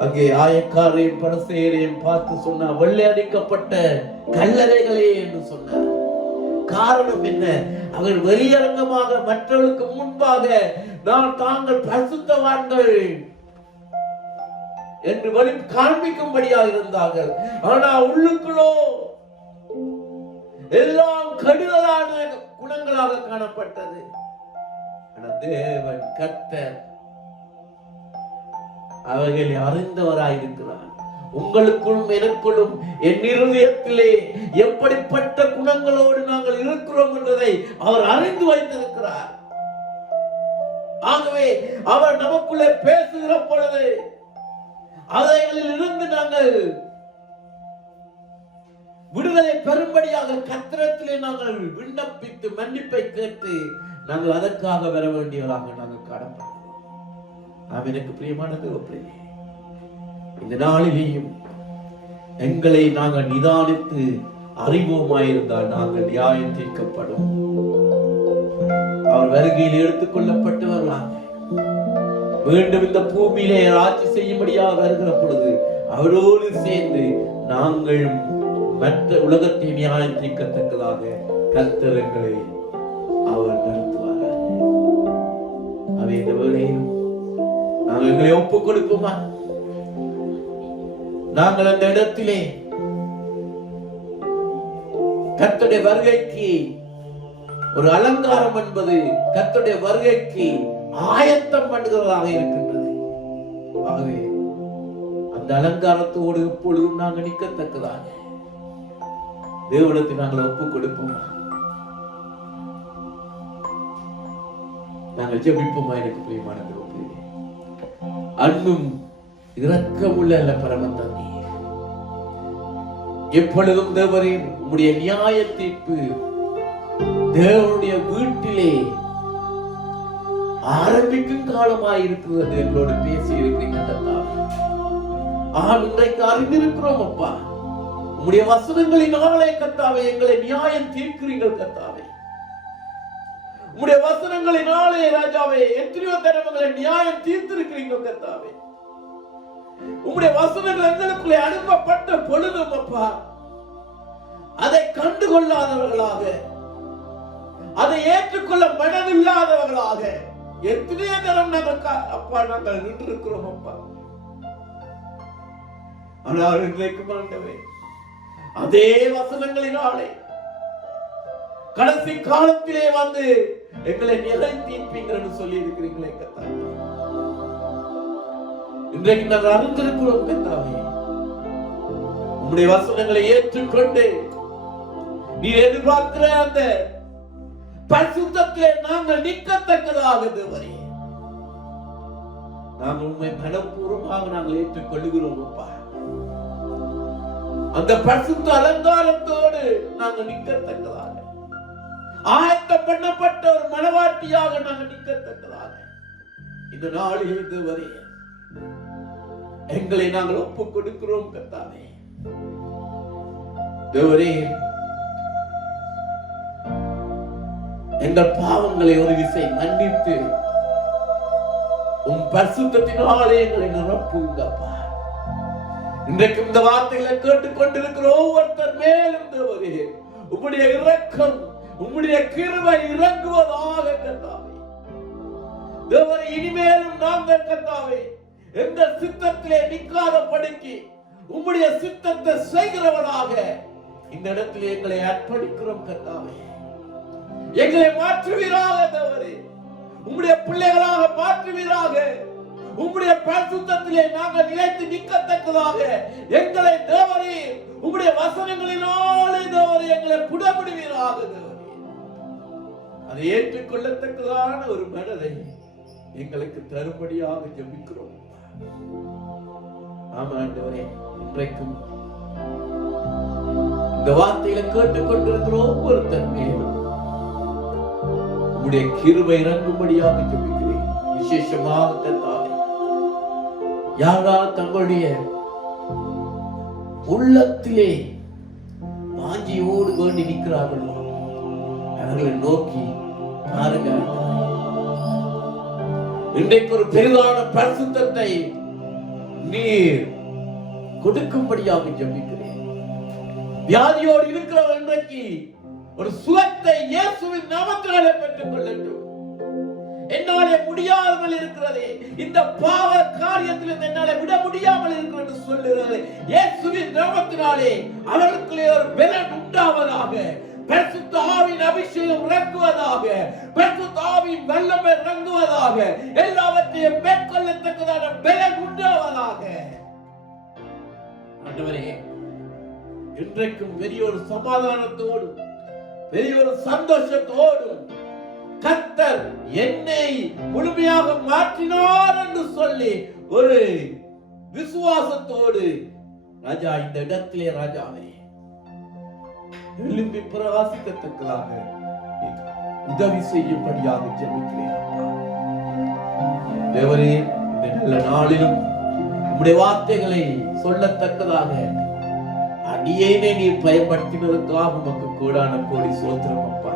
அங்கே ஆயக்காரையும் பரிசேயரையும் பார்த்து சொன்னார், வெள்ளை அடிக்கப்பட்ட கல்லறைகளே என்று சொன்னார். காரணம் என்ன? அவர் வெளியரங்கமாக மற்றவர்களுக்கு முன்பாக நான் தாங்கள் பரிசுத்தவான்கள் என்று வழி காண்பிக்கும்படியாக இருந்தார்கள். ஆனா உள்ளுக்குள்ளோ எல்லாம் கடுதலான குணங்களாக காணப்பட்டது. தேவன் கர்த்தர் அவர்களை அறிந்தவராயிருக்கிறார். உங்களுக்குள்ளும் எனக்குள்ளும் என் இருதயத்திலே எப்படிப்பட்ட குணங்களோடு நாங்கள் இருக்கிறோம் என்பதை அவர் அறிந்து வைத்திருக்கிறார். ஆகவே அவர் நமக்குள்ளே பேசுகிற பொழுது அவைகளில் இருந்து நாங்கள் விடுதலை பெறும்படியாக கர்த்தரிடத்திலே நாங்கள் விண்ணப்பித்து மன்னிப்பை கேட்டு நாங்கள் அதற்காக வர வேண்டியவர்களாக நாங்கள் காணப்படுகிறோம். நாம் எனக்கு பிரியமானது அப்படியே இந்த நாளிலேயும் எங்களை நாங்கள் நிதானித்து அறிவோமாயிருந்தால் நாங்கள் நியாயம் தீர்க்கப்படும். அவர் வருகையில் எடுத்துக் கொள்ளப்பட்டவர்களாக மீண்டும் இந்த பூமியிலே ஆட்சி செய்யும்படியாக வருகிற பொழுது அவரோடு சேர்ந்து நாங்களும் மற்ற உலகத்தை நியாயம் தீர்க்கத்தக்கதாக கர்த்தர் எங்களை அவர் நடத்துவார். அவை இந்த வேளையிலும் நாங்கள் எங்களை ஒப்புக் கொடுப்போமா? நாங்கள் அந்த இடத்திலே கர்த்தருடைய வருகைக்கு ஒரு அலங்காரம் என்பது கர்த்தருடைய வருகைக்கு ஆயத்தம் பண்ணுகிறதாக இருக்கின்றது. ஆகவே அந்த அலங்காரத்தோடு எப்பொழுதும் நாங்கள் நிற்கத்தக்கதாக தேவனிடத்தில் நாங்கள் ஒப்புக் கொடுப்போமா? நாங்கள் ஜெபிப்போமா? எனக்கு பிரியமான அன்பும் இரக்கமுள்ள பரமத்தந்தை, எப்பொழுதும் தேவரின் உம்முடைய நியாய தீர்ப்பு தேவனுடைய வீட்டிலே ஆரம்பிக்கும் காலமாய் இருக்கிறது எங்களோடு பேசி இருக்கிறீங்க. இன்றைக்கு அறிந்திருக்கிறோம் அப்பா, உம்முடைய வசனங்களினாலே கர்த்தாவே எங்களை நியாயம் தீர்க்கிறீர்கள் கர்த்தாவே. உம்முடைய வசனங்களினாலே ராஜாவே எத்தனையோ தடவைகளை நியாயம் தீர்த்திருக்கிறீங்க கர்த்தாவே. உம்முடைய வசனங்கள் எங்களுக்குள்ளே அனுப்பப்பட்ட பொழுதும் அப்பா அதை கண்டுகொள்ளாதவர்களாக, அதை ஏற்றுக்கொள்ள மனதில்லாதவர்களாக எத்தனையோ தரம் நமக்கு அப்பா நாங்கள் நின்றிருக்கிறோம் அப்பா. ஆனால் இன்றைக்கு ஆண்டவரே அதே வசனங்களினாலே கடைசி காலத்திலே வந்து எங்களை நிலைத்தீர்ப்பீங்கன்னு சொல்லி இருக்கிறீங்களே கர்த்தாவே. இன்றைக்கு நாங்கள் அறிந்திருக்கிறோம் கர்த்தாவே, உம்முடைய வசனங்களை ஏற்றுக்கொண்டு நீர் எதிர்பார்க்கிற அந்த பரிசுத்தத்திலே நாங்கள் நிற்கத்தக்கதாக தேவரே நாங்கள் உண்மை மனப்பூர்வமாக நாங்கள் ஏற்றுக்கொள்ளுகிறோம் அப்பா. அந்த பரிசுத்த அலங்காரத்தோடு நாங்கள் நிற்கத்தக்கதாக, ஆயத்தம் பண்ணப்பட்ட ஒரு மனவாட்டியாக நாங்கள் நிற்கத்தக்கதாக இந்த நாளிலிருந்து வரை எங்களை நாங்கள் ஒப்புக் கொடுக்கிறோம் கர்த்தாவே. தேவரே, எங்கள் பாவங்களை ஒரு விசை மன்னித்து உம் பரிசுத்தத்தினாலே எங்களை நிரப்புங்கப்பா. இன்றைக்கு இந்த வார்த்தைகளை கேட்டுக்கொண்டிருக்கிற ஒவ்வொருத்தர் மேலும் தேவரே உம்முடைய இரக்கம், உம்முடைய கிருபை இறங்குவதாக கர்த்தாவே. தேவரே, இனிமேலும் நாங்கள் கர்த்தாவே எங்கள் சித்தத்திலே நிற்காதபடிக்கு உம்முடைய சித்தத்தை செய்கிறவனாக இந்த இடத்திலே எங்களை அர்ப்பணிக்கிறோம் கர்த்தாவே. எங்களை மாற்றுவீராக தேவரே, உம்முடைய பிள்ளைகளாக மாற்றுவீராக. உம்முடைய பரிசுத்தத்திலே நாங்கள் நிலைத்து நிற்கத்தக்கதாக எங்களை தேவரே உம்முடைய வசனங்களினாலே தேவரே எங்களை புடமிடுவீராக தேவரே. அதை ஏற்றுக்கொள்ளத்தக்கதான ஒரு மனதை எங்களுக்கு தரும்படியாக ஜெபிக்கிறோம். ஆமா ஆண்டவரே, இன்றைக்கும் இந்த வார்த்தைகளை கேட்டுக்கொண்டிருக்கிற ஒவ்வொருத்தர் மேலும் உம்முடைய கிருபை இறங்கும்படியாக ஜெபிக்கிறேன். விசேஷமாக கர்த்தாவே, யாரால் தங்களுடைய உள்ளத்திலே வாஞ்சியோடு வேண்டி நிற்கிறார்களோ அவர்களை நோக்கி பாருங்க. இன்றைக்கு ஒரு பெரிதான பரிசுத்தத்தை நீர் கொடுக்கும்படியாக ஜெபிக்கிறேன். வியாதியோடு இருக்கிறவர் இன்றைக்கு ஒரு சுகத்தை இயேசுவின் நாமத்தினாலே பெற்றுக் கொள்ளட்டும். என்னாலே முடியாமல் இருக்கிறதே, இந்த பாவ காரியத்தில் என்னாலே விட முடியாமல் இருக்கிறது சொல்லுகிறது. இயேசுவின் நாமத்தினாலே அவர்களுக்குள்ளே ஒரு பலன் உண்டாவதாக, பரிசுத்த ஆவியின் அபிஷேகம் இறங்குவதாக, பரிசுத்த ஆவியின் வல்லமை இறங்குவதாக, எல்லாவற்றையும் மேற்கொள்ளத்தக்கதான பலன் உண்டாவதாக. ஆண்டவரே, இன்றைக்கும் பெரிய ஒரு சமாதானத்தோடு பெரிய ஒரு சந்தோஷத்தோடு கர்த்தர் என்னை முழுமையாக மாற்றினார் என்று சொல்லி ஒரு விசுவாசத்தோடு ராஜா இந்த இடத்திலே ராஜாவே எழும்பி பிரகாசிக்கத்தக்கதாக உதவி செய்யும்படியாக ஜெபிக்கிறேன். தேவரே, இந்த நல்ல நாளிலும் உம்முடைய வார்த்தைகளை சொல்லத்தக்கதாக அடியேனே நீ பயன்படுத்தினதற்காக உமக்கு கூடான கோடி சோத்திரம் அப்பா.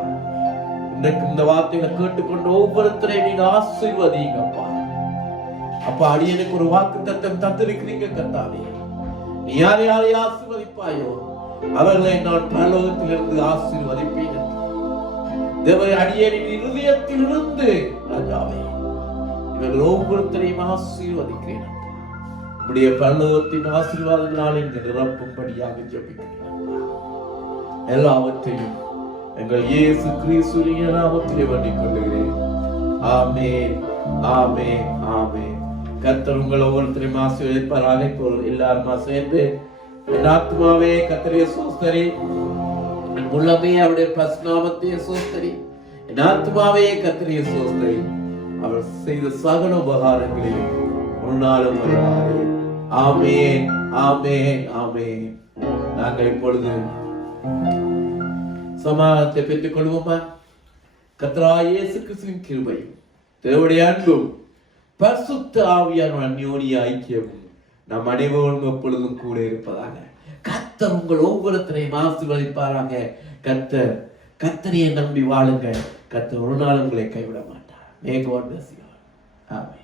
இன்றைக்கு இந்த வார்த்தைகளை கேட்டுக்கொண்டு ஒவ்வொருத்தரையும் நீங்க ஆசீர்வதிங்கப்பா. அப்பா, அடியனுக்கு ஒரு வாக்குத்தத்தம் தந்திருக்கிறீங்க கர்த்தாவே. நீ யாரை யாரை ஆசீர்வதிப்பாயோ அவர்களை நான் பரலோகத்திலிருந்து ஆசீர்வதிப்பேன். தேவரே, அடியேனின் இருதயத்திலிருந்து ராஜாவே இவர்கள் ஒவ்வொருத்தரையும் ஆசீர்வதிக்கிறேன். உம்முடைய பரலோகத்தின் ஆசீர்வாதங்களால் இந்த நிரப்பும்படியாக ஜெபிக்கிறேன். எல்லாவற்றையும் எங்கள் இயேசு கிறிஸ்துவின் நாமத்திலே வேண்டிக் கொள்கிறேன். ஆமென், ஆமென், ஆமென். கர்த்தர் உங்கள் ஒவ்வொருத்தரையும் ஆசீர்வதிப்பாராக. இப்போ எல்லாருமா சேர்ந்து என் ஆத்மாவே கர்த்தரை ஸ்தோத்திரி, என் உள்ளமே அவருடைய பரிசுநாமத்தை ஸ்தோத்திரி, என் ஆத்மாவே கர்த்தரை ஸ்தோத்திரி, அவர் செய்த சகல உபகாரங்களையும் ஒரு நாளும் வருவாரே. ஆமென், ஆமென், ஆமென். நாங்கள் இப்பொழுது சமாதானத்தை பெற்றுக் கொள்வோமா? கர்த்தராகிய இயேசு கிறிஸ்துவின் கிருபையும் தேவனுடைய அன்பும் பரிசுத்த ஆவியான அந்யோன்ய ஐக்கியமும் நம் அனைவரும் எப்பொழுதும் கூட இருப்பதாக. கர்த்தர் உங்கள் ஒவ்வொருத்தரையும் ஆசீர்வதிப்பாராக. கர்த்தரையை நம்பி வாழுங்க. கர்த்தர் ஒரு நாள் உங்களை கைவிட மாட்டார். May God bless you. Amen.